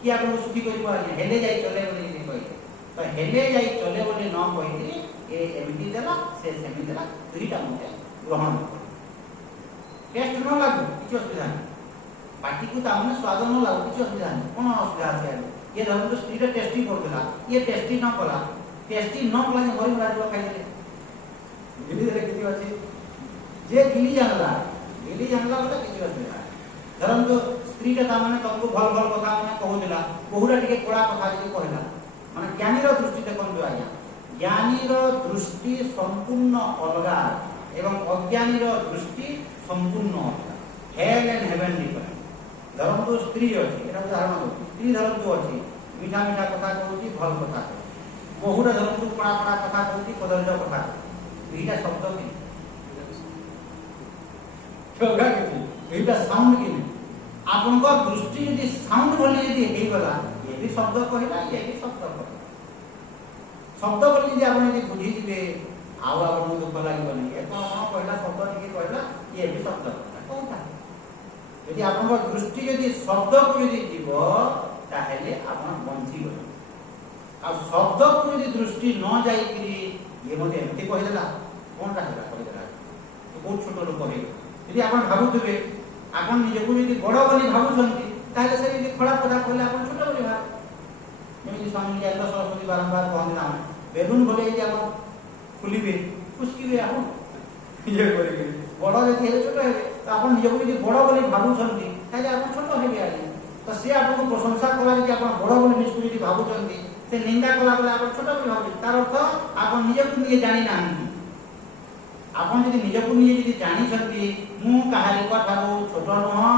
কি আপনাকে সুখী করিব আজ্ঞা হেলে যাই চলে বলে যদি কইলে তো হেলে যাই চলে বলে ন কইলি এ এমতি দেলা সে সেমি দেলা দুইটা মতে গ্রহণ করে টেস্ট ন লাগু কিছু অসুবিধা নেই পার্টিকু তা মানে স্বাদ ন লাগু কিছু অসুবিধা নেই কোন অসুবিধা আছে আগে ये ধরুন তো স্ত্রীটা টেস্টি করতেলা ये टेस्टी न कला टेस्टी न कला যে ভরি লাগব খাইলে গিলি দেলে কিছু আছে যে গিলি জানলা বলে কিছু অসুবিধা ଧରନ୍ତୁ ସ୍ତ୍ରୀଟା ତାମାନେ ତମକୁ ଭଲ ଭଲ କଥା ମାନେ କହୁଥିଲା, ବହୁଟା ଟିକେ କଡ଼ା କଥା ଯଦି କହିଲା, ମାନେ ଜ୍ଞାନୀର ଦୃଷ୍ଟି ଦେଖନ୍ତୁ ଆଜ୍ଞା, ଜ୍ଞାନୀର ଦୃଷ୍ଟି ସମ୍ପୂର୍ଣ୍ଣ ଅଲଗା ଏବଂ ଅଜ୍ଞାନୀର ଦୃଷ୍ଟି ସମ୍ପୂର୍ଣ୍ଣ ଅଲଗା। ହେଲ୍ ଆଣ୍ଡ ହେଭେନ୍ ଡିଫରେଣ୍ଟ। ଧରନ୍ତୁ ସ୍ତ୍ରୀ ଅଛି, ଏଟା ଉଦାହରଣ ଦଉଛି, ସ୍ତ୍ରୀ ଧରନ୍ତୁ ଅଛି ମିଠା ମିଠା କଥା କହୁଛି, ଭଲ କଥା କହୁଛି, ବହୁଟା ଧରନ୍ତୁ କଡ଼ା କଡ଼ା କଥା କହୁଛି, କଦର୍ଯ୍ୟ କଥା କହୁଛି, ଦୁଇଟା ଶବ୍ଦ କି ଏଇଟା ସାଉଣ୍ଡ କି ଆପଣଙ୍କ ଦୃଷ୍ଟି ଯଦି ସାଉଣ୍ଡ ବୋଲି ଯଦି ହେଇଗଲା, ଇଏ ବି ଶବ୍ଦ କହିଲା, ଇଏ ବି ଶବ୍ଦ କହିଲା, ଶବ୍ଦ ବୋଲି ଯଦି ଆପଣ ଯଦି ବୁଝିଯିବେ ଆଉ ଆପଣଙ୍କୁ ଦୁଃଖ ଲାଗିବ ନାହିଁ, ଏ କଣ କହିଲା ଶବ୍ଦ ଟିକେ କହିଲା, ଇଏ ବି ଶବ୍ଦ କହିଲା କୋଉଟା। ଯଦି ଆପଣଙ୍କ ଦୃଷ୍ଟି ଯଦି ଶବ୍ଦକୁ ଯଦି ଯିବ ତାହେଲେ ଆପଣ ବଞ୍ଚିଗଲେ। ଆଉ ଶବ୍ଦକୁ ଯଦି ଦୃଷ୍ଟି ନ ଯାଇକିରି ଇଏ ମୋତେ ଏମିତି କହିଦେଲା, କଣଟା ହେଲା କହିଦେଲା, ବହୁତ ଛୋଟ ଲୋକ ହେଇଗଲା। ଯଦି ଆପଣ ଭାବୁଥିବେ ଆପଣ ନିଜକୁ ଯଦି ବଡ଼ ବୋଲି ଭାବୁଛନ୍ତି, ତାହେଲେ ସେ ଯଦି ଖରାପ କଥା କହିଲେ ଆପଣ ଛୋଟ ବୋଲି ଭାବେ। ଯେମିତି ସ୍ୱାମୀ ଚାରିଲ ସରସ୍ୱତୀ ବାରମ୍ବାର କହନ୍ତି ନା, ବେଲୁନ ଭଲେ ଯଦି ଆପଣ ଖୁଲିବେ ଫୁସ୍କିବେ, ଆପଣ ଇଏ କରିବେ, ବଡ଼ ଯଦି ହେବେ ଛୋଟ ହେବେ, ତ ଆପଣ ନିଜକୁ ଯଦି ବଡ଼ ବୋଲି ଭାବୁଛନ୍ତି ତାହେଲେ ଆପଣ ଛୋଟ ହେବେ ଆଜ୍ଞା। ତ ସେ ଆପଣଙ୍କୁ ପ୍ରଶଂସା କଲା ଯଦି ଆପଣ ବଡ଼ ବୋଲି ନିଜକୁ ଯଦି ଭାବୁଛନ୍ତି, ସେ ନିନ୍ଦା କଲା ବେଳେ ଆପଣ ଛୋଟ ବୋଲି ଭାବୁଛନ୍ତି, ତାର ଅର୍ଥ ଆପଣ ନିଜକୁ ନିଜେ ଜାଣିନାହାନ୍ତି। ଆପଣ ଯଦି ନିଜକୁ ନିଜେ ଯଦି ଜାଣିଛନ୍ତି ମୁଁ କାହାରିଙ୍କ ଠାରୁ ଛୋଟ ନୁହଁ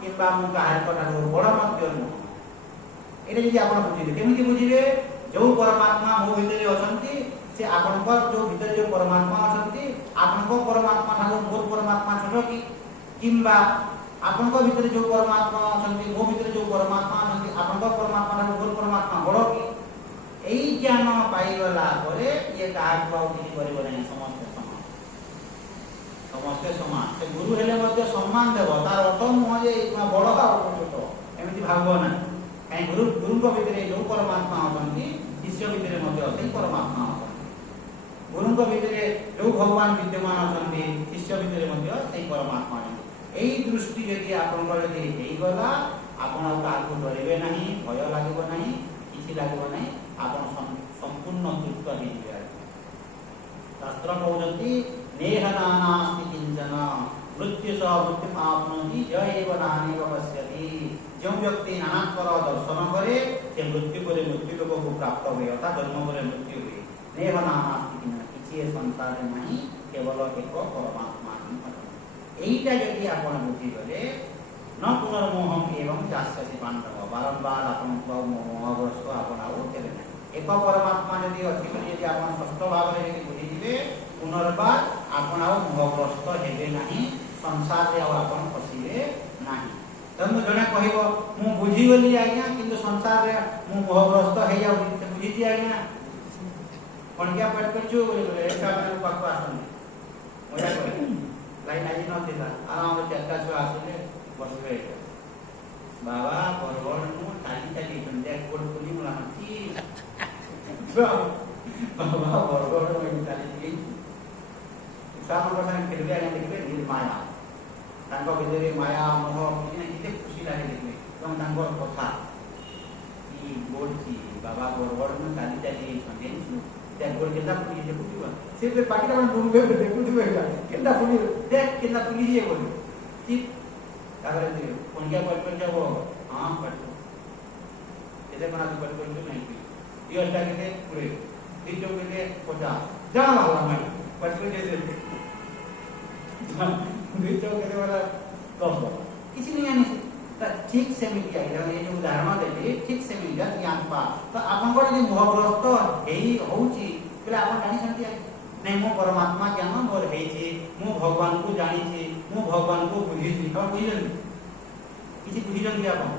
କିମ୍ବା ମୁଁ କାହାରିଙ୍କ ଠାରୁ ବଡ଼ ମଧ୍ୟ ନୁହଁ, ଏଇଟା ଯଦି ଆପଣ ବୁଝିବେ, କେମିତି ବୁଝିବେ? ଯୋଉ ପରମାତ୍ମା ମୋ ଭିତରେ ଅଛନ୍ତି, ସେ ଆପଣଙ୍କ ଯୋଉ ଭିତରେ ଯୋଉ ପରମାତ୍ମା ଅଛନ୍ତି, ଆପଣଙ୍କ ପରମାତ୍ମା ଠାରୁ ମୋର ପରମାତ୍ମା ଛୋଟ କି? କିମ୍ବା ଆପଣଙ୍କ ଭିତରେ ଯୋଉ ପରମାତ୍ମା ଅଛନ୍ତି, ମୋ ଭିତରେ ଯୋଉ ପରମାତ୍ମା ଅଛନ୍ତି, ଆପଣଙ୍କ ପରମାତ୍ମା ଠାରୁ ମୋର ପରମାତ୍ମା ବଡ଼ କି? ଏଇ ଜ୍ଞାନ ପାଇଗଲା ପରେ ଇଏ କାହାକୁ ଆଉ କିଛି କରିବ ନାହିଁ, ସମସ୍ତେ ସମାନ। ସେ ଗୁରୁ ହେଲେ ମଧ୍ୟ ସମ୍ମାନ ଦେବ, ତାର ଅର୍ଥ ନୁହଁ ଯେ ବଡ଼ ଆଉ ଛୋଟ ଏମିତି ଭାବିବ ନାହିଁ। କାହିଁକି ଗୁରୁଙ୍କ ଭିତରେ ଯୋଉ ପରମାତ୍ମା ଅଛନ୍ତି, ଶିଷ୍ୟ ଭିତରେ ମଧ୍ୟ ସେଇ ପରମାତ୍ମା ଅଛନ୍ତି। ଗୁରୁଙ୍କ ଭିତରେ ଯୋଉ ଭଗବାନ ବିଦ୍ୟମାନ ଅଛନ୍ତି, ଶିଷ୍ୟ ଭିତରେ ମଧ୍ୟ ସେଇ ପରମାତ୍ମା ଅଛନ୍ତି। ଏଇ ଦୃଷ୍ଟି ଯଦି ଆପଣଙ୍କର ଯଦି ହେଇଗଲା, ଆପଣ ଆଉ କାହାକୁ ଡରିବେ ନାହିଁ, ଭୟ ଲାଗିବ ନାହିଁ, କିଛି ଲାଗିବ ନାହିଁ, ଆପଣ ସମ୍ପୂର୍ଣ୍ଣ ତୃପ୍ତ ହେଇଯିବେ। ଶାସ୍ତ୍ର କହୁଛନ୍ତି ନେହ ନାନାସ୍ତି କିଞ୍ଚନ ମୃତ୍ୟୁ ସହ ମୃତ୍ୟୁ ଆପନୋତି ଜୟେବ ନାନେବ ପଶ୍ୟତି। ଯେଉଁ ବ୍ୟକ୍ତି ନାନାତ୍ମର ଦର୍ଶନ କରେ ସେ ମୃତ୍ୟୁ ପରେ ମୃତ୍ୟୁ ଲୋକକୁ ପ୍ରାପ୍ତ ହୁଏ, ଅର୍ଥାତ୍ ଜନ୍ମ ପରେ ମୃତ୍ୟୁ ହୁଏ। ନେହ ନାନାସ୍ତି କିଞ୍ଚନ, କିଛି ଏ ସଂସାରରେ ନାହିଁ, କେବଳ ଏକ ପରମାତ୍ମା ହିଁ ଅଛନ୍ତି। এইটা যদি ଆପଣ ବୁଝିଗଲେ ন ପୁନର୍ମୋହଂ ଏବଂ ଚାଷ୍ୟତି ପାଣ୍ଡବ, ବାରମ୍ବାର ଆପଣଙ୍କୁ ଆଉ ମୋହଗ୍ରସ୍ତ ଆପଣ ଆଉ ହେବେ ନାହିଁ। ଏକ ପରମାତ୍ମା ଯଦି ଅଛି ବୋଲି ଯଦି ଆପଣ ସ୍ପଷ୍ଟ ଭାବରେ ଯଦି ବୁଝିଯିବେ, ପୁନର୍ବାର ଆପଣ ଆଉ ମୋହଗ୍ରସ୍ତ ହେବେ ନାହିଁ, ସଂସାରରେ ଆଉ ଆପଣ ଫସିବେ ନାହିଁ। ତେଣୁ ଜଣେ କହିବ ମୁଁ ବୁଝିଗଲି ଆଜ୍ଞା, କିନ୍ତୁ ସଂସାରରେ ମୁଁ ମୋହଗ୍ରସ୍ତ ହେଇଯାଉଛି, ସେ ବୁଝିଛି ଆଜ୍ଞା କଣିକା ପାଠ କରିଛୁ ବୋଲି ଏକା ମାନଙ୍କ ପାଖକୁ ଆସନ୍ତି, ମଜା କରେ, ଲାଇନ୍ ଆଜି ନଥିଲା, ଆରାମରେ ଚାରିଟା ଛୁଆ ଆସିଲେ ବସିବେ, ବାବା ବରଗଡ଼ ମୁଁ ଚାଲି ଚାଲି କୋଟ ଖୋଲି ମୁଁ ଲାଗୁଛି ବାବା ବରଗଡ଼ ଚାଲି ଛୁଆମାନଙ୍କ ସାଙ୍ଗେ ଖେଳିବେ ଆଜ୍ଞା, ଦେଖିବେ ନିର୍ମାୟା, ତାଙ୍କ ଭିତରେ ମାୟା ମୋହ କିଛି ନା କେତେ ଖୁସି ଲାଗେ ଦେଖିବେ, ଏବଂ ତାଙ୍କର କଥା କି ବୋଲଛି ବାବା ବରଗଡ଼ ମୁଁ ଚାଲି ଚାଲି ଯାଇଛନ୍ତି, ଗୋଡ଼ କେନ୍ତା ଫୁଲି ଦେଖୁଥିବ, ସେ ପାଟିଟା ଡୁବେ ଦେଖୁଥିବେ କେନ୍ତା ଫୁଲି, ଦେখ କେନ୍ତା ଫୁଲି ଯିଏ ବୋଲେ ଠିକ୍। ତାପରେ କଣିକା ପାଠ କରି যাব, ହଁ ପାଠ କେତେ କ'ଣ ପାଠ କରିଛୁ ନାହିଁ, ଦିଅଟା କେତେ 20, ଦିଟ କେତେ 50, ଜାଣା ବାହାରିଲା ମାଇ ପାଠ କରି ଦିଟ କେତେ ବାଲା 10 କିଛି नहीं आने से ठीक सेମିତି आइला, ये जो उदाहरण देली ठीक सेମିତି ज्ञान पा, तो आपनको यदि मोहग्रस्त हेई होउची बोले आपण जानि छथि नहीं, मो परमात्मा ज्ञान मोर हेची, मो भगवान को जानि छी, मो भगवान को बुझी छी, हम बुझिलन किछि बुझिलन कि आपण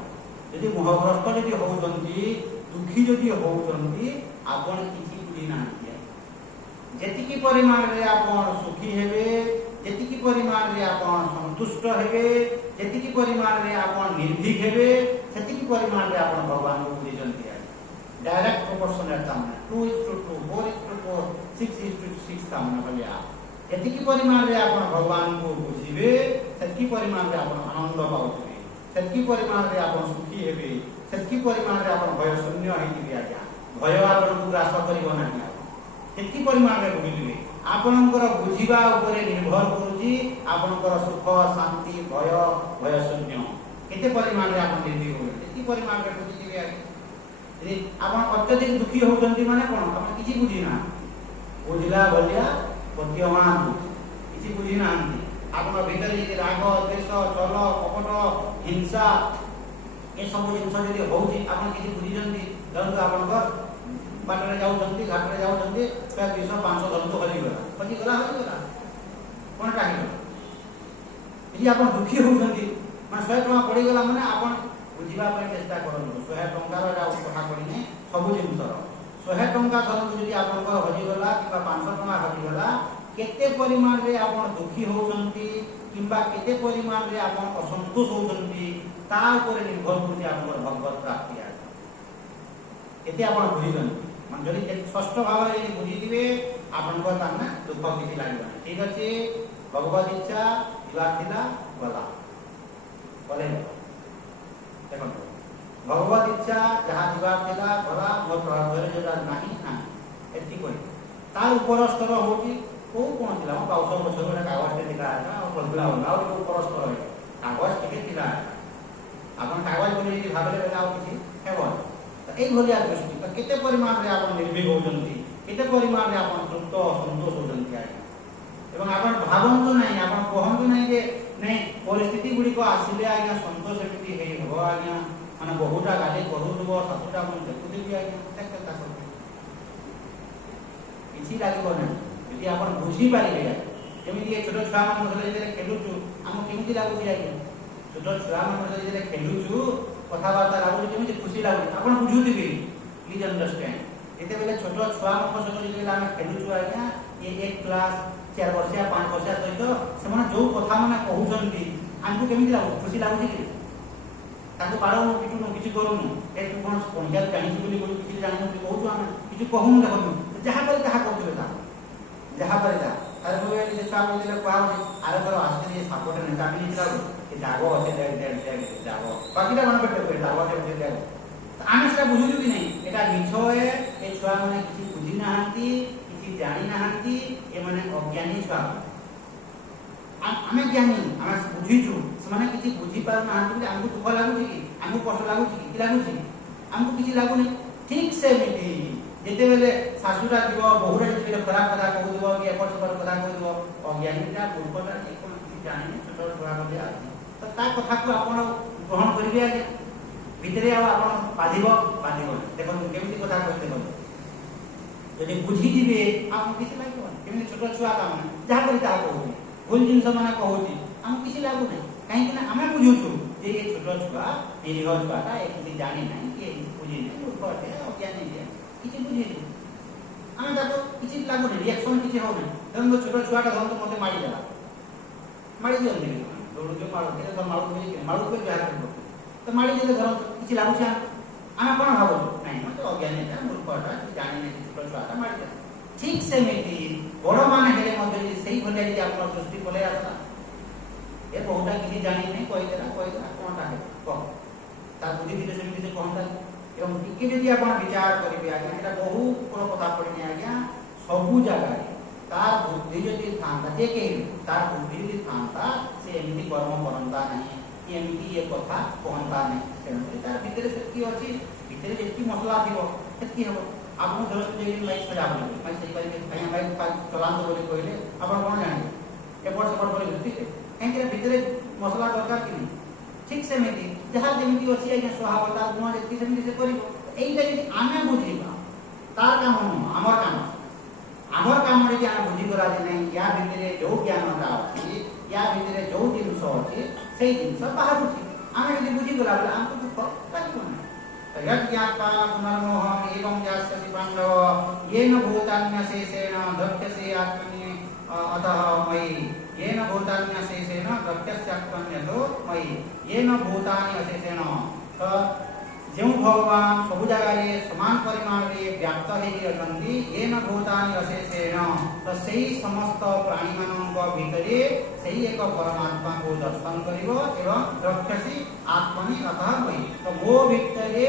यदि मोहग्रस्त यदि होउचंती, दुखी यदि होउचंती, आपण किछि बुझी नांती। जेतिकी परिमाण रे आपण सुखी हेबे, जेतिकी परिमाण रे आपण संतुष्ट हेबे, जेतिकी परिमाण रे आपण निर्भीक हेबे, सेतिकी परिमाण रे आपण भगवान को बुझिचंती। डायरेक्ट प्रोपोर्शनल तामने 2:2, 4:4, 6:6 तामने भलिया जेतिकी परिमाण रे आपण भगवान को बुझिबे, सेतिकी परिमाण रे आपण आनंद पाउथिबे, सेतिकी परिमाण रे आपण सुखी हेबे, सेतिकी परिमाण रे आपण भय शून्य हेइबे। आज्ञा भय आपनको ग्रास करिवो नाही, सेतिकी परिमाण रे बुझिबे। आपणकर बुझिबा उपरे निर्भर करूची आपणकर सुख शांति भय भय शून्य केते परिमाण रे आपण निर्भीक होबे एति परिमाण रे बुझी दिबे आगे यदि आपण अत्यधिक दुखी होउछंती माने कोन आपण किछि बुझी ना बुझिला बलिया पत्यमान किछि बुझी नांती आपण भीतर यदि राग द्वेष छल कपट हिंसा ए सब जिंस यदि होउची आपण किछि बुझी जंती जंतु आपण को बाटरे जाउछंती घाटरे जाउछंती त 200 500 जंतु हली गला कोन टाइम यदि आपण दुखी होउछंती माने 100 टका पड़ी गला माने आपण बुझिबा पय चेष्टा करनु 100 टका रा कथा करिने सब जिंसर 100 टका धरनु जदि आपण को हली गला किबा 500 टका हली गला केते परिमाण रे आपण दुखी होउछंती किबा केते परिमाण रे आपण असंतोष होउछंती ता ऊपर निर्भर करछि आपण भगवत प्राप्ति आ केते आपण बुझिजन मान जदि स्पष्ट भाव रे बुझि दिबे आपण को ताना दुख किछि लागबा ठीक अछि भगवत इच्छा दिवा थिला गला बोले देखो भगवत इच्छा जहां दिवा थिला गला मोर प्रभाव जोरा नाही ना एति कोइ तार ऊपर स्तर होची को कोन थिला पाउस बछर एक कागज ते दिला आ पडला आ ऊपर स्तर है कागज टिके थिला आपण कागज बोली कि भाबले बेला आ किछि हेबो त एई भलिया दृष्टि त केते परिमाण रे आपण निर्भीक होजंती केते परिमाण रे आपण तृप्त संतोष होजंती आ एवं आपण भावंतु नाही आपण कहंतु नाही जे नहीं परिस्थिति गुडी को आसिले आज्ञा संतोष एमिति हे हो आज्ञा माने बहुटा गाली करूथबो सातुटा मन देखुदिबी आज्ञा तक तक किछि लागबो नै यदि आपण बुझी पारिबे केमिति ए छोट छुआ मन मधे जे खेलुचु हम केमिति लागुची आज्ञा छोट छुआ मन मधे जे खेलुचु कथा बार्ता लागुची केमिति खुशी लागुची आपण बुझुदिबी प्लीज अंडरस्टैंड एते बेले छोट छुआ मन सहित जे हम खेलुचु आज्ञा ये एक क्लास 4 वर्षिया 5 वर्षिया सहित से माने जो कथा माने कहउछंती हमकु केमिति लागु खुशी लागुची कि ताको बारो किछु न किछु करूनु ए तू कोन पंचायत जानिछु बोली बोली किछु जानिनु कि कहउछु हम किछु कहउनु देखनु जहा पर ताहा कहउछु ता जहा पर ता अरे मोए जे छा बोली ले पाउ अरे तोर आस्ते जे सपोर्ट ने कामी नि लागु ए जागो আছে देख जागो बाकीटा मन पेट पे जागो देख आमे से बुझुलु कि नहीं एटा मिछो ए छुआ माने किछि बुझी नाहंती जानी नाहंती ए माने अज्ञानी छुआ आमे ज्ञानी आमे बुझिछु से माने किछि बुझी पार नाहंती हमकु दुख लागुची कि हमकु कष्ट लागुची कि लागुची हमकु किछि लागुनी ठीक से मिटी जेते बेले सासुरा दिबो बहुरा जेते खराब कथा कहू दिबो कि एपर सपर कथा कहू दिबो अज्ञानीटा मूर्खटा जे कोन किछि जानि छोट छुआ बजे आ त ता कथा को आपण ग्रहण करिबे आगे भितरे आपण बाधिबो देखो केमिति कथा कहते देखो यदि बुझी दिबे हम किछि लागो केमिति छोट छुआ का माने जहा करी ता कहू भूल जिंस माने कहूची हम किछि लागो नै काहे कि ना हमें बुझुछु जे ये छोट छुआ निरीह छुआटा ए किछि जानि नै कि बुझी नै मूर्खटे अज्ञानी जे किछि बुझी नै हम ताको किछि लागो नै रिएक्शन किछि हो नै धरन छोट छुआटा धरन मते मारी देला मारी दियंती दोडो के मारो के तो मारो के जहा करबो तो मारी देले धरन किछि लागुछ हम कोन भाबो नै मते अज्ञानीटा मूर्खटा जानि नै छोट छुआटा मारी दे ठीक से मिटी बड़ माने हेले मध्ये सेही भले जे आपन दृष्टि पले आसा ए बहुता किछि जानि नै कोइ देला कोनटा है को ता बुद्धि दिले सेमिति से कोनटा एवं टिके जदि आपन विचार करिवे आज्ञा एटा बहु पुरो कथा पडिने आज्ञा सबु जगह तार बुद्धि जदि थांता जे के तार बुद्धि जदि थांता से एमिति कर्म करंता नहीं एमिति ये कथा कहंता नहीं तेनु तार भितरे शक्ति अछि भितरे जेति मसला थिबो सेति हबो आपन दरस जे माइक सजा बोले मैं सही करके कहीं माइक चलान तो बोले कहले आपन कोन जाने एपर सपर बोले ठीक है एंके भितरे मसला दरकार कि नहीं ठीक से मिति जहा जेमिति अछि आज्ञा स्वभावता गुण जेति सेमिति से करिवो एइटा जे आमे बुझिबा तार काम हमर काम रे जे आ बुझि करा जे नहीं या भितरे जो ज्ञानता अछि या भितरे जो जिंस अछि सेही जिंस बाहर अछि आमे जे बुझि करा बला हमको दुख काटिबो ना यज्ञात्मा पुनर्मोहम एवं यास्यसि पांडव येन भूतान्यशेषेण द्रव्यसे आत्मनि अतः मयि येन भूतान्यशेषेण द्रव्यस्य आत्मन्यतो मयि येन भूतानि अशेषेण तो जो भगवान सब जगह समान परिमाण रे व्याप्त हेई अछंती येन भूतानि अशेषेण तो सेही समस्त प्राणी मानक भितरे सेही एक परमात्मा को दर्शन करिवो एवं द्रव्यसी आत्मनि अतः मयि तो मो भितरे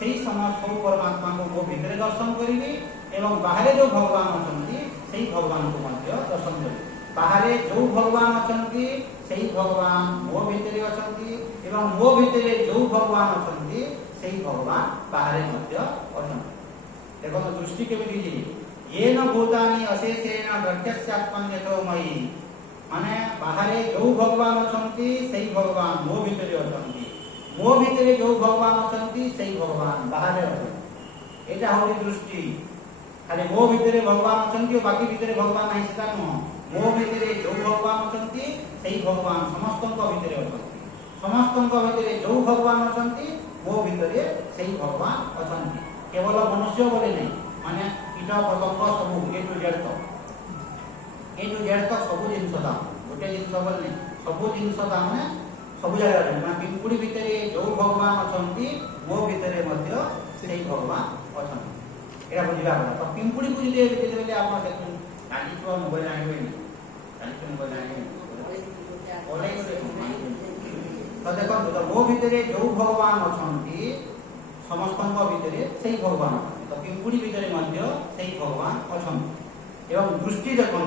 सेही समस्त परमात्मा को मो भितरे दर्शन करिवि एवं बाहर जो भगवान अछंती सेही भगवान को मध्य दर्शन करिवि बाहर जो भगवान अछंती सेही भगवान मो भितरे अछंती ଏବଂ ମୋ ଭିତରେ ଯୋଉ ଭଗବାନ ଅଛନ୍ତି ସେଇ ଭଗବାନ ବାହାରେ ମଧ୍ୟ ଅଛନ୍ତି। ଦେଖନ୍ତୁ ଦୃଷ୍ଟି କେମିତି ହେଇଛି, येन भूतानि अशेषेण द्रव्यस्यात्मन्यतोमयि, माने बाहरे जो भगवान अछंती सेही भगवान मो भितरे अछंती, मो भितरे जो भगवान अछंती सेही भगवान बाहरे अछंती। एटा होली दृष्टि। खाली मो भितरे भगवान अछंती और बाकी भितरे भगवान नाही सेटा न, मो भितरे जो भगवान अछंती सेही भगवान समस्तंक भितरे अछंती, समस्तंक भितरे जो भगवान अछंती मो भितरे सेही भगवान अछंती। केवल मनुष्य बोले नहीं, माने कीट पतंग सबू ए टू जेड तक सबू जिनस दाम गोटे जिनस बोले सबू जिनस दाम ने सबू जगह माने पिंपुड़ी भितर जो भगवान अछंती मो भितर मध्य सेही भगवान अछंती। एरा बुझिबा କଥା। तो पिंपुड़ी को जे बेले आपण से काली तो मोबाइल आइबे नहीं, काली तो मोबाइल आइबे ओले को तो देखो तो मो भितर जो भगवान अछंती समस्तंक भितर सेही भगवान अछंती। तो पिंपुड़ी भितर मध्य सेही भगवान अछंती। एवं दृष्टि देखो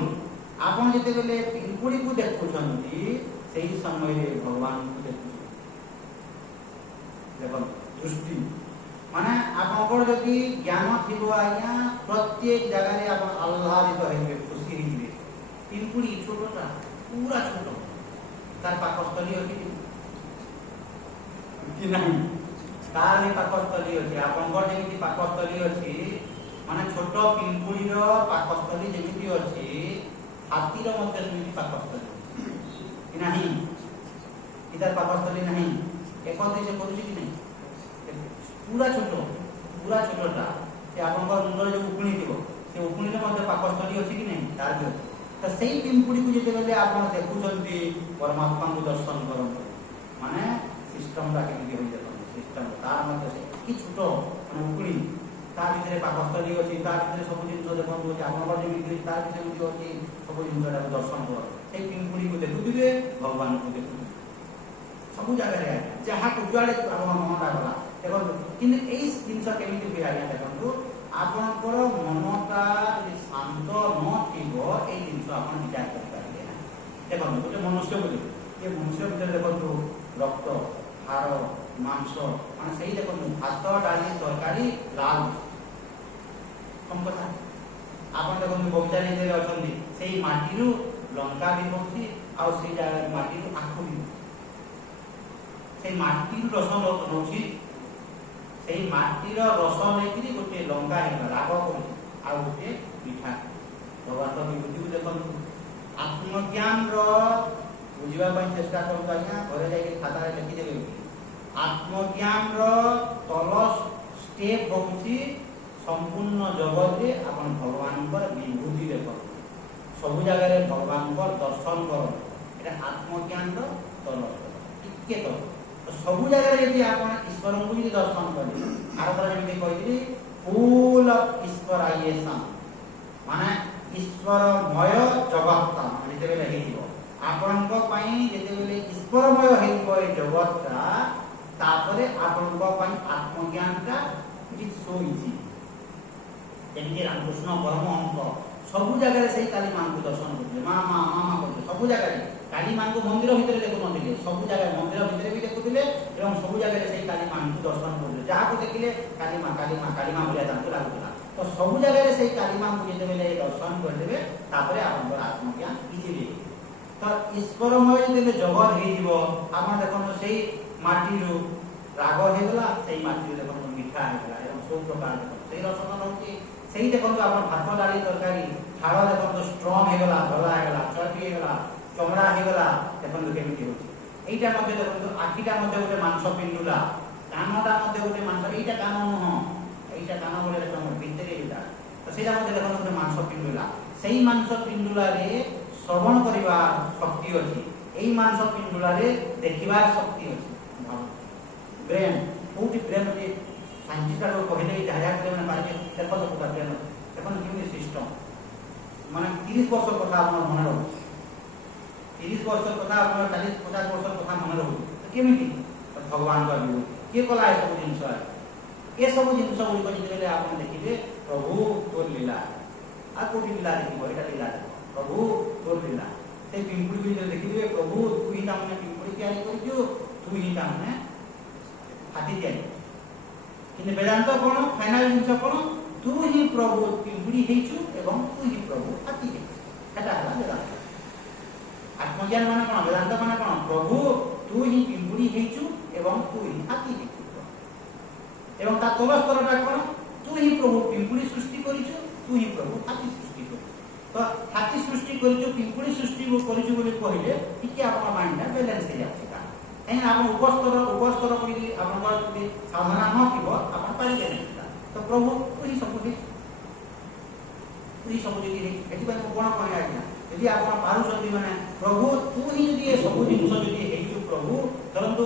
आपण जते बेले पिंपुड़ी को देखुछंती सेही समय रे भगवान को देखु। देखो दृष्टि माने आपनकर जदि ज्ञान थिबो आज्ञा प्रत्येक जगह रे आपण आह्लादित हेबे, खुशी हेबे। पिंपुड़ी छोटटा पूरा छोट तार पाकस्थली अछि कि नहीं, तार भी पाकस्थली अछि। आपनकर जेमिति पाकस्थली अछि माने छोट पिंपुड़ी रो पाकस्थली जेमिति अछि हाथी रो मध्य जेमिति पाकस्थली कि नहीं, इधर पाकस्थली नहीं एकते से करूछि कि नहीं, पूरा छोटटा से आपनकर मुंडर जो उकुणी दिबो से उकुणी रे मध्य पाकस्थली अछि कि नहीं, तार जो तो सेही पिंपुड़ी को जेते बेले आपण देखुछंती परमात्मा को दर्शन करंतु माने सिस्टम ता केमिति होई जातो, सिस्टम तार मध्य से कि छोट उकुणी तार भितरे पाकस्थली अछि, तार भितरे सब जिंस देखंतु जे आपनकर जेमिति तार भितरे जेमिति अछि सब जिंसटा दर्शन कर। सेही पिंपुड़ी को देखुथिबे भगवान को देखुथिबे सब जगह रे जहा को जुआडे आपण मनटा गला देखो। किंतु एई जिंस केमिति हुए आज्ञा देखंतु आपनकर मनटा यदि शांत न थिबो एई जिंस आपण विचार करि पारिबे ना। देखो गोटे मनुष्य बोले ये मनुष्य भितर देखंतु रक्त हाड़ मांस माने सही देखंतु भात डाली तरकारी लाल कम कथा। आपण देखंतु बगीचा रे जे अछंती सेही माटी रु लंका भी होछि आ सेही माटी रु आखु भी सेही माटी रु रस नउछि, सेही माटी रो रस लेकिरी गोटे लंका हे राग करूछि आ गोटे मीठा। भगवान तो विभूति को देखंतु आत्मज्ञान रो बुझिबा पई चेष्टा करतु आज्ञा घरे जाई खाता रे लिखि देबे। आत्मज्ञान रो तल स्टेप होछि संपूर्ण जगत रे आपण भगवान पर विभूति देखो, सब जगह रे भगवान पर दर्शन करो। एटा आत्मज्ञान रो तल टिके तो सब जगह रे यदि आपण ईश्वर को यदि दर्शन करी आर पर जेमि कहिली फुल ऑफ ईश्वराइजेशन माने ईश्वरमय जगतटा जेते बेले हेइबो आपनक पई जेते बेले ईश्वरमय हेइबो ए जगतटा तापरे आपनक पई आत्मज्ञानटा इज सो इजी। जेमि रामकृष्ण परमहंस सब जगह रे सेही काली मां को दर्शन करले, मामा करले सब जगह रे काली मां को मंदिर भितर देखु नथिले, सब जगह मंदिर भितर भी देखुथिले एवं सब जगह रे सेही काली मां को दर्शन करले। जहा को देखिले काली मां भलिया तांको लागुतला। तो सब जगह रे सेही काली मां को जेते बेले दर्शन करदेबे तापरे आपन आत्मज्ञान इजिली। तो ईश्वरमय जेते जगत हेइबो आपन देखन सेही माटी रु राग हेगला, सेही माटी रु देखन मीठा हेगला एवं सब प्रकार सेही रसन रहउची। सेही देखन आपन भात डाली तरकारी खाड़ा देखन स्ट्रॉंग हेगला, गला हेगला, चर्बी हेगला, चमड़ा हेगला देखन केमिति होची। एइटा मध्ये देखन आखिटा मध्ये गोटे मांस पिंडुला, कानटा मध्ये गोटे मांस, एइटा कान नह एइटा कान बोले देखन भितरे एइटा तो सेटा मध्ये देखन गोटे मांस पिंडुला। सेही मांस पिंडुला रे श्रवण करिवा शक्ति अछि, एई मांस पिंडुला रे देखिबा शक्ति अछि। ब्रेन कोठी ब्रेन जे साइंटिस्ट को कहले जाया के माने बारे देखो तो पुरा ब्रेन देखन केमिति सिस्टम माने 30 वर्ष कथा आपन मन रहो, 30 वर्ष कथा आपन 40-50 वर्ष कथा मन रहो तो केमिति भगवान का विभूति के कला है सब जिंस है ए सब जिंस गुडी को जेले आपन देखिबे प्रभु तोर लीला आ कोठी लीला देखिबो एटा लीला प्रभु तोर लीला से पिंपुड़ी भी देखिबे प्रभु तू ही तामने पिंपुड़ी तैयारी करियो, तू तू ही तामने हाथी दिया कि वेदांत कौन फाइनाल जिनस कौन तू ही प्रभु पिंपुड़ी हेचु एवं तू ही प्रभु हाथी हेचु एटा हला वेदांत आत्मज्ञान माने कौन वेदांत माने कौन प्रभु तू ही पिंपुड़ी हेचु एवं तू ही हाथी हेचु एवं ता तल स्तरटा कौन तू ही प्रभु पिंपुड़ी सृष्टि करिछु तू ही प्रभु हाथी सृष्टि करिछु तो हाथी सृष्टि करिछु पिंपुड़ी सृष्टि करिछु बोली कहिले टिके आपन माइंडा बैलेंस हे जाछि का एन आपन उपस्तर करी आपन যদি साधना न थिबो आपन पारिबे नै तो प्रभु तू ही सब कुछ तू ही सब जदी एति बाय कोन कोन आज्ञा यदि आपन पारुसती माने प्रभु तू ही जदी ए सब जिनिस जदी हेइछु प्रभु परंतु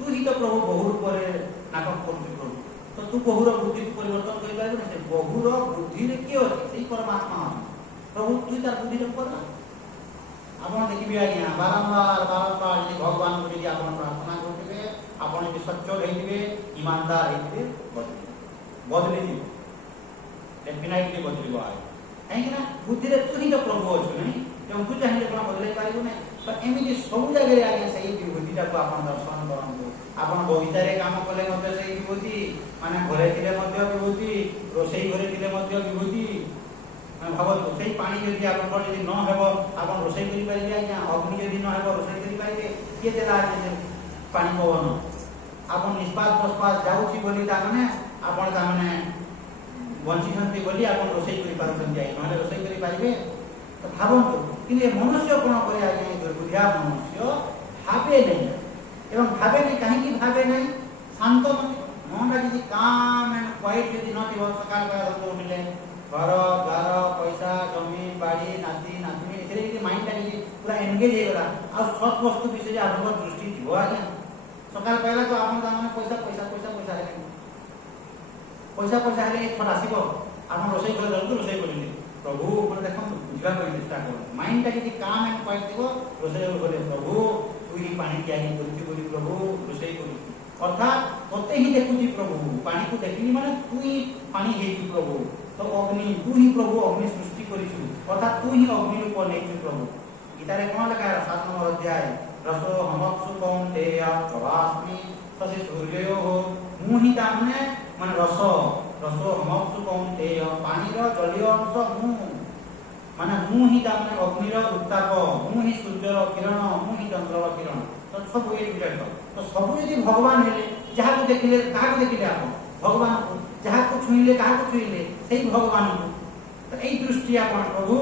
तू ही तो प्रभु बहु रूप रे नाटक करछु प्रभु तो तू बहुर बुद्धि को परिवर्तन करि पारिबे से बहुर बुद्धि रे की अछि सेही परमात्मा प्रभु तू तार बुद्धि रे करना आपण देखिबे आज्ञा बारंबार जे भगवान को यदि आपण प्रार्थना करबे आपण यदि सच्चोट हेइबे ईमानदार हेइबे बदली जी डेफिनेटली बदली आए कहीं ना बुद्धि रे तू ही तो प्रभु अछि नहीं एवं तू चाहिए कोन बदलै पारिबो नै तो एमिति सब जगह आगे सही विभूतिटा को आपण दर्शन करंतु आपण बगीचा रे काम कले मध्ये सही विभूति माने घरे थिले मध्ये विभूति रोसई घरे थिले मध्ये विभूति भाबतो सही पानी यदि आपण पर यदि न हेबो आपण रोसई करि पारिबे आज्ञा अग्नि यदि न हेबो रोसई करि पारिबे के देला जे पानी पवन आपण निष्पास प्रश्वास जाउछि बोली ता माने आपण ता माने बंची हंती बोली आपण रोसई करि पारुछन जाई नले रोसई करि पारिबे तो भाबतो कि मनुष्य कोन करे आज्ञा दुर्बुद्धिया मनुष्य भाबे नै एवं भाबे नै काहे कि भाबे नै शांत मनटा यदि काम एंड क्वाइट यदि न थिबो सकाल बेला तो मिले घर घर पैसा जमी बाड़ी नाती नातनी एथरे यदि माइंडटा यदि पूरा एंगेज हे गला आ सब वस्तु विषय आपन दृष्टि थिबो आज्ञा सकाल बेला तो आपन दाना पैसा पैसा पैसा पैसा हे पैसा पैसा हेले थोड़ा आसीबो आपन रोसई करे दरु रोसई करिले प्रभु मन देखम बुझला कोइ चेष्टा करो माइंडटा यदि काम एंड क्वाइट थिबो रोसई करे प्रभु तू ही पानी त्यागी करछि बोली प्रभु रोसई करछि अर्थात तोते ही देखुछि प्रभु पानी को देखली माने तू ही पानी हेछि प्रभु तो अग्नि तू ही प्रभु अग्नि सृष्टि करिछु अर्थात तू ही अग्नि रूप नेछु प्रभु गीतारे कोन लगा 7 नंबर अध्याय रसो हमत्सु कौन्तेय प्रभास्मि तसे सूर्ययो मु ही तामने माने रसो हमत्सु कौन्तेय पानी रो जलीय अंश मु माने मु ही तामने अग्नि रो उत्ताप मु ही सूर्य रो किरण मु ही चंद्र रो किरण तो सब ये विराट तो सब यदि भगवान हेले जहा को देखिले काहा को देखिले आप भगवान को जहा को छुइले काहा को छुइले सेही भगवान को तो एई दृष्टि आपण प्रभु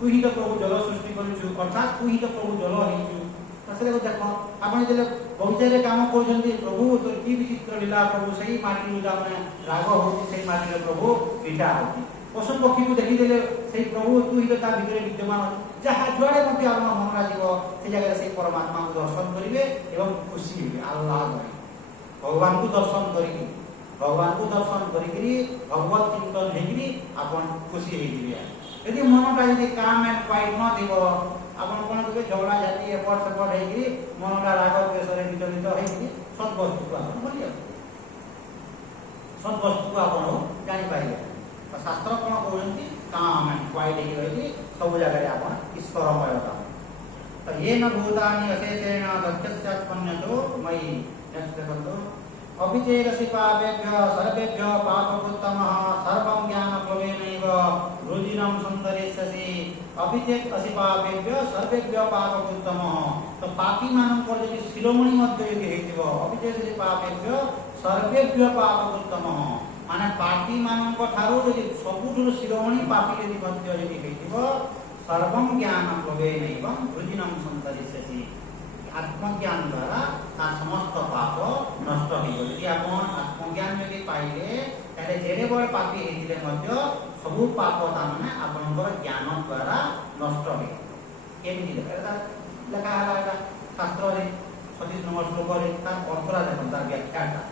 तू ही तो प्रभु जल सृष्टि करिछु अर्थात तू ही तो प्रभु जल हेछु तसले देखो आपण जे बगीचा रे काम करछन्ती प्रभु तो की विचित्र लीला प्रभु सेही माटी उ जाने राग होती सेही माटी रे प्रभु पीठा होती पशु पक्षी को देखि देले सेही प्रभु तू ही तो ता भीतर विद्यमान जहा जुआडे मते आपण मन राजिबो से जगह से परमात्मा को दर्शन करिवे एवं खुशी हेबे अल्लाह करी भगवान को दर्शन करिके भगवान को दर्शन करिकरी भगवत चिंतन हेकरी आपण खुशी हेजिबे यदि मनटा यदि काम एंड क्वाइट न दिबो आपण कोन कबे झगड़ा जाति एपट सेपट हेकरी मनटा राग द्वेषरे विचलित हेकरी सत वस्तु को आपण बोलियो सत वस्तु को आपण जानि पाइबे तो शास्त्र कोन कहउंती काम एंड क्वाइट हेकरी रही सब जगह रे आपण ईश्वरमय काम तो ये न भूतानि अशेषेण दक्षस्यात्मन्यतो मयि नेक्स्ट देखो अभिचेरसि पापेभ्य सर्वेभ्य पापकृत्तमः सर्वं ज्ञानप्लवेनैव रुजिनं सन्दरेष्यसि अभिचेत असि पापेभ्य सर्वेभ्य पापकृत्तमः तो पापी मानकर यदि शिरोमणि मध्य यदि हेतिबो अभिचेरसि पापेभ्य सर्वेभ्य पापकृत्तमः माने पापी मानक ठारो यदि सबुठुर शिरोमणि पापी यदि मध्य यदि हेतिबो सर्वं ज्ञानप्लवेनैव रुजिनं सन्दरेष्यसि आत्मज्ञान द्वारा तार समस्त पाप नष्ट हो गयो यदि आपण आत्मज्ञान यदि पाइले ताले जेडे बड़ पापी हेतिले मध्य सब पाप ता माने आपनकर ज्ञान द्वारा नष्ट हो केमिति लेखा हला शास्त्र रे 36 नंबर श्लोक रे तार अर्थरा देखन तार व्याख्याटा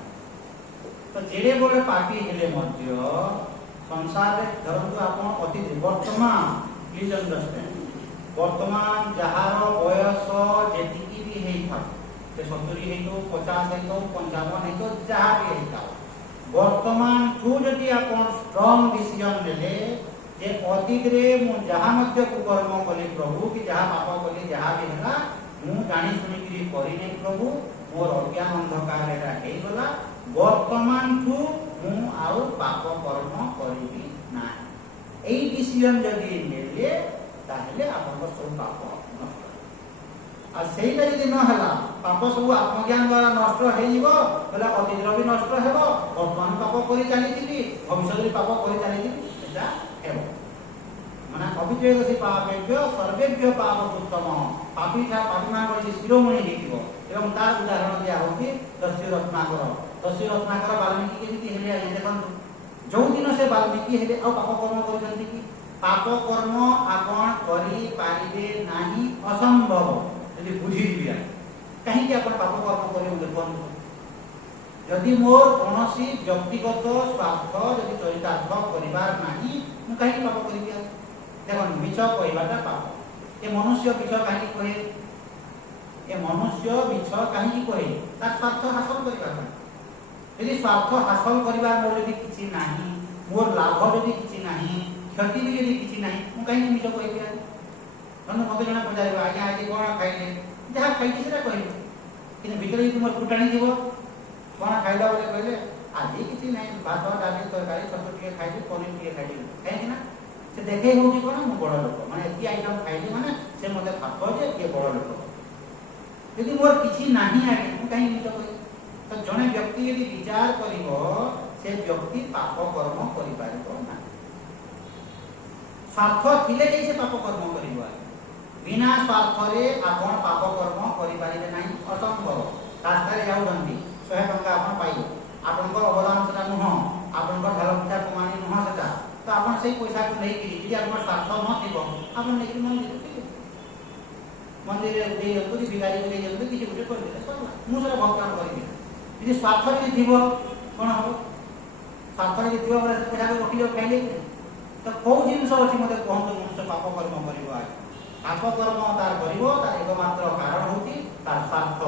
तो जेडे बड़ पापी हेले मध्य संसार रे धरंतु आपण अति वर्तमान प्लीज अंडरस्टैंड वर्तमान जहार बयस जेतिकी भी हेइथा से 70 हेतो 50 हेतो 55 हेतो जहा भी हेता वर्तमान तू जति आपण स्ट्रांग डिसीजन लेले जे अतीत रे मु जहा मध्य कुकर्म कले प्रभु कि जहा पाप कले जहा भी हला मु जानि सुनि कि करि नै प्रभु मोर अज्ञान अंधकार एटा हे गला वर्तमान ठू मु आउ पाप कर्म करिबी ना एई डिसीजन जदी नेले ताहले आपन सब पाप नष्ट आ सेइटा जदी न हला पाप सब आत्मज्ञान द्वारा नष्ट हे जीवो बोला अतीत भी नष्ट हेबो वर्तमान पाप करि चली दिबी भविष्य रे पाप करि चली दिबी सेटा हेबो माने अभिचेदसि पापेभ्यो सर्वेभ्यो पापकृतम पापीठा पापीमान को शिरोमणि हेतिबो एवं तार उदाहरण दिया होती दस्यु रत्नाकर वाल्मीकि केमिति हेले आइ देखंतु जो दिन से वाल्मीकि हेले आ पाप कर्म करछन्ति कि पाप कर्म आपण करि पारिबे नाही असंभव यदि बुझी दिया कहीं कि आपण पाप कर्म करियो देखंतु यदि मोर कोनोसी व्यक्तिगत स्वार्थ यदि चरितार्थ करिवार नाही मु कहीं पाप करिया देखन मिछ कहबाटा पाप ए मनुष्य मिछ कहीं कहे ए मनुष्य मिछ कहीं कहे तार स्वार्थ हासिल करिबा यदि स्वार्थ हासिल करिबा मोर यदि किछि नाही मोर लाभ यदि किछि नाही क्षति भी यदि किछि नाही मु कहीं मिछ कहबिया तनु मते जणा पजारिबा आज्ञा आजि कोन खाइले जहा खाइछि सेटा कहबी किने भितरे यदि मोर फुटाणी दिबो कोन खाइला बोले कहले आजि किछि नाही भात डाली तरकारी छतु टिके खाइछि पनीर टिके खाइछि काहे ना से देखे होची कोन मु बड़ लोक माने एती आइटम खाइली माने से मते भात जे के बड़ लोक यदि मोर किछि नाही आगे मु कहीं मिछ कहै तो जने व्यक्ति यदि विचार करिवो से व्यक्ति पाप कर्म करि पारिबो ना स्वार्थ थिले जे से पाप कर्म करिवो बिना स्वार्थ रे आपण पाप कर्म करि पारिबे नाही असंभव रास्ता रे जाउछन्ती 100 टका आपण पाइबो आपनकर अवदान सेटा नुह आपनकर ढाल पिठा प्रमाणी नुह सेटा तो आपण सेई पैसा को नै कि यदि आपण स्वार्थ न थिबो आपण नै कि मंदिर रे दे यंतु भिखारी को दे यंतु किछि गुटे कर दिले सरला मु सेटा भक्तान करिबि यदि स्वार्थ रे थिबो कोन हो स्वार्थ रे थिबो बरे पैसा को रखियो खाइले तो को जिंस अछि मते कहंतु मनुष्य पाप कर्म करिवो आ पाप कर्म तार करिवो तार एकमात्र कारण होती तार स्वार्थ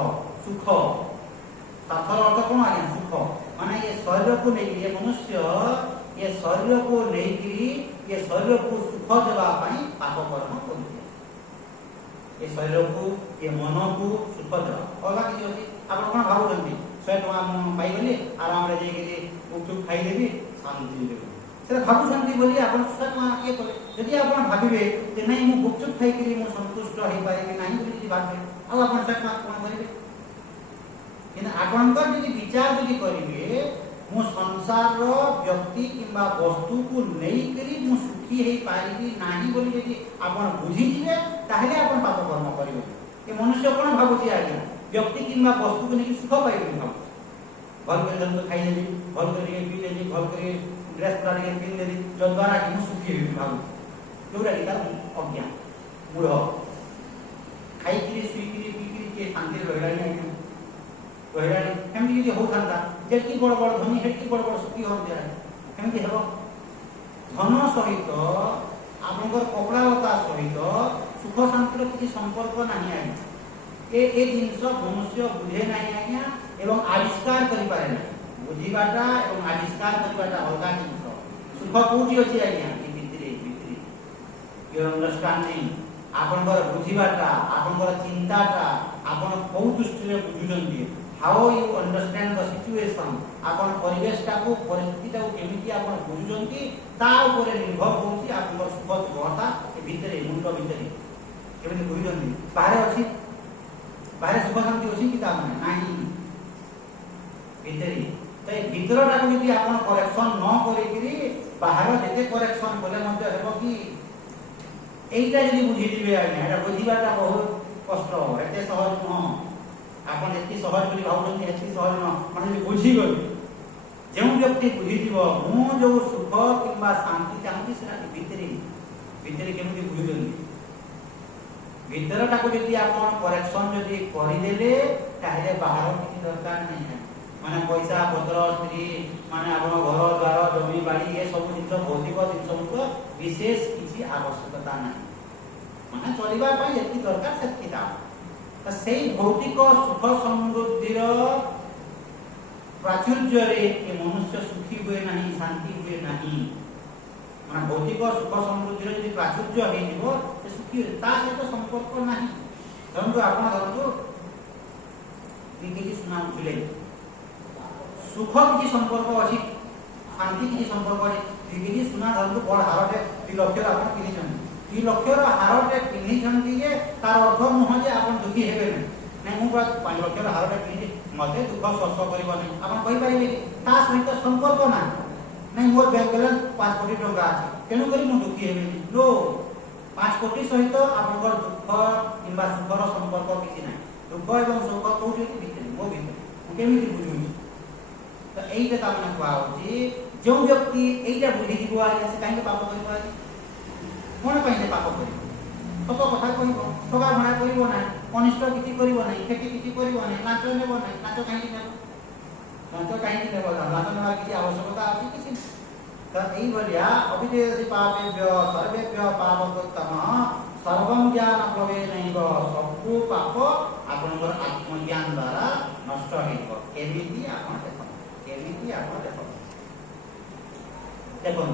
सुख स्वार्थर अर्थ कोन आगे सुख माने ये शरीर को नै ये मनुष्य ये शरीर को नै ये शरीर को सुख देबा पई पाप कर्म करिवो ए शरीर को ए मन को सुख देबा अलगा किछि अछि आपण कोन भाबुछन्ति 100 टका मु पाइ गेली आराम रे जे कि गुपचुप खाइ लेबी शांति देबी से भाबुछन्ति बोली आपण 100 टका के करे यदि आपण भाबिबे जे नै मु गुपचुप खाइ केली मु संतुष्ट होई पारिबे नाही बोली यदि भाबबे आ आपण 100 टका कोन करिबे किन आपणकर यदि विचार यदि करिबे मु संसार रो व्यक्ति किंबा वस्तु को नै करी मु सुखी हेई पारिबी नाही बोली यदि आपण बुझी जिवे ताहले आपण पाप कर्म करिबे ए मनुष्य कोन भाबुची आज्ञा व्यक्ति किंबा वस्तु को नै सुख पाइबे भाव भल करे जंतु खाइ लेली भल करे पी लेली भल करे ड्रेस प्राणी पिन लेली जो द्वारा कि मु सुखी हेबी भाव जोरा कि तार अज्ञान मूढ़ खाइ कि सुई कि पी कि के शांति रहलानी आज्ञा कहलानी एमती यदि होथांता जेकी बड़ बड़ धनी हेकी बड़ बड़ सुखी हो जाय एमती हेबो धन सहित आपनकर कपड़ा लता सहित सुख शांतिर किछि संपर्क नाही आइ ए जिंस मनुष्य बुझे नाही आज्ञा एवं आविष्कार करि पारे नाही बुझिबाटा एवं आविष्कार करिबाटा अलगा जिंस सुख कोठी अछि आज्ञा ए भितरे यू अंडरस्टैंडिंग आपनकर बुझिबाटा आपनकर चिंताटा आपन को दृष्टि रे बुझुचंती how you understand the situation आपन परिवेश को परिस्थिति को केमिति आपन बुझुचंती ता ऊपर निर्भर होची आपन सुख दुखता ए भितरे मुंड भितरे केमिति बुझुचंती बाहर अछि बाहर सुख शांति अछि कि ता माने नाही भितरे तो ए भितरटा को यदि आपन करेक्शन न करे कि बाहर जेते करेक्शन बोले मध्ये हेबो कि एइटा यदि बुझि दिबे आज्ञा एटा बुझिबाटा बहुत कष्ट एते सहज न आपन एति सहज बोली भाउछन एति सहज न माने जे बुझी गली जेउ व्यक्ति बुझी दिबो मु जो सुख किबा शांति चाहती सेना भितरे केमति बुझुचंती भितरटा को यदि आपन करेक्शन यदि करि देले ताहले बाहर किछि दरकार नै है माने पैसा पत्र स्त्री माने आपन घर द्वार जमी बाड़ी ए सब जिंस भौतिक जिंस को विशेष किछि आवश्यकता नै माने चलिबा पई एति दरकार सेति दा त सेई भौतिक सुख समृद्धिर प्राचुर्य रे ए मनुष्य सुखी होए नाही शांति होए नाही माने भौतिक सुख समृद्धिर यदि प्राचुर्य हे दिबो से सुखी ता सहित संपर्क नाही परंतु आपण धरतो କିଛି ସୁନା ଉଠିଲେ ସୁଖ କିଛି ସମ୍ପର୍କ ଅଛି শান্তি কিছু সম্পর্ক আছে 2 কেজি সোনা ধরন্তু বড় হারটে 2 লক্ষর আপন কিনিছন্তি 2 লক্ষর হারটে কিনিছন্তি যে তার অর্থ নহ যে আপন দুঃখী হেবে না মু 5 লক্ষর হারটে কিনি মতে দুঃখ স্পর্শ করিব না আপন কই পারিবে তা সহিত সম্পর্ক না নাই মোর ব্যাংক ব্যালেন্স 5 কোটি টাকা আছে কেন করি মু দুঃখী হেবে নো 5 কোটি সহিত আপনকৰ দুঃখ কিংবা সুখৰ সম্পর্ক কিছু নাই দুঃখ এবং সুখ কোটি ভিতরে মো ভিতরে কেমিতি বুঝুছি তো এইটা তার মানে কোয়া হচ্ছে যে ব্যক্তি এইটা বুঝি দিব আগে সে কাহিঁকি পাপ করিব আগে মনে পাইলে পাপ করিব সত কথা কহিব ঠগা ভড়া করিব না অনিষ্ট কিছু করিব না ক্ষতি কিছু করিব না নাচ নেব না নাচ কাহিঁকি নেব নাচ নেওয়ার কিছু আবশ্যকতা আছে কিছু তো এইভাবে অভিদেশী পাপেভ্য সর্বেভ্য পাপকৃতম সর্বম জ্ঞান প্রবেশৈব সবু পাপ আপনার আত্মজ্ঞান দ্বারা নষ্ট হইব কেমিতি আপন দেখুন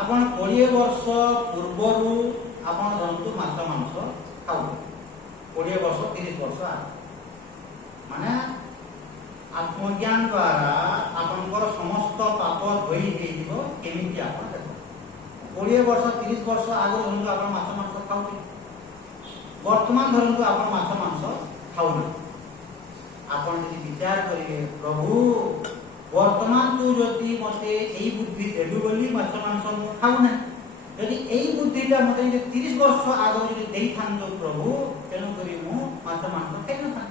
আপন 20 বর্ষ পূর্বরু আপন ধরন্তু মাছ মাংস খাও 20 বর্ষ 30 বর্ষ মানে আত্মজ্ঞান দ্বারা আপনকৰ সমস্ত পাপ ধোই হইব কেমিতি আপন দেখুন 20 বর্ষ 30 বর্ষ আগে ধরন্তু আপন মাছ মাংস খাও বর্তমান ধরন্তু আপন মাছ মাংস খাও না আপন যদি বিচার করিবে প্রভু বর্তমান তু যদি মতে এই বুদ্ধি দেবু বলি মাছ মাংস খাও না যদি এই বুদ্ধিটা মতে 30 বর্ষ আগে যদি দেই থান্ত প্রভু কেন করি মু মাছ মাংস খাই না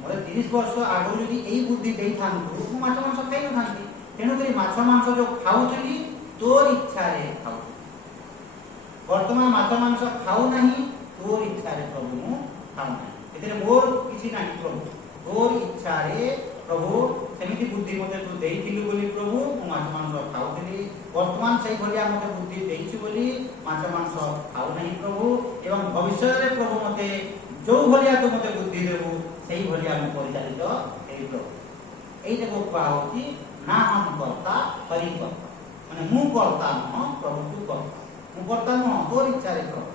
মতে 30 বর্ষ আগে যদি এই বুদ্ধি দেই থান্ত মু মাছ মাংস খাই না থাকি কেন করি মাছ মাংস যে খাউছলি তোর ইচ্ছারে খাও বর্তমান মাছ মাংস খাও নাহি তোর ইচ্ছারে প্রভু মু খাও না এতে মোর কিছু নাই প্রভু তোর ইচ্ছারে প্রভু সেমিতি বুদ্ধি মতে তু দেইছিলু বলি প্রভু মু মাছ মাংস খাউছিলি বর্তমান সেই ভলিয়া মতে বুদ্ধি দেইছি বলি মাছ মাংস খাও নাই প্রভু এবং ভবিষ্যতে প্রভু মতে যৌ ভলিয়া তু মতে বুদ্ধি দেবু সেই ভলিয়া আমি পরিচালিত এই প্রভু এইটাকে কোয়া হচ্ছে না হম কর্তা হরি কর্তা মানে মু কর্তা নহ প্রভু তু কর্তা মু কর্তা নহ তোর ইচ্ছারে প্রভু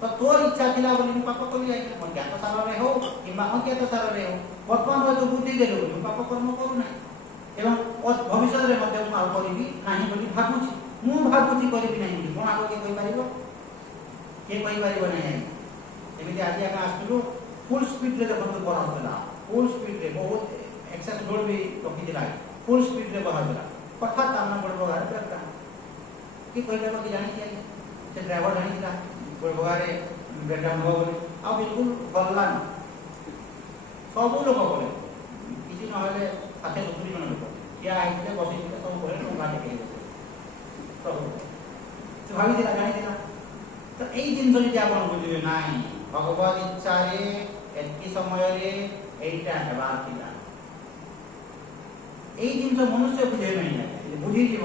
তো তোর ইচ্ছা ଥିଲା বলি মু পাপ করি আইছি মন জ্ঞাত সাରରେ হও কিংবা অজ্ঞাত সাରରେ হও বর্তমান হয়তো বুদ্ধি দেলে বলি পাপ কর্ম করু নাই এবং ভবিষ্যতে মধ্যে মু আর করিবি নাই বলি ভাবুছি মু ভাবুছি করিবি নাই বলি কোন আগে কই পারিব কে কই পারিব নাই এমিতি আଜି ଆମେ ଆସିଲୁ ফুল স্পিড রে দেখନ୍ତୁ বঢ়াউଥିଲା ফুল স্পিড রে বহুত এক্সেস লোড ବି ରଖିଥିଲା ফুল স্পিড ରେ ବঢ়ାଉଥିଲା ହଠାତ୍ ଆମେ ବଡ଼ ଗାଡ଼ି ପୁରା কি କହିଲା କି ଜାଣିଛି ସେ ଡ୍ରାଇଭର ଜାଣିଥିଲା বড় ব্রেকডাউন হব বলে আর বিলকুল বললাম সবু লোক বলে কিছু নহলে 60-70 জন লোক ইয়া আইলে বসেছিল সব বলে টোকা দেখে গেছে সব তো ভাবিছিলা জানিছিলা তো এই জিনিস যদি আপন বুঝিবে নাই ভগবত ইচ্ছারে এতকি সমୟରେ এইটা হেবার ଥିଲା এই জিনিস মনুষ্য বুঝে নাই বুঝি দিব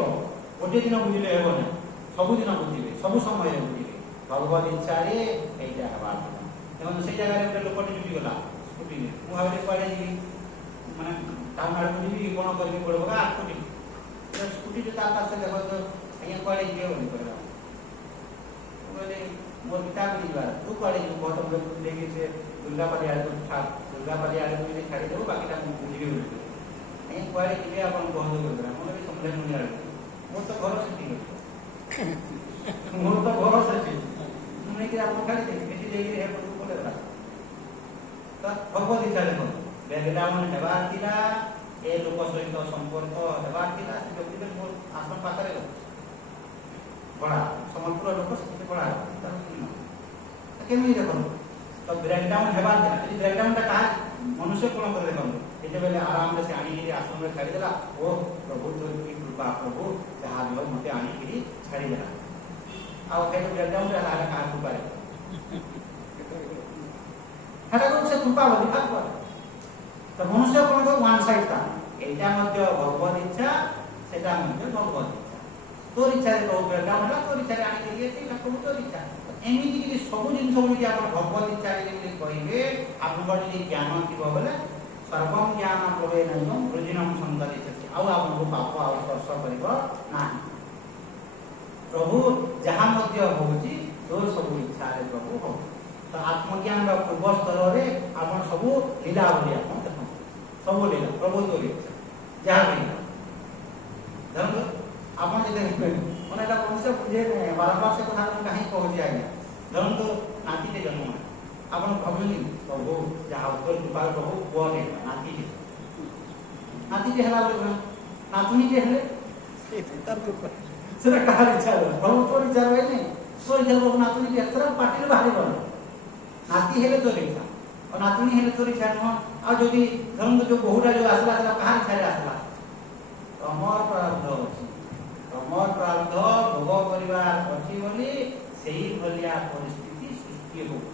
গোটে দিন বুঝিলে ହେବ না সবু দিন বুঝিবে সবু সমୟରେ বুঝিবে ভগবত ইচ্ছারে এইটা হেবার এবং সেই জায়গায় একটা লোকটি জুটি গলা স্কুটি মু ভাবিলি কুয়াড়ে যাবি মানে টাউন আড়କୁ ଯିବି କ'ଣ କରିବି ପଡ଼ିବ କା ସ୍କୁଟି ସ୍କୁଟିରେ ତା ପାଖରେ ଦେଖ ତ ଆଜ୍ଞା କୁଆଡ଼େ ଯିବେ ବୋଲି କହିଲା କହିଲେ ମୋର ପିତାକୁ ଯିବାର ତୁ କୁଆଡ଼େ ଯିବୁ ବହୁତ ନେଇକି ସେ ଦୁର୍ଗାପାଲି ଆଡ଼କୁ ଦୁର୍ଗାପାଲି ଆଡ଼କୁ ଯଦି ଛାଡ଼ିଦେବୁ ବାକିଟା ମୁଁ ବୁଝିବି ବୋଲି ଆଜ୍ଞା କୁଆଡ଼େ ଯିବେ ଆପଣ କୁହନ୍ତୁ କରିଦେଲା ମୋର ବି ସମଲେଇ ମନ୍ଦିର ଆଡ଼କୁ ମୋର ତ ଘର ସେଠି ମୋର ତ ଘର ସେଠି ନେଇକି ଆପଣ ଛାଡ଼ିଦେବି ସେଠି ଯାଇକି ହେପଟକୁ ପଳେଇଲା ତ ଭଗବତ ଇଚ୍ଛା ଦେଖନ୍ତୁ ବ୍ୟାକଗ୍ରାଉଣ୍ଡ ହେବାର ଥିଲା ଏ ଲୋକ ସହିତ ସମ୍ପର୍କ ହେବାର ଥିଲା ସେ ବ୍ୟକ୍ତିରେ ମୋର ଆଶ୍ରମ ପାଖରେ ପଢ଼ା ସମ୍ବଲପୁର ଲୋକ ସେଠି ପଢ଼ା କେମିତି ଦେଖନ୍ତୁ ତ ବ୍ରେକଡାଉନ୍ ହେବାର ଥିଲା ଯଦି ବ୍ରେକଡାଉନ୍ଟା କାହା ମନୁଷ୍ୟ କ'ଣ করে ଦେଖନ୍ତୁ ଯେତେବେଳେ ଆରାମରେ ସେ ଆଣିକିରି ଆଶ୍ରମରେ ଛାଡ଼ିଦେଲା ଓ ପ୍ରଭୁ ତୋର କି କୃପା ପ୍ରଭୁ ଯାହା ବି ହଉ ମୋତେ ଆଣିକିରି ଛାଡ଼ିଦେଲା ଆଉ କେବେ ବ୍ରେକଡାଉନ୍ରେ ହେଲା କାହା କୃପାରେ ସେଟାକୁ ସେ କୃପା ବୋଲି ଭାବ ତ ମନୁଷ୍ୟ କ'ଣ ୱାନ୍ ସାଇଡ୍ ତା এইটা মধ্যে ভগবত ইচ্ছা সেটা মধ্যে ভগবত ইচ্ছা তোর ইচ্ছারে প্রভু ব্রেকডাউন ହେଲା তোর ইচ্ছাରେ ଆଣିକି দিয়েছে এটা প্রভু তোর ইচ্ছা এমিতি যদি ସବୁ ଜିନିଷ যদি ଆପଣ ଭଗବତ ଇଚ୍ଛାରେ ଯଦି କହିବେ ଆପଣଙ୍କର ଯଦି ଜ୍ଞାନ ଥିବ ବୋଲେ ସର୍ବଂ ଜ୍ଞାନ ପ୍ରବେନଂ ବୃଜିନଂ ସନ୍ତରିଷ୍ୟତି ଆଉ ଆପଣଙ୍କୁ ପାପ ଆଉ ସ୍ପର୍ଶ କରିବ ନାହିଁ ପ୍ରଭୁ ଯାହା ମଧ୍ୟ ହଉଛି ତୋର ସବୁ ଇଚ୍ଛାରେ ପ୍ରଭୁ ହଉ ତ ଆତ୍ମଜ୍ଞାନର ପୂର୍ବ ସ୍ତରରେ ଆପଣ ସବୁ ଲୀଳା ବୋଲି ଆପଣ ଦେଖନ୍ତୁ ସବୁ ଲୀଳା ପ୍ରଭୁ ତୋରି ଯାହା ବି ଦେଖନ୍ତୁ ଆପଣ ଯଦି ମାନେ ଏଇଟା ମଣିଷ ବୁଝେ ବାରମ୍ବାର ସେ କଥା ମୁଁ କାହିଁକି କହୁଛି ଆଜ୍ଞା ଧରନ୍ତୁ ନାତିଟେ ଜନ୍ମ ଆପଣ ଭାବୁଛନ୍ତି ପ୍ରଭୁ ଯାହା ଉପରେ କୃପା ପ୍ରଭୁ ପୁଅଟେ ନାତିଟେ ହେଲା ବୋଲି ନାତୁଣୀଟେ ହେଲେ ସେଟା କାହାର ଇଚ୍ଛା ହେଲା ପ୍ରଭୁ ତୋର ଇଚ୍ଛା ରହେ ନାହିଁ ତୋର ଇଚ୍ଛା ପ୍ରଭୁ ନାତୁଣୀଟେ ସେଟା ପାଟିରେ ବାହାରିବ ନାତି ହେଲେ ତୋର ଇଚ୍ଛା ଆଉ ନାତୁଣୀ ହେଲେ ତୋର ଇଚ୍ଛା ନୁହଁ ଆଉ ଯଦି ଧରନ୍ତୁ ଯୋଉ ବହୁଟା ଯୋଉ ଆସିଲା ସେଟା କାହାର ଇଚ୍ଛାରେ ଆସିଲା ତମର ପ୍ରାରବ୍ଧ ଅଛି ତମର ପ୍ରାରବ୍ଧ ଭୋଗ କରିବାର ଅଛି ବୋଲି ସେଇ ଭଳିଆ ପରିସ୍ଥିତି ସୃଷ୍ଟି ହଉଛି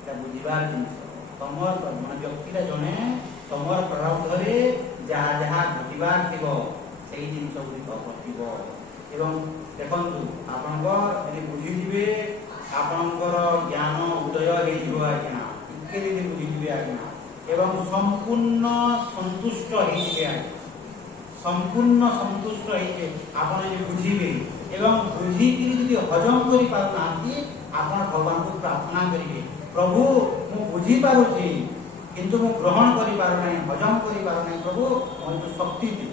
এটা বুঝিবার জিনিস তোমার মানে ব্যক্তিটা জনে তোমার প্রারব্ধরে যাহা যাহা ঘটিবার থিব সেই জিনিস গুড়িক ঘটিব এবং দেখন্তু আপনার যদি বুঝিଯିବେ আপনার জ্ঞান উদয় হয়েଯିବ আজ্ঞা ଟିକେ যদি বুঝিଯିବେ আজ্ঞা এবং সম্পূর্ণ সন্তুষ্ট হয়েଯିবে আজ্ঞা সম্পূর্ণ সন্তুষ্ট হয়েছে আপনার যদি বুঝিবে এবং বুঝিকি যদি হজম করে পারুনাহান্তি আপনার ভগবানকে প্রার্থনা করিবে প্রভু মু বুঝি পারুছি কিন্তু মু গ্রহণ করি পারু নাই হজম করি পারু নাই প্রভু মতো শক্তি দি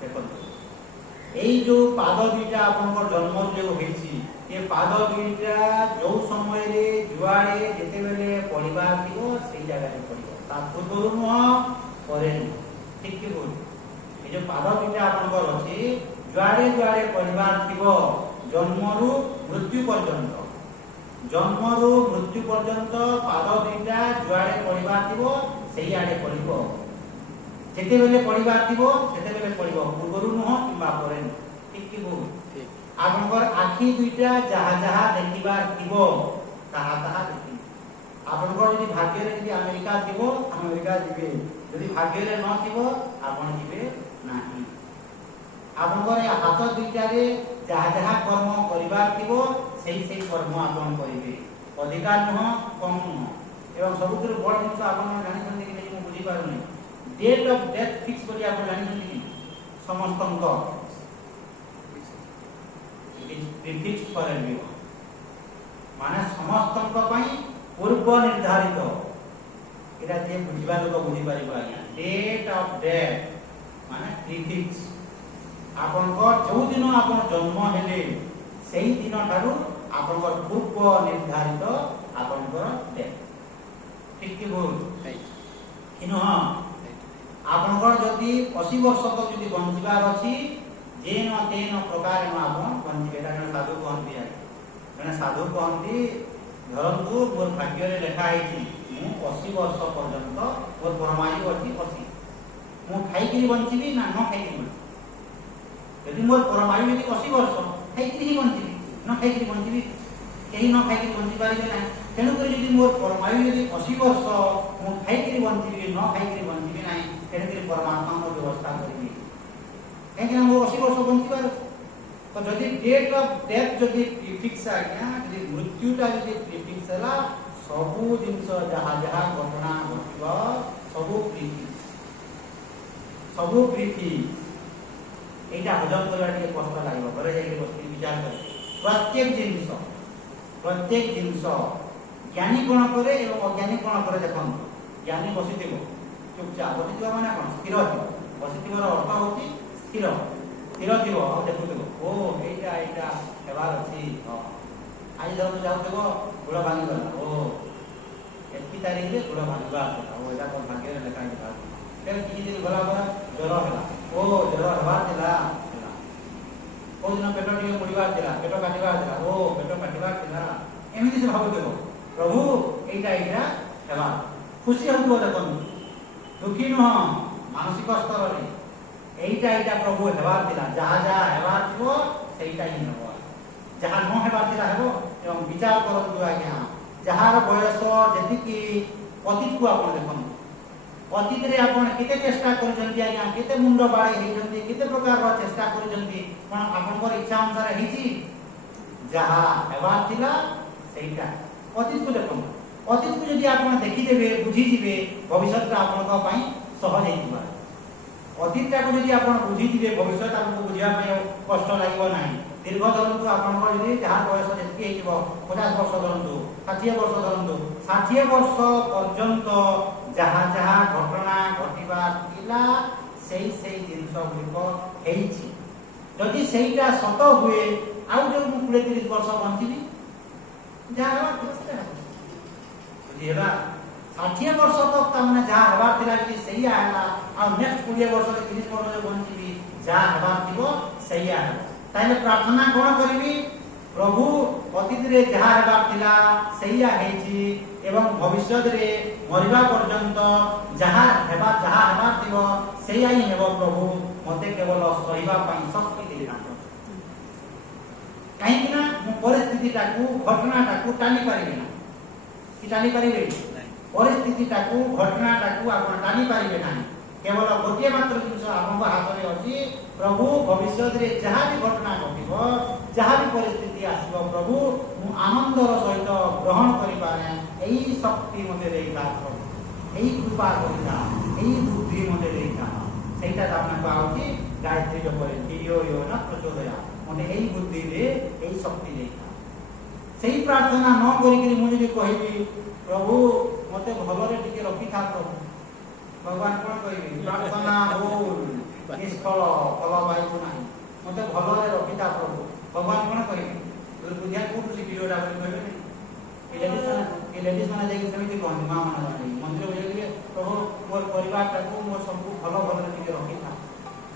দেখুন এই যে পাদ দুইটা আপনার জন্ম যে হয়েছি এ পাদ দুইটা যে সময়ে যুয়াড়ে যেতেবেলে পড়িবার থিব সেই জায়গায় পড়িব তা পূর্বরু নুহ পরে নুহ ঠিক কি বল এই যে পাদ দুইটা আপনার আছে যুয়াড়ে যুয়াড়ে পড়িবার থিব জন্মরু মৃত্যু পর্যন্ত জন্মরু মৃত্যু পর্যন্ত পাদ দুইটা যুয়াড়ে পড়িবার থিব সেই আড়ে পড়িব যেতেবেলে পড়িবার থিব সেতেবেলে পড়িব পূর্বরু নুহ কিংবা পরে নুহ ঠিক কি ভুল আপনার আখি দুইটা যাহা যাহা দেখিবার থিব তাহা তাহা দেখিব আপনার যদি ভাগ্যরে যদি আমেরিকা থিব আমেরিকা যাবে যদি ভাগ্যরে ন থিব আপন যাবে নাহি আপনার হাত দুইটারে যাহা যাহা কর্ম করিবার থিব সেই সেই কর্ম আপন করিবে অধিকার নুহ কম নুহ এবং সবুঠু বড় জিনিস আপনার জানিছেন কি নাই মু বুঝি পারুনি ডেট অফ ডেথ ফিক্স করি আপনি জানিছেন কি সমস্ত প্রিফিক্সড ফর এভরিওয়ান মানে সমস্ত পূর্ব নির্ধারিত এটা যে বুঝিবা লোক বুঝি পারিব আজ্ঞা ডেট অফ ডেথ মানে প্রিফিক্স আপনার যেদিন আপনার জন্ম হেলে সেই দিন ঠারু আপনার পূর্ব নির্ধারিত আপনার ডেথ ঠিক কি ভুল কিন্তু হ্যাঁ আপনার যদি 80 বর্ষ তক যদি বঞ্চিবার অছি যেন তেন প্রকারে আপন বঞ্চিবে এটা জনে সাধু কহନ୍ତି জনে সাধু কহନ୍ତି ধরন্তু মোর ভাগ্যরে লেখা হয়েছি মু 80 বর্ষ পর্যন্ত মোর পরমায়ু অছি 80 মু খাইকিরি বঞ্চিবি না ন খাইকিরি বঞ্চিবি যদি মোর পরমায়ু যদি 80 বর্ষ খাইকিরি হি বঞ্চিবি ন খাইকিরি বঞ্চিবি কেহি ন খাইকিরি বঞ্চি পারিবে না তেণুকরি যদি মোর পরমায়ু যদি 80 বর্ষ মু খাইকিরি বঞ্চিবি ন খাইকিরি বঞ্চিবি না তেণুকরি পরমাত্মার ব্যবস্থা করিবি কাହିଁକି ନା ମୁଁ 80 ବର୍ଷ ବଞ୍ଚିବାର ତ ଯଦି ଡେଟ୍ ଅଫ ଡେଥ୍ ଯଦି ପ୍ରିଫିକ୍ସ ଆଜ୍ଞା ଯଦି ମୃତ୍ୟୁଟା ଯଦି ପ୍ରିଫିକ୍ସ ହେଲା ସବୁ ଜିନିଷ ଯାହା ଯାହା ଘଟଣା ଘଟିବ ସବୁ ପ୍ରିଫିକ୍ସ এইটা হজম করা ଟିକେ কষ্ট লাগিব ঘরে যাই বসি বিচার করে প্রত্যেক জিনিস জ্ঞানী কোণ করে এবং অজ্ঞানী কোণ করে দেখুন জ্ঞানী বসিথিব চুপচাপ বসিথিব মানে কোন স্থির থিব বসিথিবার অর্থ হচ্ছে স্থির স্থির থিব আর দেখুথিব ও এইটা এইটা হেবার ଅଛି আজ ধরুন যাওথিব গোড় ভাঙিগলা ও এতকি তারিখে গোড় ভাঙিবা ও এটা কোন ভাগ্যরে লেখা ହେଇଥିଲା ফের কিছু দিন গলা পরে জ্বর ହେଲା ও জ্বর হেবার ଥିଲା কোন দিন পেট ଟିକେ মুড়িবার ଥିଲା পেট কাটিবার ଥିଲା ও পেট কাটিবার ଥିଲା এমনি সে ভাবুথিব প্রভু এইটা এইটা হেবা খুশি হউথিব দেখুন দুঃখী নহ মানসিক স্তরে এইটা এইটা প্রভু হেবার ଥିଲା যাহা যাহা হেবার থিব সেইটা ହିଁ ହେବ ଯାହା ନ ହେବାର ଥିଲା ହେବ ଏବଂ ବିଚାର କରନ୍ତୁ ଆଜ୍ଞା ଯାହାର ବୟସ ଯେତିକି ଅତୀତକୁ ଆପଣ ଦେଖନ୍ତୁ ଅତୀତରେ ଆପଣ କେତେ ଚେଷ୍ଟା କରିଛନ୍ତି ଆଜ୍ଞା କେତେ ମୁଣ୍ଡ ବାଡ଼େଇ ହେଇଛନ୍ତି କେତେ ପ୍ରକାରର ଚେଷ୍ଟା କରିଛନ୍ତି କ'ଣ ଆପଣଙ୍କର ଇଚ୍ଛା ଅନୁସାରେ ହେଇଛି ଯାହା ହେବାର ଥିଲା ସେଇଟା ଅତୀତକୁ ଦେଖନ୍ତୁ ଅତୀତକୁ ଯଦି ଆପଣ ଦେଖିଦେବେ ବୁଝିଯିବେ ଭବିଷ୍ୟତଟା ଆପଣଙ୍କ ପାଇଁ ସହଜ ହେଇଯିବ ଅତୀତଟାକୁ ଯଦି ଆପଣ ବୁଝିଯିବେ ଭବିଷ୍ୟତ ଆପଣଙ୍କୁ ବୁଝିବା ପାଇଁ କଷ୍ଟ ଲାଗିବ ନାହିଁ ଦୀର୍ଘ ଧରନ୍ତୁ ଆପଣଙ୍କର ଯଦି ଯାହା ବୟସ ଯେତିକି ହେଇଯିବ 50 ବର୍ଷ ଧରନ୍ତୁ ষাঠিଏ ବର୍ଷ ଧରନ୍ତୁ, 60 ବର୍ଷ ପର୍ଯ୍ୟନ୍ତ ଯାହା ଯାହା ଘଟଣା ଘଟିବାର ଥିଲା ସେଇ ଜିନିଷ ଗୁଡ଼ିକ ହେଇଛି। ଯଦି ସେଇଟା ସତ ହୁଏ, ଆଉ ଯୋଉ ମୁଁ 20-30 ବର୍ଷ ବଞ୍ଚିବି, ଯାହା ହେବା ସେଟା ହେବ। ବୁଝିହେଲା? 60 ବର୍ଷ ତକ ତାମାନେ ଯାହା ହେବାର ଥିଲା ଯଦି ସେଇଆ ହେଲା, ଆଉ ନେକ୍ସଟ 20 ବର୍ଷ 30 ବର୍ଷ ବଞ୍ଚିବି, ଯାହା ହେବାର ଥିବ ସେଇଆ ହେବ। ତାହେଲେ ପ୍ରାର୍ଥନା କ'ଣ କରିବି? ପ୍ରଭୁ ଅତୀତରେ ଯାହା ହେବାର ଥିଲା ସେଇଆ ହେଇଛି ଏବଂ ଭବିଷ୍ୟତରେ ମରିବା ପର୍ଯ୍ୟନ୍ତ ଯାହା ହେବାର ଥିବ ସେଇଆ ହିଁ ହେବ। ପ୍ରଭୁ ମୋତେ କେବଳ ସହିବା ପାଇଁ ଶକ୍ତି ଦେଇଥାନ୍ତି। କାହିଁକି ନା ମୁଁ ପରିସ୍ଥିତିଟାକୁ ଘଟଣାଟାକୁ ଟାଣି ପାରିବି ନା। କି ଟାଣି ପାରିବେ? ପରିସ୍ଥିତିଟାକୁ ଘଟଣାଟାକୁ ଆପଣ ଟାଣି ପାରିବେ ନାହିଁ। କେବଳ ଗୋଟିଏ ମାତ୍ର ଜିନିଷ ଆପଣଙ୍କ ହାତରେ ଅଛି, ପ୍ରଭୁ ଭବିଷ୍ୟତରେ ଯାହା ବି ଘଟଣା ଘଟିବ, ଯାହା ବି ପରିସ୍ଥିତି ଆସିବ, ପ୍ରଭୁ ମୁଁ ଆନନ୍ଦର ସହିତ ଗ୍ରହଣ କରିପାରେ। ଏଇ ଶକ୍ତି ମୋତେ ଦେଇଥା ପ୍ରଭୁ, ଏଇ କୃପା କରିଥା, ଏଇ ବୁଦ୍ଧି ମୋତେ ଦେଇଥା। ସେଇଟା ଆପଣଙ୍କୁ ପାଉଛି ଗାୟତ୍ରୀ ଜପରେ ଧିୟୋ ୟୋ ନା ପ୍ରଚୋଦୟା। ମୋତେ ଏଇ ବୁଦ୍ଧିରେ ଏଇ ଶକ୍ତି ଦେଇଥା। ସେଇ ପ୍ରାର୍ଥନା ନ କରିକି ମୁଁ ଯଦି କହିବି ପ୍ରଭୁ ମୋତେ ଭଲରେ ଟିକେ ରଖିଥା ପ୍ରଭୁ, ଭଗବାନ କ'ଣ କହିବେ? ପ୍ରାର୍ଥନା ଭୁଲ, ନିଷ୍ଫଳ, ଫଳ ପାଇବୁ ନାହିଁ। ମୋତେ ଭଲରେ ରଖିଥା ପ୍ରଭୁ, ଭଗବାନ କ'ଣ କହିବେ? ବୁଝିଆ କୋଉଠୁ ଶିଖିଲିଟା ବୋଲି କହିବେନି? ଲେଡିସ୍ ମାନେ ଯାଇକି ସେମିତି କହନ୍ତି, ମା ମାନେ ମନ୍ଦିର ଯାଇକି ପ୍ରଭୁ ମୋର ପରିବାରଟାକୁ ମୋର ସବୁ ଭଲ ଭଲରେ ଟିକେ ରଖିଥା।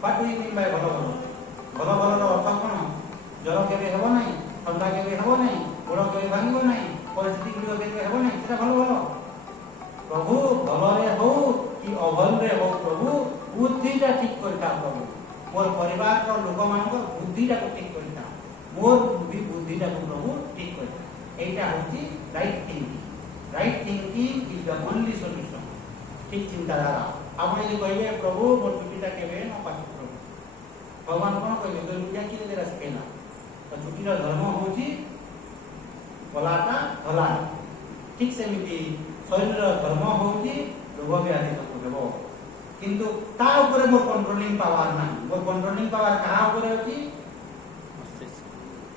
What do you mean by ଭଲ ଭଲ? ଭଲ ଭଲର ଅର୍ଥ କ'ଣ? ଜ୍ୱର କେବେ ହେବ ନାହିଁ, ଥଣ୍ଡା କେବେ ହେବ ନାହିଁ, ଗୋଡ଼ କେବେ ଭାଙ୍ଗିବ ନାହିଁ, ପରିସ୍ଥିତି ଗୁଡ଼ିକ କେବେ ହେବ ନାହିଁ, ସେଟା ଭଲ ଭଲ। ପ୍ରଭୁ ଭଲରେ ହଉ କି ଅଭଲରେ ହଉ, ପ୍ରଭୁ ବୁଦ୍ଧିଟା ଠିକ କରିଥା ପ୍ରଭୁ। ମୋର ପରିବାରର ଲୋକମାନଙ୍କ ବୁଦ୍ଧିଟାକୁ ଠିକ କରିଥା, ମୋର ବୁଦ୍ଧିଟାକୁ ପ୍ରଭୁ ଠିକ କରିଥା। এইটা হচ্ছে right thinking. Right thinking is the only solution. ঠিক চিন্তাধারা। আপনি যদি কইবে প্রভু মোর ছুটিটা কেবে ন পাচ্ছি প্রভু, ভগবান কোন কইবে তোর ছুটিটা কি দেরা শিখেনা। তো ছুটির ধর্ম হচ্ছে বলাটা ধলা। ঠিক সেমিতি শরীরের ধর্ম হচ্ছে রোগ ব্যাধি ସବୁ ହେବ, কিন্তু তা উপরে মোর কন্ট্রোলিং পাওয়ার নাই। মোর কন্ট্রোলিং পাওয়ার কাহা উপরে ଅଛି?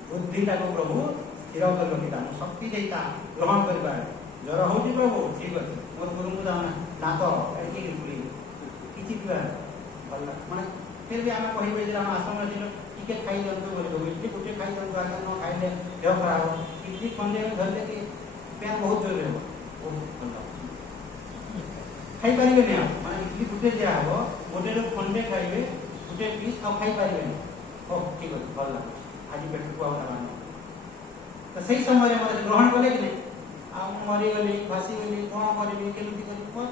বুদ্ধিটাକୁ প্রভু ସ୍ଥିର କରି ରଖିଥା, ଶକ୍ତି ଦେଇଥା ଗ୍ରହଣ କରିପାରେ। ଜ୍ୱର ହଉଛି ପ୍ରଭୁ, ଠିକ ଅଛି, ମୋର ଗୁରୁଙ୍କୁ ଯାଉନା ଦାନ୍ତ କିଛି ଭଲ ମାନେ ଫିର୍ ବି ଆମେ କହିବେ ଯେ ଆମ ଆଶ୍ରମରେ ଥିଲୁ ଟିକେ ଖାଇ ଦିଅନ୍ତୁ ବୋଲି କହିବୁ, ଇଡଲି ଗୋଟେ ଖାଇ ଦିଅନ୍ତୁ, ଆଜ୍ଞା ନ ଖାଇଲେ ଦେହ ଖରାପ ହେବ। ଇଡଲି ଖଣ୍ଡେ ଧରିଲେ କି ପେନ୍ ବହୁତ ଜୋରରେ ହେବ, ବହୁତ ଭଲ ଖାଇପାରିବେନି। ଆଉ ମାନେ ଇଡଲି ଗୋଟେ ଦିଆହେବ, ଗୋଟେ ଖଣ୍ଡେ ଖାଇବେ, ଗୋଟେ ପିସ୍ ଆଉ ଖାଇପାରିବେନି। ଓ ଠିକ ଅଛି, ଭଲ ଲାଗୁଛି, ଆଜି ପେଟକୁ ଆଉ ନେବାନି। ତ ସେଇ ସମୟରେ ମୋତେ ଗ୍ରହଣ କଲେ କି ନାହିଁ? ଆଉ ମୁଁ ମରିଗଲି, ଭାସିଗଲି, କ'ଣ କରିବି, କେମିତି କରିବି?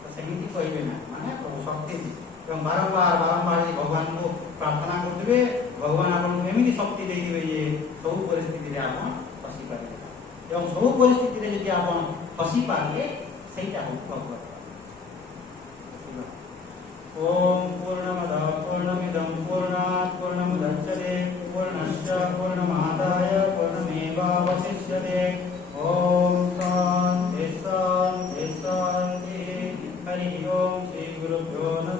ତ ସେମିତି କହିବେ ନା, ମାନେ ପ୍ରଭୁ ଶକ୍ତି ଏବଂ ବାରମ୍ବାର ଯଦି ଭଗବାନଙ୍କୁ ପ୍ରାର୍ଥନା କରୁଥିବେ, ଭଗବାନ ଆପଣଙ୍କୁ ଏମିତି ଶକ୍ତି ଦେଇଥିବେ ଯେ ସବୁ ପରିସ୍ଥିତିରେ ଆପଣ ହସି ପାରିବେ। ଏବଂ ସବୁ ପରିସ୍ଥିତିରେ ଯଦି ଆପଣ ହସି ପାରିବେ, ସେଇଟା ହେଉଛି ଭଗବାନ। ओम पूर्णमद पूर्णमिदं पूर्णात् पूर्णमुदच्यते पूर्णस्य पूर्णमादाय पूर्णमेवावशिष्यते। ओम शांति शांति शांति। हरि ओम श्री गुरुभ्यो नमः।